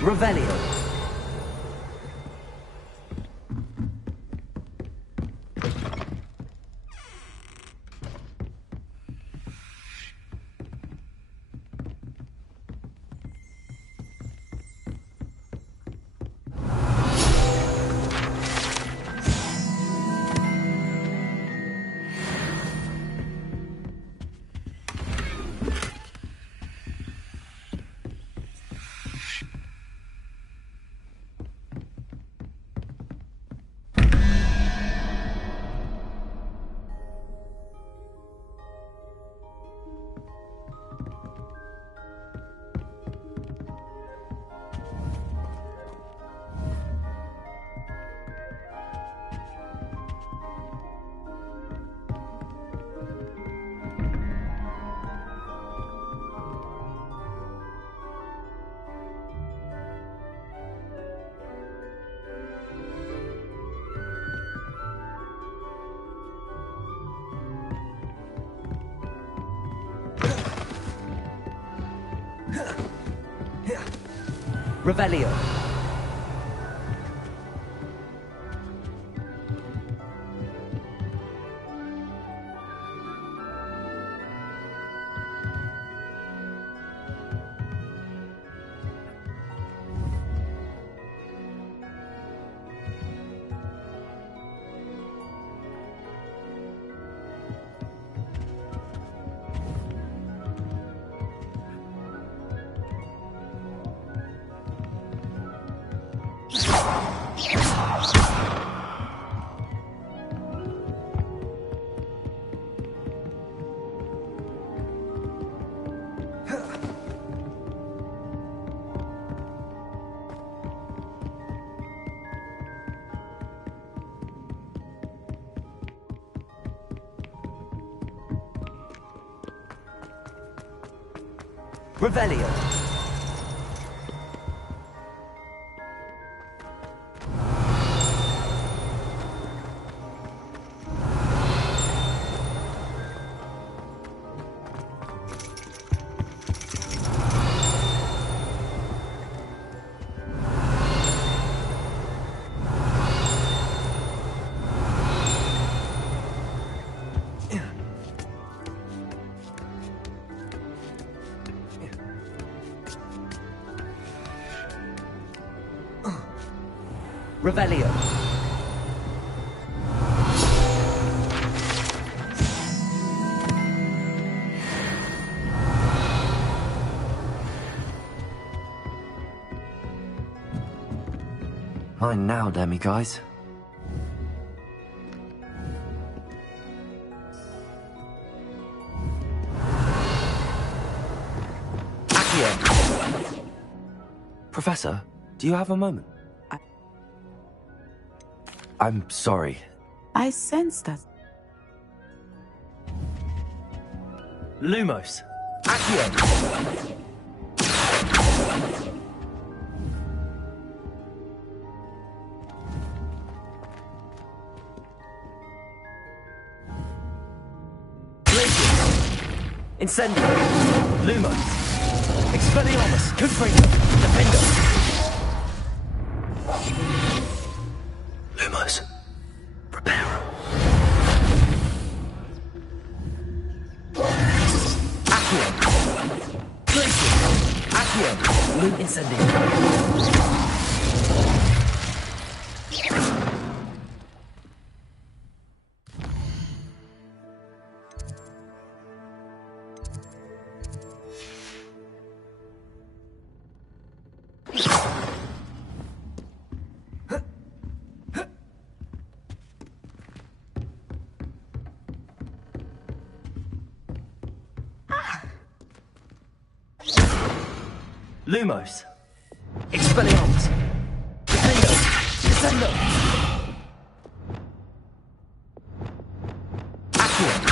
Revelio. Revelio. Revelio. Revelio. Mine now, demi-guys. Accio. Professor, do you have a moment? I'm sorry. I sense that. Lumos. Accio. Incendio. Lumos. Expelliarmus. Confringo. Defendo. Lumos. Prepare. Accio. Glacier. Accio. Lum Incendio. Lumos. Expelliarmus. Defendo. Descendo. Accio.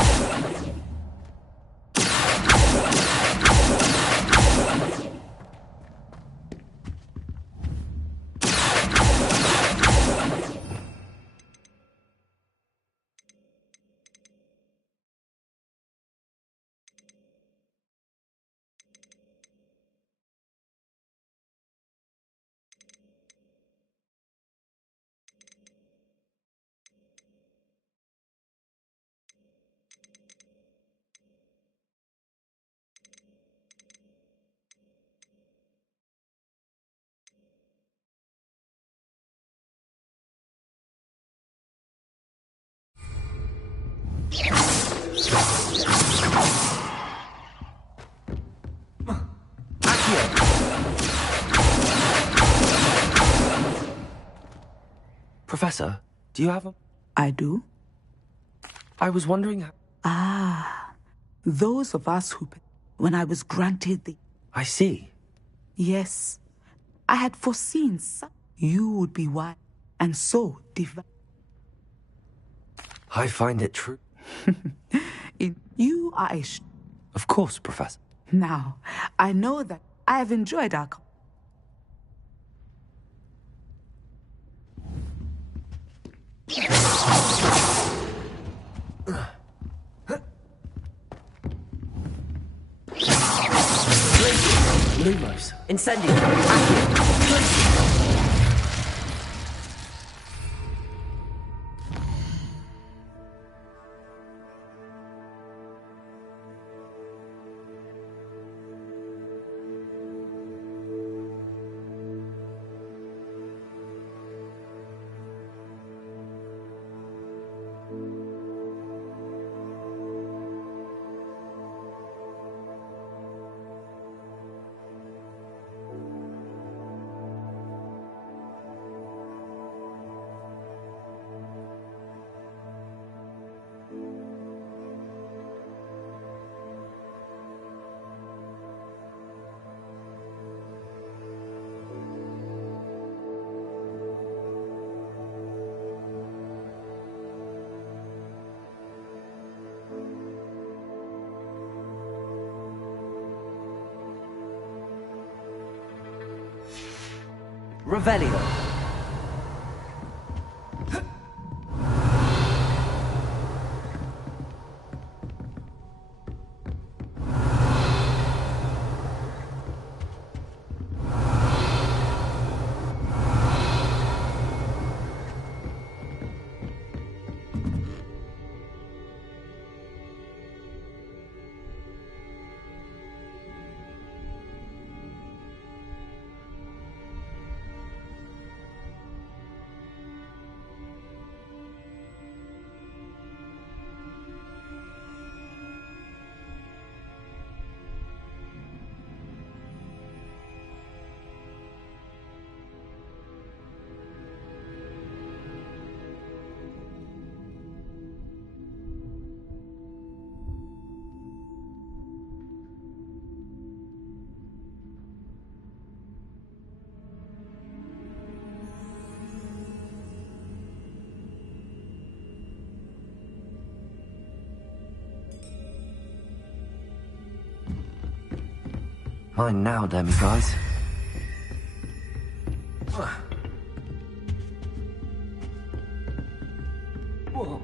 Professor, do you have a... I do. I was wondering how... Ah, those of us who... When I was granted the... I see. Yes, I had foreseen you would be wise and so divine. I find it true. You are a... Of course, Professor. Now, I know that I have enjoyed our... Lumos. Incendio. Accio. Revelio. Mine now, demiguise. Whoa.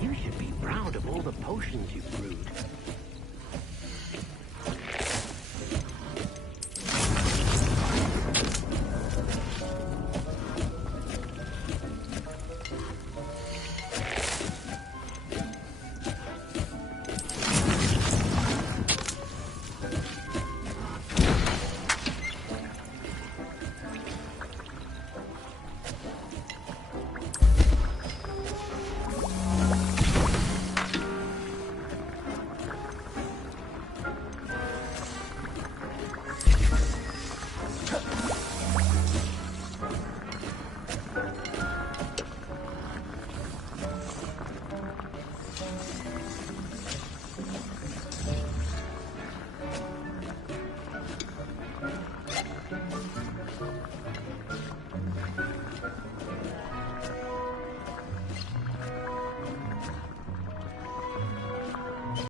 You should be proud of all the potions you've brewed.